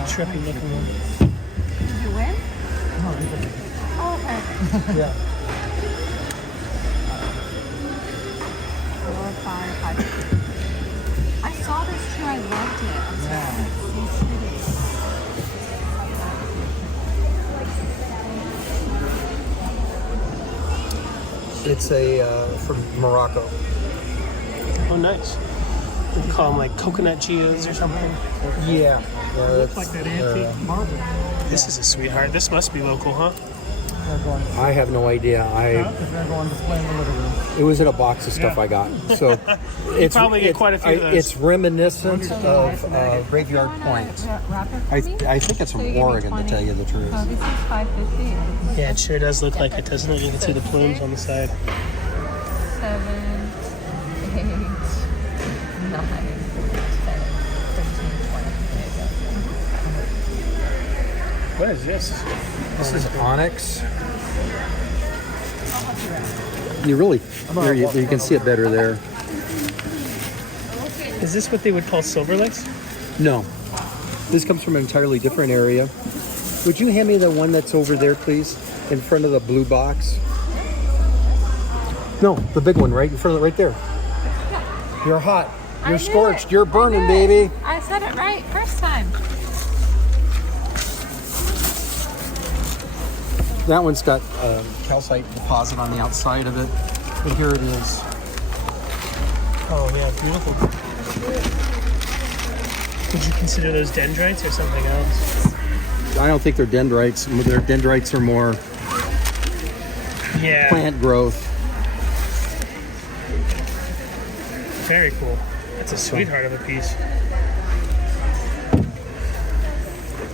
Trippy looking one. Did you win? Oh, okay. Yeah. 4, 5, 5. I saw this too. I loved it. It's from Morocco. Oh, nice. We call them like coconut geodes or something. Yeah. Looks like that antique marble. This is a sweetheart. This must be local, huh? I have no idea. It was in a box of stuff I got. So it's probably get quite a few of those. It's reminiscent of Graveyard Point. I think it's from Oregon, to tell you the truth. Oh, this is $5.50. Yeah, it sure does look like it, doesn't it? You can see the plumes on the side. 7, 8, 9, 10, 13, 20. What is this? This is onyx. You really, you can see it better there. Is this what they would call silver licks? No. This comes from an entirely different area. Would you hand me the one that's over there, please? In front of the blue box? No, the big one, right in front of it, right there. You're hot. You're scorched. You're burning, baby. I said it right first time. That one's got a calcite deposit on the outside of it. And here it is. Oh yeah, beautiful. Would you consider those dendrites or something else? I don't think they're dendrites. Their dendrites are more plant growth. Very cool. That's a sweetheart of a piece.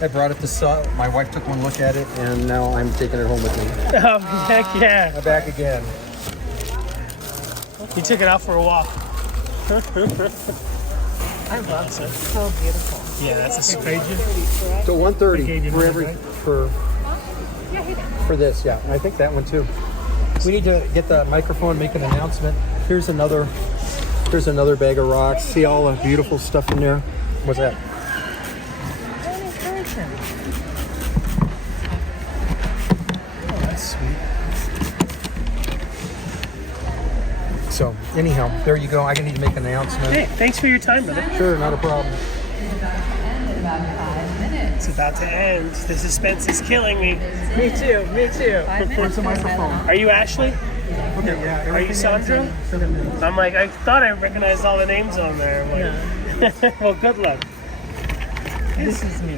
I brought it to my wife took one look at it, and now I'm taking it home with me. Oh, heck yeah. I'm back again. You took it out for a walk. I love it. So beautiful. Yeah, that's a sweet. So 130 for this, yeah. And I think that one too. We need to get the microphone, make an announcement. Here's another bag of rocks. See all the beautiful stuff in there? What's that? Oh, that's sweet. So anyhow, there you go. I need to make an announcement. Hey, thanks for your time, brother. Sure, not a problem. It's about to end. The suspense is killing me. Me too. Me too. Where's the microphone? Are you Ashley? Okay, yeah. Are you Sandra? I'm like, I thought I recognized all the names on there. I'm like, well, good luck. This is me.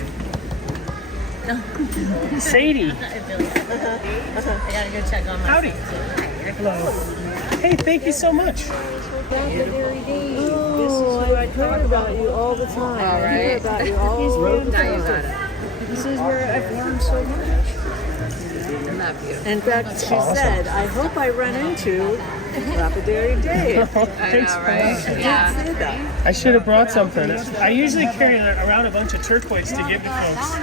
Sadie. I gotta go check on my. Howdy. Hello. Hey, thank you so much. Oh, I've heard about you all the time. All I hear right. about you all the Now you time. got it. This is where I've learned so much. Isn't that beautiful? In fact, she said, I hope I run into Lapidary Dave. I know, right? Yeah. Say that. I should have brought something. I usually carry around a bunch of turquoise to give to folks who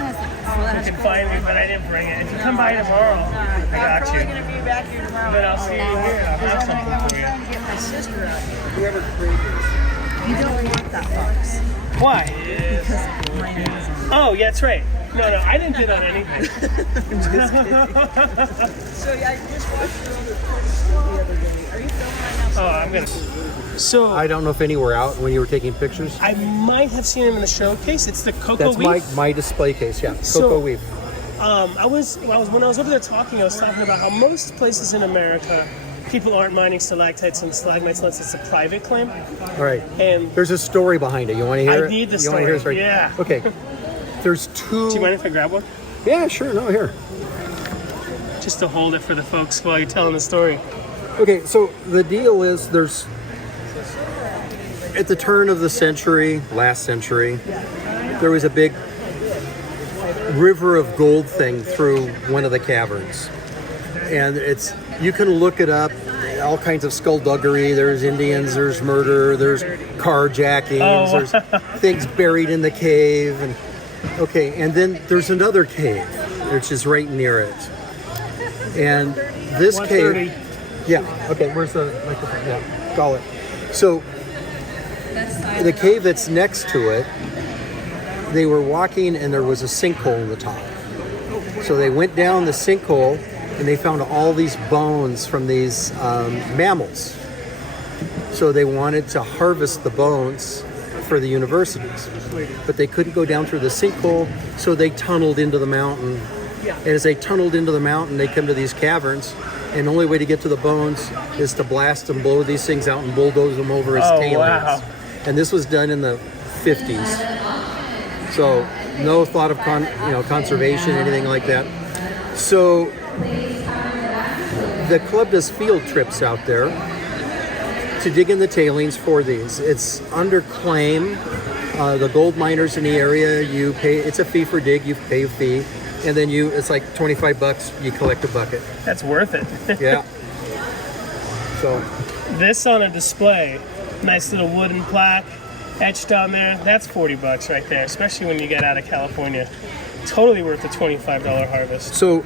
can find me, but I didn't bring it. If you come by tomorrow, I got you. I'm going to be back here tomorrow. But I'll see you here. I'll have something for you. trying to get my sister out here. Whoever created this. You don't want that box. Why? Because my name is on it. Oh, yeah, that's right. No, I didn't bid on anything. So I just watched your other post the other day. Are you filming right now? Oh, I'm going to. So, I don't know if any were out when you were taking pictures. I might have seen him in the showcase. It's the Cocoa That's Weave. my display case, yeah. So- Cocoa Weave. When I was over there talking, I was talking about how most places in America, people aren't mining stalactites and stalagmites unless it's a private claim. All right. And There's a story behind it. You want to hear it? I need the You want to hear the story, story? yeah. Okay. There's two. Do you mind if I grab one? Yeah, sure. No, here. Just to hold it for the folks while you're telling the story. Okay, so the deal is there's, at the turn of the century, last century, there was a big river of gold thing through one of the caverns. And you can look it up, all kinds of skullduggery. There's Indians, there's murder, there's carjackings, there's things buried in the cave. And then there's another cave, which is right near it. And this cave, yeah, okay, where's the microphone? Yeah, call it. So the cave that's next to it, they were walking and there was a sinkhole in the top. So they went down the sinkhole and they found all these bones from these mammals. So they wanted to harvest the bones for the universities, but they couldn't go down through the sinkhole, so they tunneled into the mountain. And as they tunneled into the mountain, they come to these caverns, and the only way to get to the bones is to blast and blow these things out and bulldoze them over as tailings. Wow. And this was done in the 50s. So no thought of conservation, anything like that. So the club does field trips out there to dig in the tailings for these. It's under claim. The gold miners in the area, you pay. It's a fee for dig. You pay a fee, and then it's like $25. You collect a bucket. That's worth it. Yeah. So this on a display, nice little wooden plaque etched on there. That's $40 right there, especially when you get out of California. Totally worth the $25 harvest. So,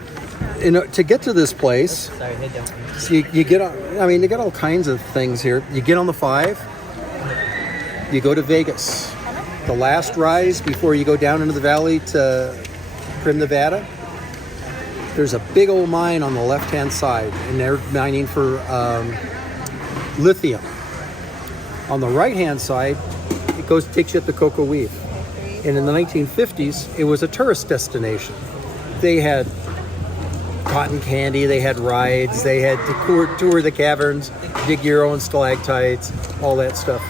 to get to this place, so you get on. I mean, they got all kinds of things here. You get on the 5, You go to Vegas. The last rise before you go down into the valley to Prim, Nevada. There's a big old mine on the left-hand side, and they're mining for lithium. On the right-hand side, it takes you up the Cocoa Weave. And in the 1950s, it was a tourist destination. They had cotton candy, they had rides, they had to tour the caverns, dig your own stalactites, all that stuff.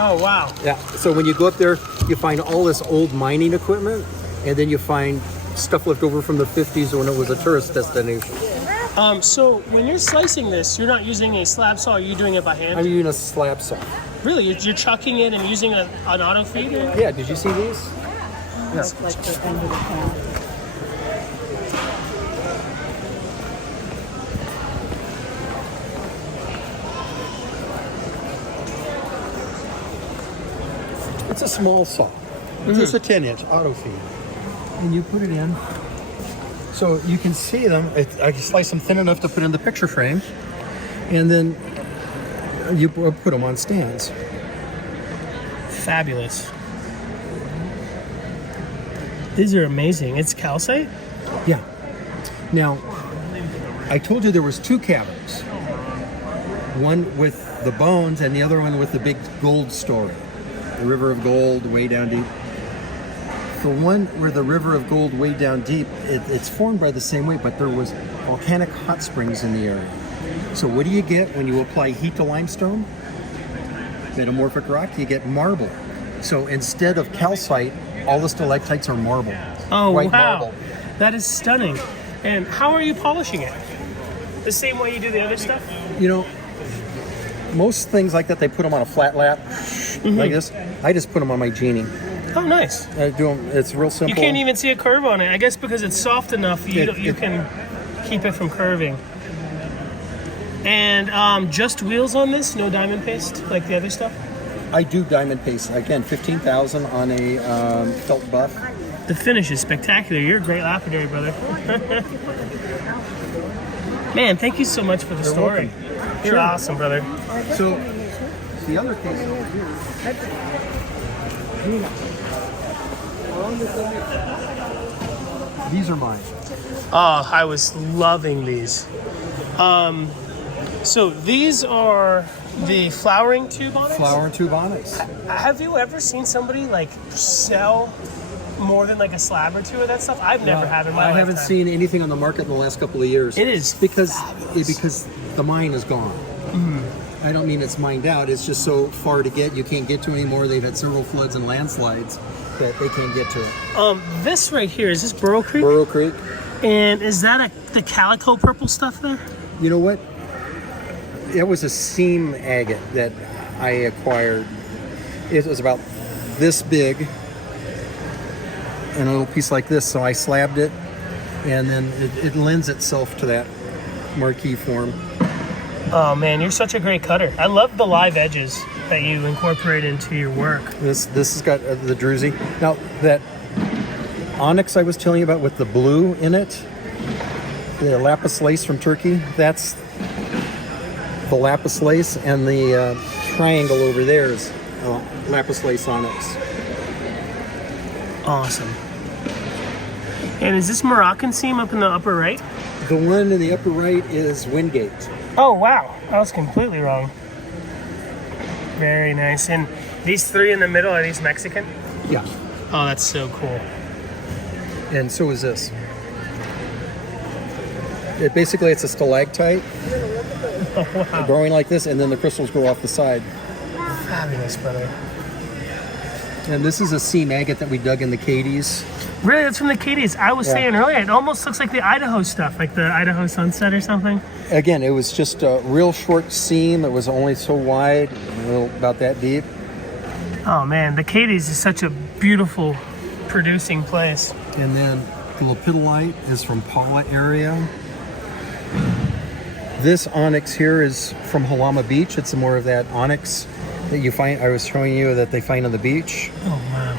Oh, wow. Yeah, so when you go up there, you find all this old mining equipment, and then you find stuff left over from the 50s when it was a tourist destination. So when you're slicing this, you're not using a slab saw, you're doing it by hand? I'm using a slab saw. Really? You're chucking it and using an auto feed? Yeah, did you see these? That's like the end of the town. It's a small saw. It's just a 10-inch auto feed. And you put it in. So you can see them. I can slice them thin enough to put in the picture frame. And then you put them on stands. Fabulous. These are amazing. It's calcite? Yeah. Now, I told you there was 2 caverns. One with the bones and the other one with the big gold story. The River of Gold way down deep. The one where the River of Gold way down deep, it's formed by the same way, but there was volcanic hot springs in the area. So what do you get when you apply heat to limestone? Metamorphic rock, you get marble. So instead of calcite, all the stalactites are marble. Oh, white wow. marble. That is stunning. And how are you polishing it? The same way you do the other stuff? You know, most things like that, they put them on a flat lap, like this. I just put them on my Genie. Oh, nice. I do them, it's real simple. You can't even see a curve on it. I guess because it's soft enough, you can keep it from curving. And just wheels on this, no diamond paste like the other stuff? I do diamond paste. Again, 15,000 on a felt buff. The finish is spectacular. You're a great lapidary, brother. Man, thank you so much for the story. Welcome. You're awesome, brother. So, the other case over here. These are mine. Oh, I was loving these. So these are the flowering tube onyx? Flowering tube onyx. Have you ever seen somebody like sell more than like a slab or two of that stuff? I've never had in my life. I haven't seen anything on the market in the last couple of years. It is because the mine is gone. I don't mean it's mined out. It's just so far to get, you can't get to anymore. They've had several floods and landslides that they can't get to it. This right here, is this Burrow Creek? Burrow Creek. And is that the calico purple stuff there? You know what? It was a seam agate that I acquired. It was about this big and a little piece like this, so I slabbed it, and then it lends itself to that marquee form. Oh man, you're such a great cutter. I love the live edges that you incorporate into your work. This has got the druzy. Now that onyx I was telling you about with the blue in it, the lapis lace from Turkey, that's the lapis lace, and the triangle over there is lapis lace onyx. Awesome. And is this Moroccan seam up in the upper right? The one in the upper right is Wingate. Oh wow, I was completely wrong. Very nice. And these 3 in the middle, are these Mexican? Yeah. Oh, that's so cool. And so is this. Basically, it's a stalactite. Oh, wow. Growing like this, and then the crystals grow off the side. Fabulous, brother. And this is a seam agate that we dug in the Cadies. Really, that's from the Cadies. I was saying earlier, it almost looks like the Idaho stuff, like the Idaho sunset or something. Again, it was just a real short seam. It was only so wide, about that deep. Oh man, the Cadies is such a beautiful producing place. And then the lapidolite is from Paula area. This onyx here is from Halama Beach. It's more of that onyx that you find, I was showing you, that they find on the beach. Oh wow.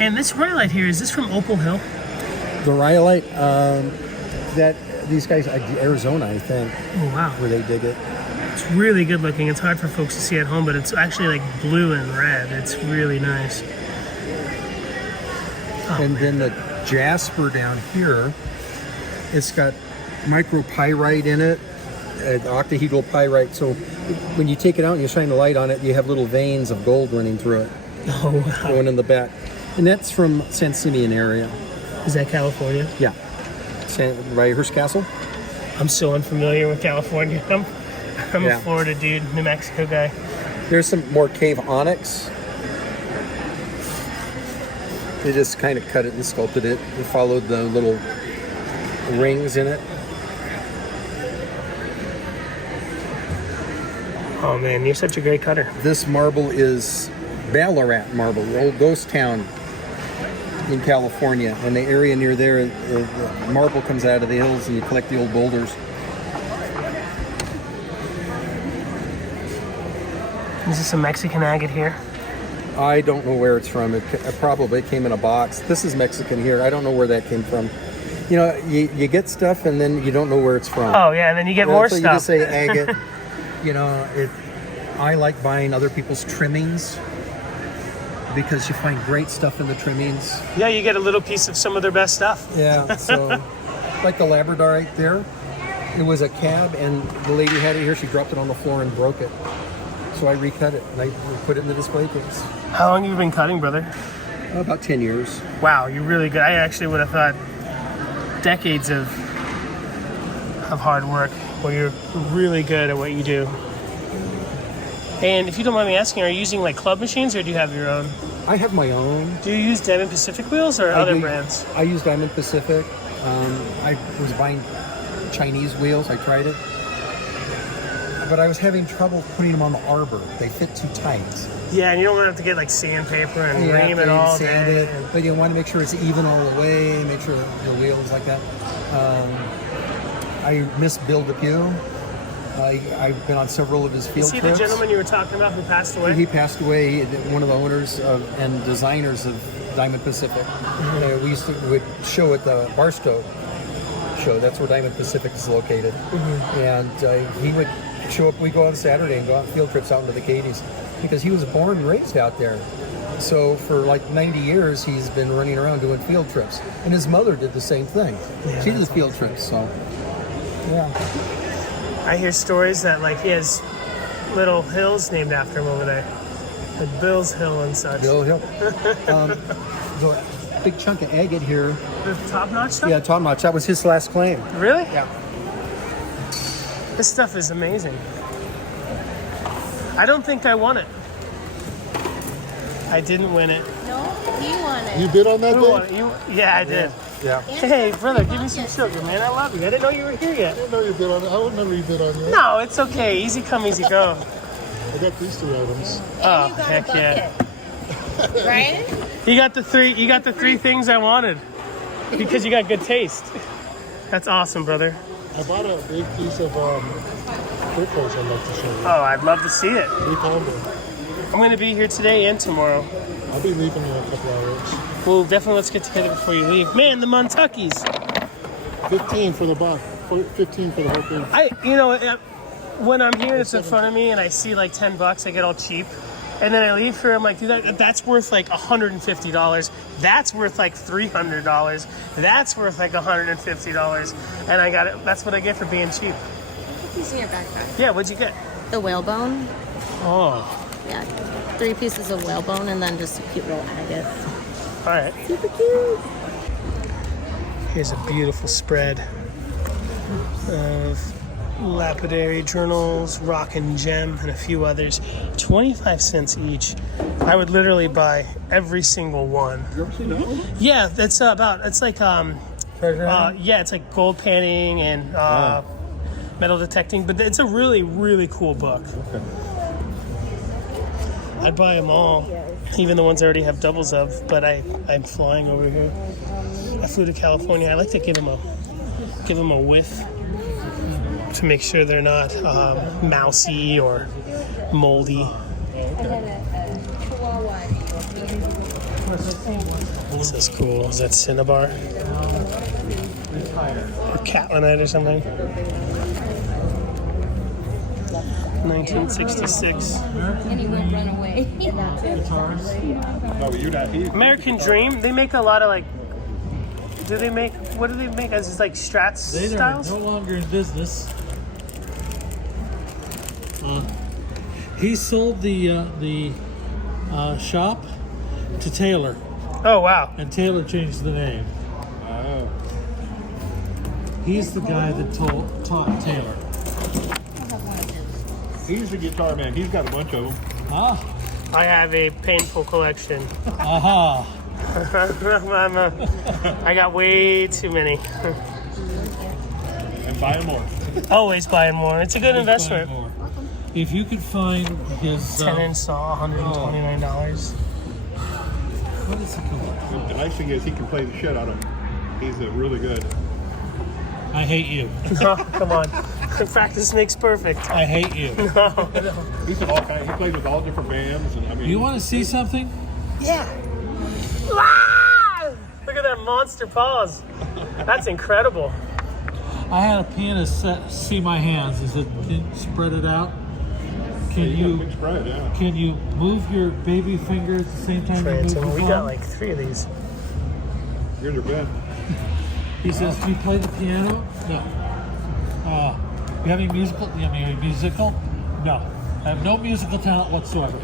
And this rhyolite here, is this from Opal Hill? The rhyolite, that these guys, Arizona, I think. Oh wow. Where they dig it. It's really good looking. It's hard for folks to see at home, but it's actually like blue and red. It's really nice. And then the jasper down here, it's got micropyrite in it, octahedral pyrite. So when you take it out and you shine the light on it, you have little veins of gold running through it. Oh, wow. Going in the back. And that's from San Simeon area. Is that California? Yeah. By Hearst Castle. I'm so unfamiliar with California. I'm a Florida dude, New Mexico guy. There's some more cave onyx. They just kind of cut it and sculpted it. They followed the little rings in it. Oh man, you're such a great cutter. This marble is Ballarat marble, the old ghost town in California. And the area near there, the marble comes out of the hills and you collect the old boulders. Is this a Mexican agate here? I don't know where it's from. It probably came in a box. This is Mexican here. I don't know where that came from. You know, you get stuff and then you don't know where it's from. Oh yeah, and then you get more so stuff. You just say agate. You know, I like buying other people's trimmings because you find great stuff in the trimmings. Yeah, you get a little piece of some of their best stuff. Yeah, so like the Labradorite there, it was a cab and the lady had it here. She dropped it on the floor and broke it. So I recut it and I put it in the display case. How long have you been cutting, brother? About 10 years. Wow, you're really good. I actually would have thought decades of hard work. Well, you're really good at what you do. And if you don't mind me asking, are you using like club machines or do you have your own? I have my own. Do you use Diamond Pacific wheels or other brands? I use Diamond Pacific. I was buying Chinese wheels. I tried it. But I was having trouble putting them on the arbor. They fit too tight. Yeah, and you don't want to have to get like sandpaper and ream it all sand day. it, but you want to make sure it's even all the way, make sure the wheel is like that. I miss Bill DePew. I've been on several of his field trips. Is he the gentleman you were talking about who passed away? He passed away, one of the owners and designers of Diamond Pacific. We would show at the Barstow show. That's where Diamond Pacific is located. And he would show up. We go on Saturday and go on field trips out into the Cadies because he was born and raised out there. So for like 90 years, he's been running around doing field trips. And his mother did the same thing. Yeah, she did field trips. So yeah. I hear stories that like he has little hills named after him over there, like Bill's Hill and such. Bill Hill. The big chunk of agate here. The top-notch stuff? Yeah, top-notch. That was his last claim. Really? Yeah. This stuff is amazing. I don't think I won it. I didn't win it. No, you won it. You bid on that Who thing? won it? Yeah, I did. Yeah. Hey, brother, give me some sugar, man. I love you. I didn't know you were here yet. I didn't know you bid on it. I don't remember you bid on it. No, it's okay. Easy come, easy go. I got these 3 items. Oh, heck yeah. Right? You got the three things I wanted. Because you got good taste. That's awesome, brother. I bought a big piece of turquoise I'd like to show you. Oh, I'd love to see it. 3-pounder. I'm going to be here today and tomorrow. I'll be leaving in a couple hours. Well, definitely let's get together before you leave. Man, the Montuckies. 15 for the box. 15 for the whole thing. When I'm here, it's in front of me, and I see like $10, I get all cheap. And then I leave here, I'm like, dude, that's worth like $150. That's worth like $300. That's worth like $150. And I got it. That's what I get for being cheap. These in your backpack. Yeah, what'd you get? The whalebone. Oh. Yeah, 3 pieces of whalebone and then just a cute little agate. All right. Super cute. Here's a beautiful spread of lapidary journals, rock and gem, and a few others. 25 cents each. I would literally buy every single one. You ever seen that one? Yeah, it's like it's like gold panning and metal detecting, but it's a really, really cool book. Okay. I'd buy them all, even the ones I already have doubles of, but I'm flying over here. I flew to California. I like to give them a whiff to make sure they're not mousy or moldy. This is cool. Is that cinnabar? Or catlinite or something? 1966. And he won't run away. American Dream. They make a lot of like. Do they make? What do they make? As it's like Strats They are styles. no longer in business. He sold the shop to Taylor. Oh wow! And Taylor changed the name. Oh. He's the guy that taught Taylor. He's the guitar man. He's got a bunch of them. Ah. I have a painful collection. Aha. I got way too many. And buying more. Always buying more. It's a good investment. If you could find his 10-inch saw, $129. What is it called? The nice thing is he can play the shit out of them. He's really good. I hate you. Oh, come on. Practice makes perfect. I hate you. No. He's in all kinds. He plays with all different bands, and I mean. You want to see something? Yeah. Ah! Look at that monster paws. That's incredible. I had a pianist see my hands. He said, "Can you spread it out? Can you spread, yeah. Can you move your baby finger at the same time you move your We thumb?" got like 3 of these. Here's your bed. He says, "Do you play the piano?" No. You have any musical? You have any musical? No. I have no musical talent whatsoever.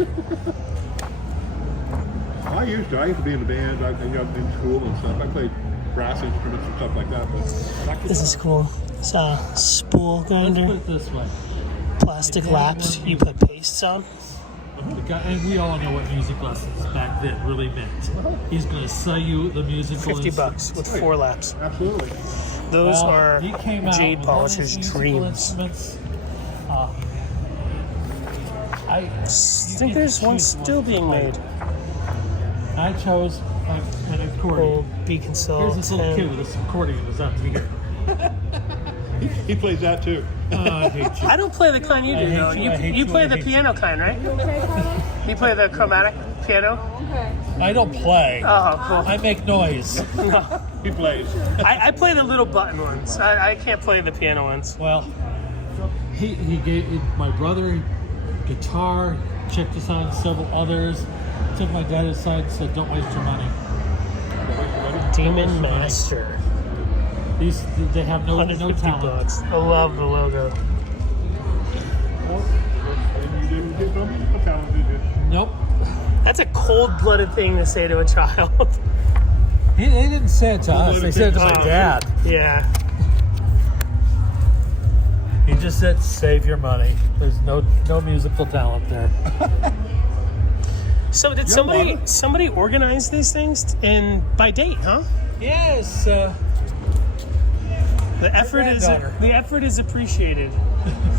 I used to be in the band. In school and stuff. I played brass instruments and stuff like that. But This is cool. It's a spool grinder. Let's put it this way. Plastic laps you put pastes on. And we all know what music lessons back then really meant. He's going to sell you the musical $50 with 4 laps. Absolutely. Those are he came out Jade with all Polisher's these musical dreams. instruments. I think there's one still being made. I chose an accordion. Beacon Cell. Here's this little kid with this accordion in his here. he plays that too. I hate you. I don't play the kind you do, though. You play the piano kind, right? You play the chromatic piano? I don't play. Oh, cool. I make noise. He plays. I play the little button ones. I can't play the piano ones. Well, he gave my brother guitar, checked us on several others, took my dad aside and said, "Don't waste your money." Demon Master. They have no talent. Bucks. I love the logo. You didn't get no musical talent, did you? Nope. That's a cold-blooded thing to say to a child. They didn't say it to us. They said it to my dad. Yeah. He just said, "Save your money. There's no musical talent there." So did somebody organize these things by date, huh? Yes. The effort is appreciated.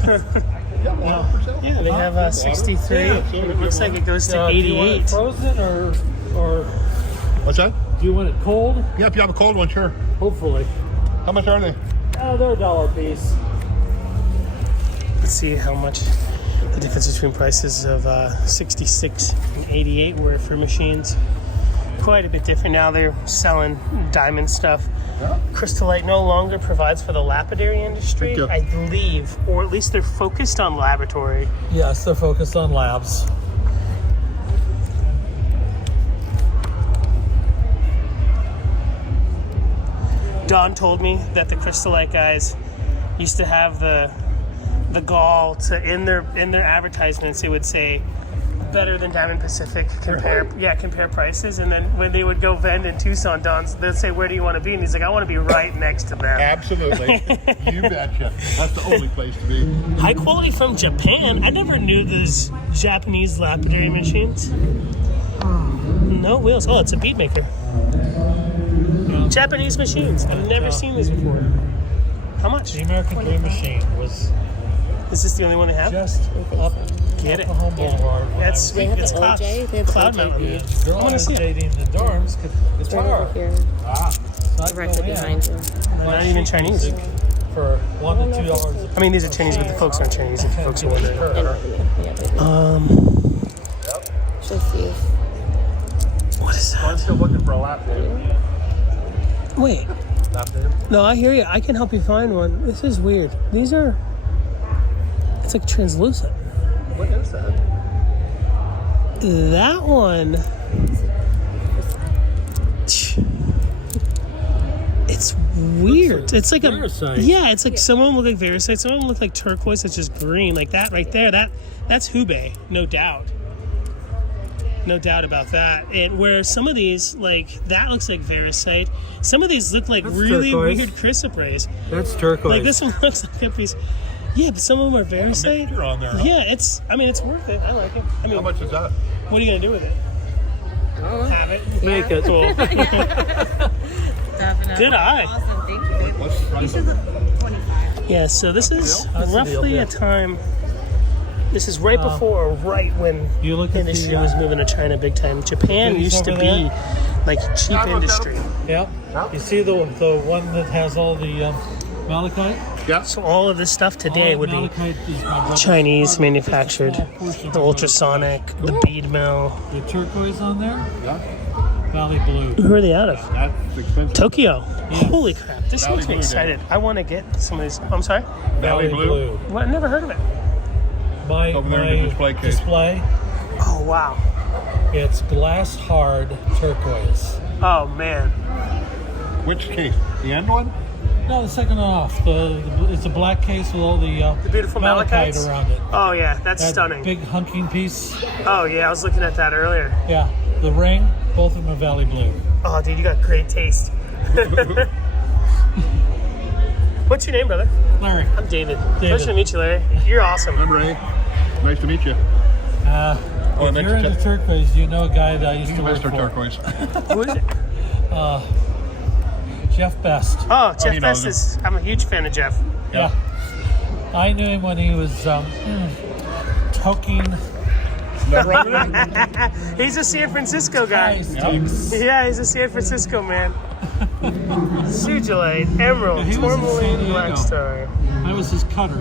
Yeah, they have 63. It looks like it goes to 88. Do you want it frozen or What's that? do you want it cold? Yeah, if you have a cold one, sure. Hopefully. How much are they? Oh, they're $1 a piece. Let's see how much the difference between prices of 66 and 88 were for machines. Quite a bit different. Now they're selling diamond stuff. Crystallite no longer provides for the lapidary industry, I believe, or at least they're focused on laboratory. Yes, they're focused on labs. Don told me that the Crystallite guys used to have the gall to in their advertisements. It would say better than Diamond Pacific, compare prices, and then when they would go vend in Tucson, they'd say, "Where do you want to be?" And he's like, "I want to be right next to them." Absolutely. You betcha. That's the only place to be. High quality from Japan. I never knew those Japanese lapidary machines. No wheels. Oh, it's a beat maker. Japanese machines. I've never seen these before. How much? The American Dream machine was. Is this the only one they have? Just up. Get it. Home Boulevard. That's sweet. It's Cloud Mountain. The girl I was dating in the dorms could guitar. Right behind you. Well, not even Chinese. For $1 to $2. I mean, these are Chinese, but the folks aren't Chinese. If folks are wondering. Just see. What is that? I'm still looking for a lap dance. Wait. Lap dance? No, I hear you. I can help you find one. This is weird. These are. It's like translucent. What is that? That one. It's weird. It's like vericite. Yeah, it's like some of them look like vericite, some of them look like turquoise, it's just green. Like that right there, that's hube, no doubt. No doubt about that. And where some of these, like, that looks like vericite. Some of these look like really turquoise. weird chrysoprase. That's turquoise. Like this one looks like a piece. Yeah, but some of them are vericite. Mixture on there, huh? Yeah, it's worth it. I like it. I mean, How much is that? what are you gonna do with it? Have it. Make it. Cool. Definitely. Good eye. Awesome. Thank you. What's the price of it? 25. Yeah, so this is That's the roughly deal, yeah. a time. This is right before, or right when You look the at industry the, was moving to China big time. Japan goodies used to over be there. like cheap industry. Yep. You see the one that has all the malachite? Yeah. So all of this stuff today All would be malachite is my brother's Chinese father. manufactured. Just a small portion of The my ultrasonic, the bead mill. brother's. The turquoise on there? Yeah. Valley blue. Who are they out of? That's expensive. Tokyo. Yes. Holy crap! This Valley makes me Blue, excited. I want to get some of these. Oh, I'm sorry. Valley Blue. What? Never heard of it. My Over there in the display case. display, Oh wow. it's glass hard turquoise. Oh man. Which case? The end one? No, the second off. It's a black case with all the beautiful malachite malachites? around it. Oh yeah, that's That stunning. big hunking piece. Oh yeah, I was looking at that earlier. Yeah. The ring, both of them are Valley blue. Oh dude, you got great taste. What's your name, brother? Larry. I'm David. David. Pleasure to meet you, Larry. You're awesome. I'm Ray. Nice to meet you. If you're into turquoise, you know a guy that I used to work Mr. for. Turquoise. Who is it? Jeff Best. Oh, he Jeff knows Best is. I'm a huge fan of Jeff. Yeah. I knew him when he was toking Never wrong with it. He's a San Francisco guy. sticks. Yeah, he's a San Francisco man. Sugilite, emerald, He was in San tourmaline, Diego. black star. I was his cutter.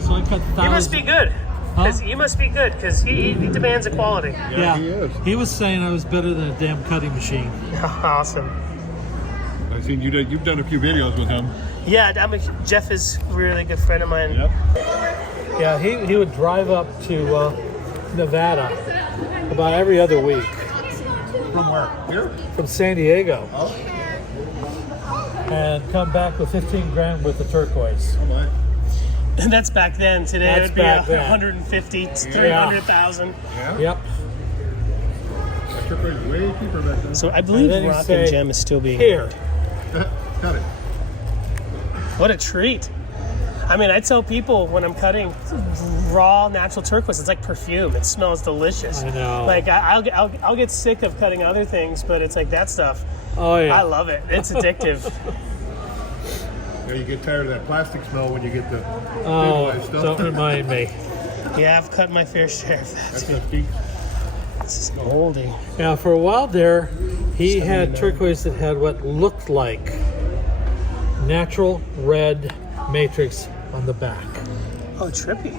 So I cut thousands. You must be good. Huh? You must be good because he demands equality. Yeah, he is. He was saying I was better than a damn cutting machine. Awesome. I've seen you've done a few videos with him. Yeah, Jeff is a really good friend of mine. Yep. Yeah, he would drive up to Nevada about every other week From where? Here? from San Diego Oh. and come back with 15 grand worth of turquoise. Oh my. And that's back then. Today That's it would be back then. 150, 300,000. Yeah. Yep. That turquoise is way cheaper back then. So I believe And then he'd Rock say, and Gem is still being Here. Cut it. What a treat. I mean, I tell people when I'm cutting raw natural turquoise, it's like perfume. It smells delicious. I know. Like I'll get sick of cutting other things, but it's like that stuff. Oh yeah. I love it. It's addictive. Yeah, you get tired of that plastic smell when you get the Oh, stabilized stuff. don't remind me. Yeah, I've cut my fair share of that. That's that peak. This is an oldie. Now, for a while there, he had 79. turquoise that had what looked like natural red matrix on the back. Oh, trippy.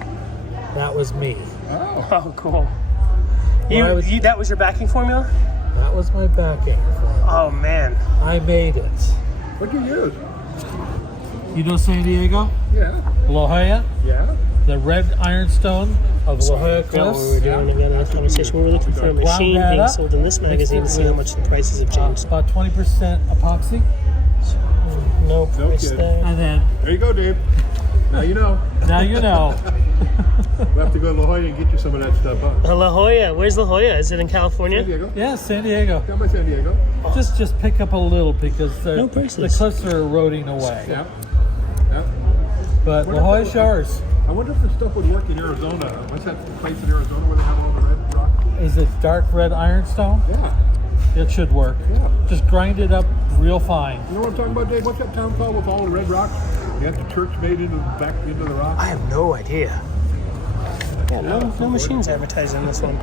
That was me. Oh, cool. Well, I was- That was your backing formula? That was my backing. Oh, man. I made it. What'd you use? You know San Diego? Yeah. La Jolla? Yeah. The red ironstone of La Jolla Forgot what we were Cliffs? doing again in the conversation. We were looking for a Wound machine that being up, sold in this magazine to mixed it see how with, much the prices have changed. About 20% epoxy. No price kidding. there. And then, There you go, Dave. Now you know. now you know. We'll have to go to La Jolla and get you some of that stuff, huh? La Jolla. Where's La Jolla? Is it in California? San Diego. Yeah, San Diego. Down by San Diego. Just pick up a little because No the prices. cliffs are eroding away. Yeah. Yeah. But La Jolla Shores, I wonder if this stuff would work in Arizona. What's that place in Arizona where they have all the red rock? is it dark red ironstone? Yeah. It should work. Yeah. Just grind it up real fine. You know what I'm talking about, Dave? What's that town called with all the red rocks? You have the church made back into the rock. I have no idea. Yeah, no machines advertised on this one.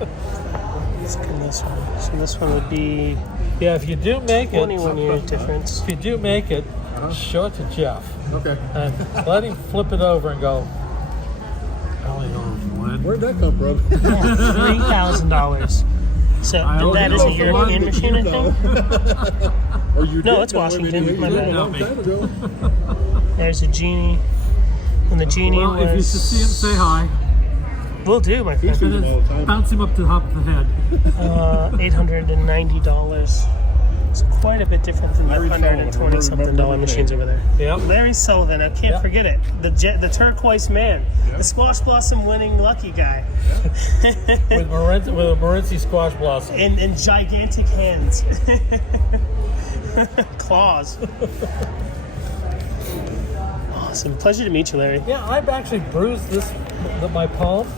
Let's look at this one. So this one would be Yeah, if you do make it, 21 year difference. if you do make it, show it to Jeff Okay. and let him flip it over and go. I only know one. Where'd that come from? $3,000. So that is a European machine, I think. Or you No, did it's know Washington. him, My you did bad. a long time ago. There's a genie. When the genie Well, if you was see him, say hi. Will do, my friend. And then bounce him up to the top of the head. $890. It's quite a bit different than the $120-something machines over there. Yep. Larry Sullivan, I can't forget it. The turquoise man, the squash blossom winning lucky guy. with a Morenci squash blossom. And gigantic hands. Claws. Awesome. Pleasure to meet you, Larry. Yeah, I've actually bruised my palm,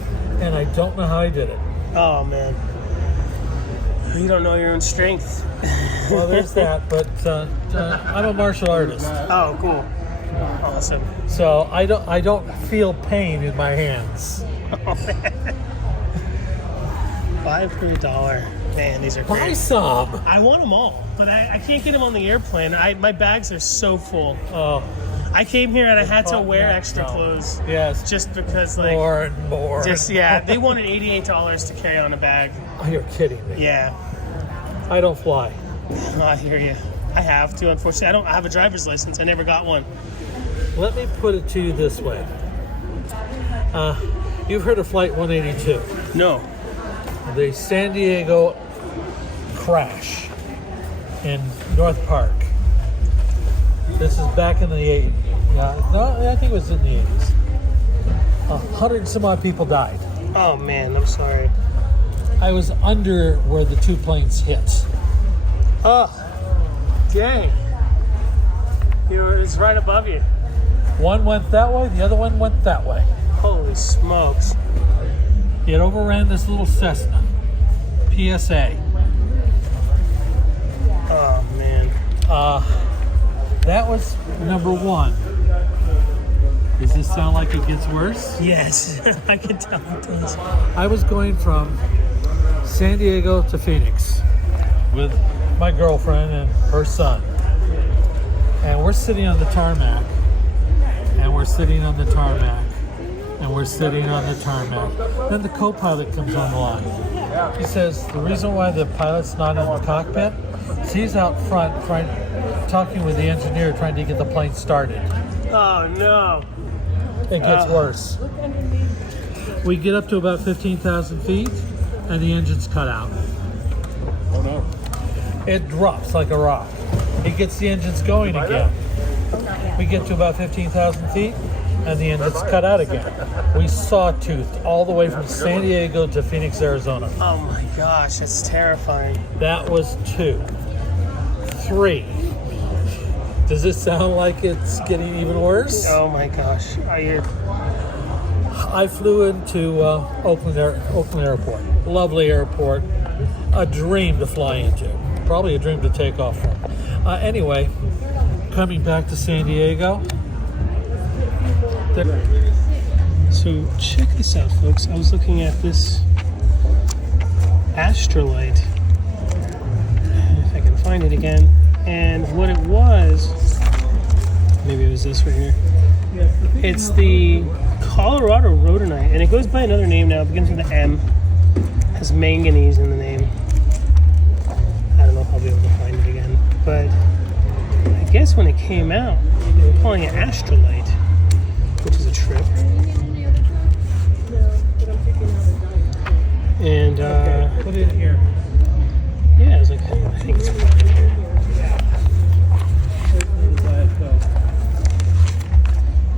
and I don't know how I did it. Oh, man. You don't know your own strength. Well, there's that, but I'm a martial artist. Oh, cool. Awesome. So I don't feel pain in my hands. Oh, man. $5 for $1. Man, these are great. Buy some. I want them all, but I can't get them on the airplane. My bags are so full. Oh. I came here and I had to wear extra clothes. Yes. Just because, like... More and more. Just, yeah. They wanted $88 to carry on a bag. Oh, you're kidding me. Yeah. I don't fly. Oh, I hear you. I have to, unfortunately. I have a driver's license. I never got one. Let me put it to you this way. You've heard of Flight 182? No. The San Diego crash in North Park. This is back in the 80s. No, I think it was in the 80s. 100 and some odd people died. Oh, man, I'm sorry. I was under where the two planes hit. Oh, dang. It's right above you. One went that way, the other one went that way. Holy smokes. It overran this little Cessna. PSA. Oh, man. That was number one. Does this sound like it gets worse? Yes, I can tell it does. I was going from San Diego to Phoenix with my girlfriend and her son. And we're sitting on the tarmac. And we're sitting on the tarmac. And we're sitting on the tarmac. Then the co-pilot comes on the line. He says, the reason why the pilot's not in the cockpit is he's out front talking with the engineer trying to get the plane started. Oh, no. It gets worse. We get up to about 15,000 feet, and the engine's cut out. Oh, no. It drops like a rock. It gets the engines going again. We get to about 15,000 feet, and the engine's cut out again. We sawtoothed all the way from San Diego to Phoenix, Arizona. Oh, my gosh, it's terrifying. That was 2. 3. Does this sound like it's getting even worse? Oh, my gosh. I flew into Oakland Airport. Lovely airport. A dream to fly into. Probably a dream to take off from. Anyway, coming back to San Diego. So check this out, folks. I was looking at this astrolite. If I can find it again. And what it was, maybe it was this right here. It's the Colorado rhodonite, and it goes by another name now. It begins with an M. Has manganese in the name. I don't know if I'll be able to find it again, but I guess when it came out, they were calling it astrolite, which is a trip. And put it in here. Yeah, I was like, I think it's fine here.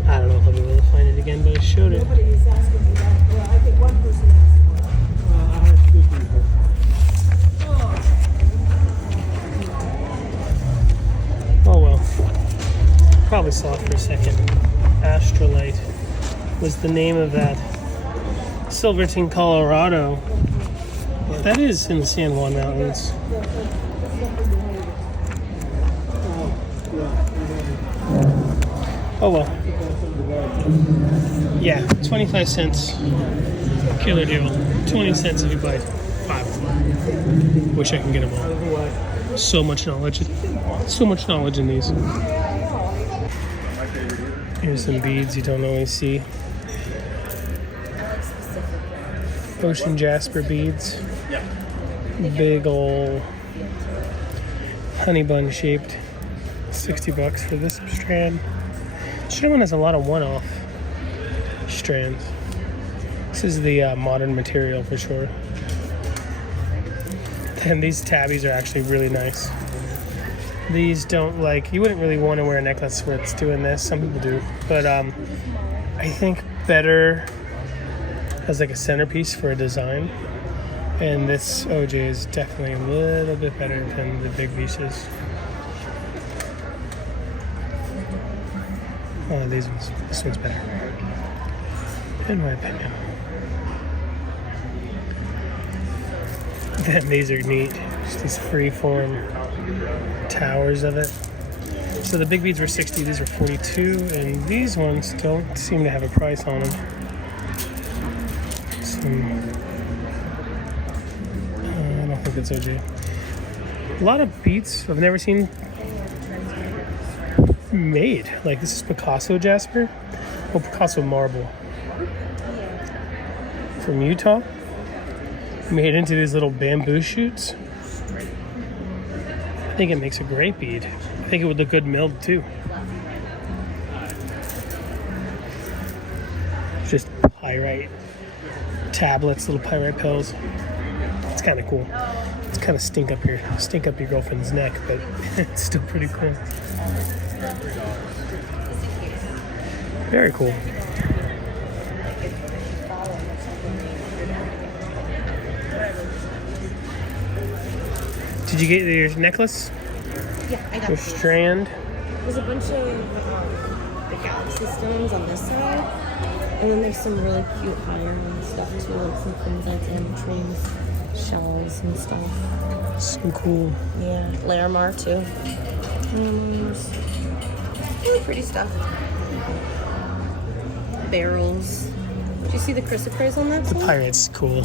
I don't know if I'll be able to find it again, but I showed it. Nobody's asking me that. Well, I think one person asked me that. Oh well. Probably saw it for a second. Astrolite was the name of that Silverton, Colorado. That is in the San Juan Mountains. Oh well. Yeah, 25 cents. Killer deal. 20 cents if you buy 5. Wish I can get them all. So much knowledge. So much knowledge in these. Here's some beads you don't always see. Ocean jasper beads. Big ol' honey bun shaped. $60 for this strand. Sherman has a lot of one-off strands. This is the modern material for sure. And these tabbies are actually really nice. These don't you wouldn't really want to wear a necklace where it's doing this. Some people do. But I think better as like a centerpiece for a design. And this OJ is definitely a little bit better than the big pieces. Oh, this one's better, in my opinion. And these are neat. Just these free-form towers of it. So the big beads were 60, these are 42, and these ones don't seem to have a price on them. I don't think it's OJ. A lot of beads I've never seen made. Like this is Picasso jasper, or Picasso marble from Utah. Made into these little bamboo shoots. I think it makes a great bead. I think it would look good milled too. Just pyrite tablets, little pyrite pills. It's kind of cool. It's kind of stink up your girlfriend's neck, but it's still pretty cool. Very cool. Did you get your necklace? Yeah, I got Your these. strand? There's a bunch of the galaxy stones on this side, and then there's some really cute iron stuff too, like some quinzets and trims, shells and stuff. So cool. Yeah, Larimar too. Really pretty stuff. Barrels. Do you see the chrysoprase on that The side? pirate's cool.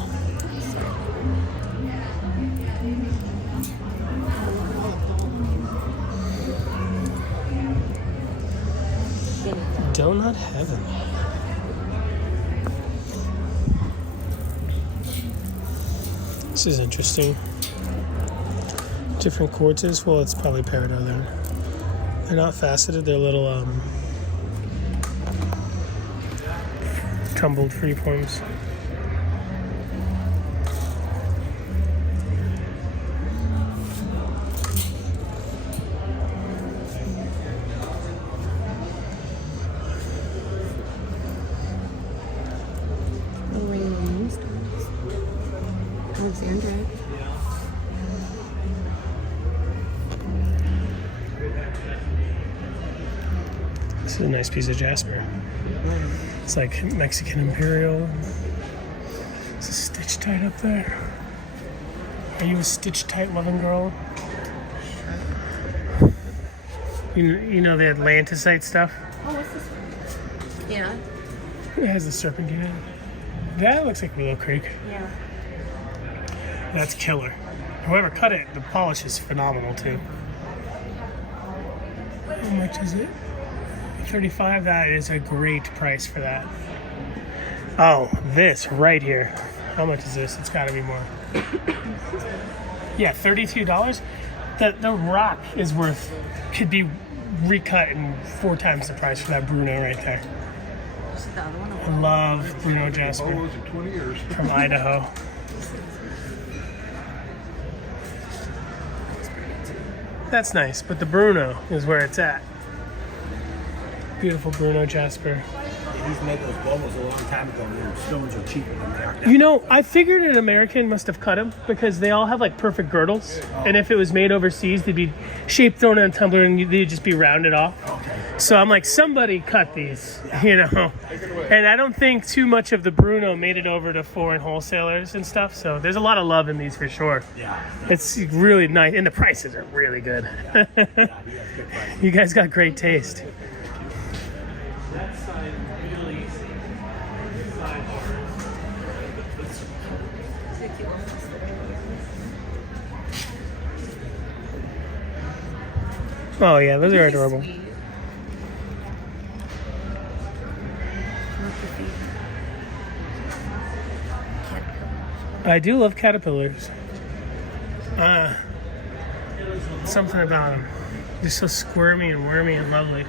Donut heaven. This is interesting. Different quartzes. Well, it's probably peridot there. They're not faceted. They're little tumbled freeforms. Alexandrite. This is a nice piece of jasper. It's like Mexican Imperial. Is a stitch tight up there? Are you a stitch tight loving girl? You know the Atlanticite stuff? Oh, what's this? Yeah. It has the serpentine in it. That looks like Willow Creek. Yeah. That's killer. Whoever cut it, the polish is phenomenal too. How much is it? $35. That is a great price for that. Oh, this right here. How much is this? It's got to be more. Yeah, $32. The rock is could be recut and 4 times the price for that Bruno right there. I love Bruno Jasper from Idaho. That's nice, but the Bruno is where it's at. Beautiful Bruno Jasper. They used to make those bubbles a long time ago, and their stones are cheaper than they are now. You know, I figured an American must have cut them because they all have like perfect girdles. And if it was made overseas, they'd be shape thrown in a tumbler and they'd just be rounded off. So I'm like, somebody cut these, you know. And I don't think too much of the Bruno made it over to foreign wholesalers and stuff. So there's a lot of love in these for sure. Yeah. It's really nice. And the prices are really good. You guys got great taste. Oh yeah, those are adorable. I do love caterpillars. Something about them. They're so squirmy and wormy and lovely.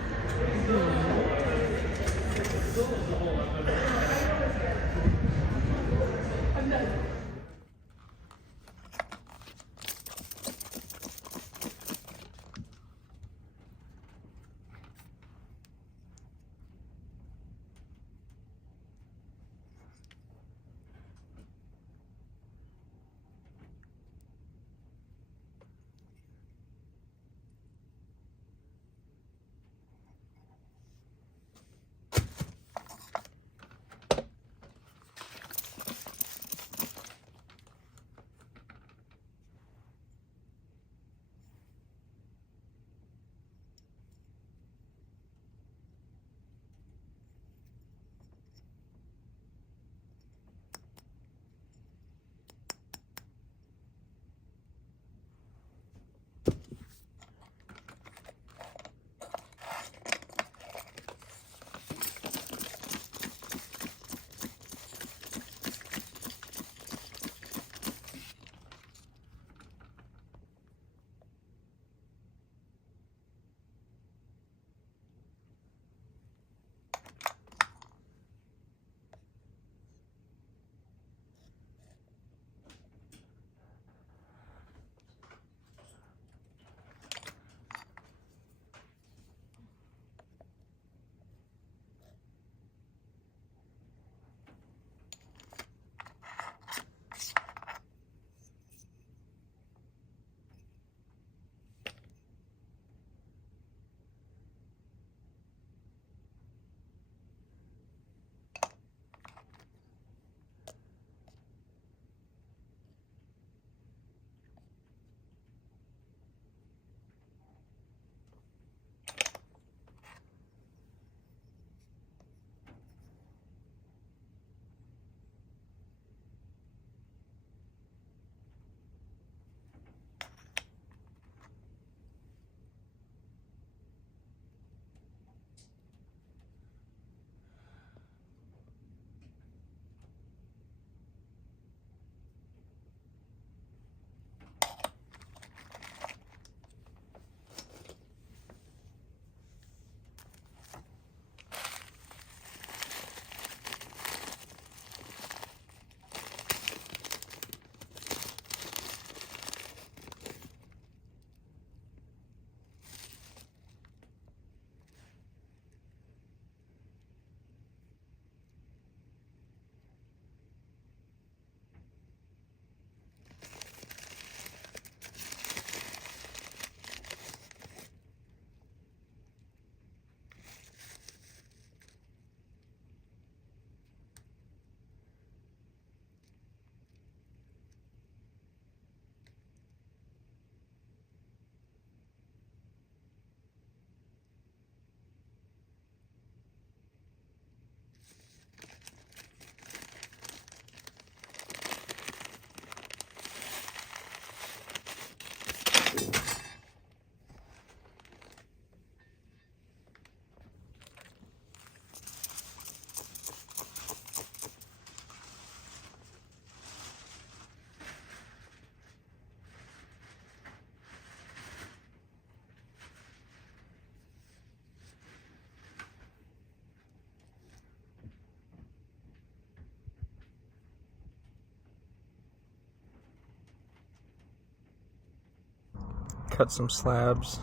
cut some slabs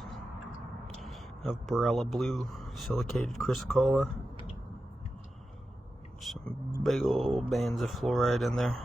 of Barella Blue silicated chrysocolla. Some big old bands of fluoride in there.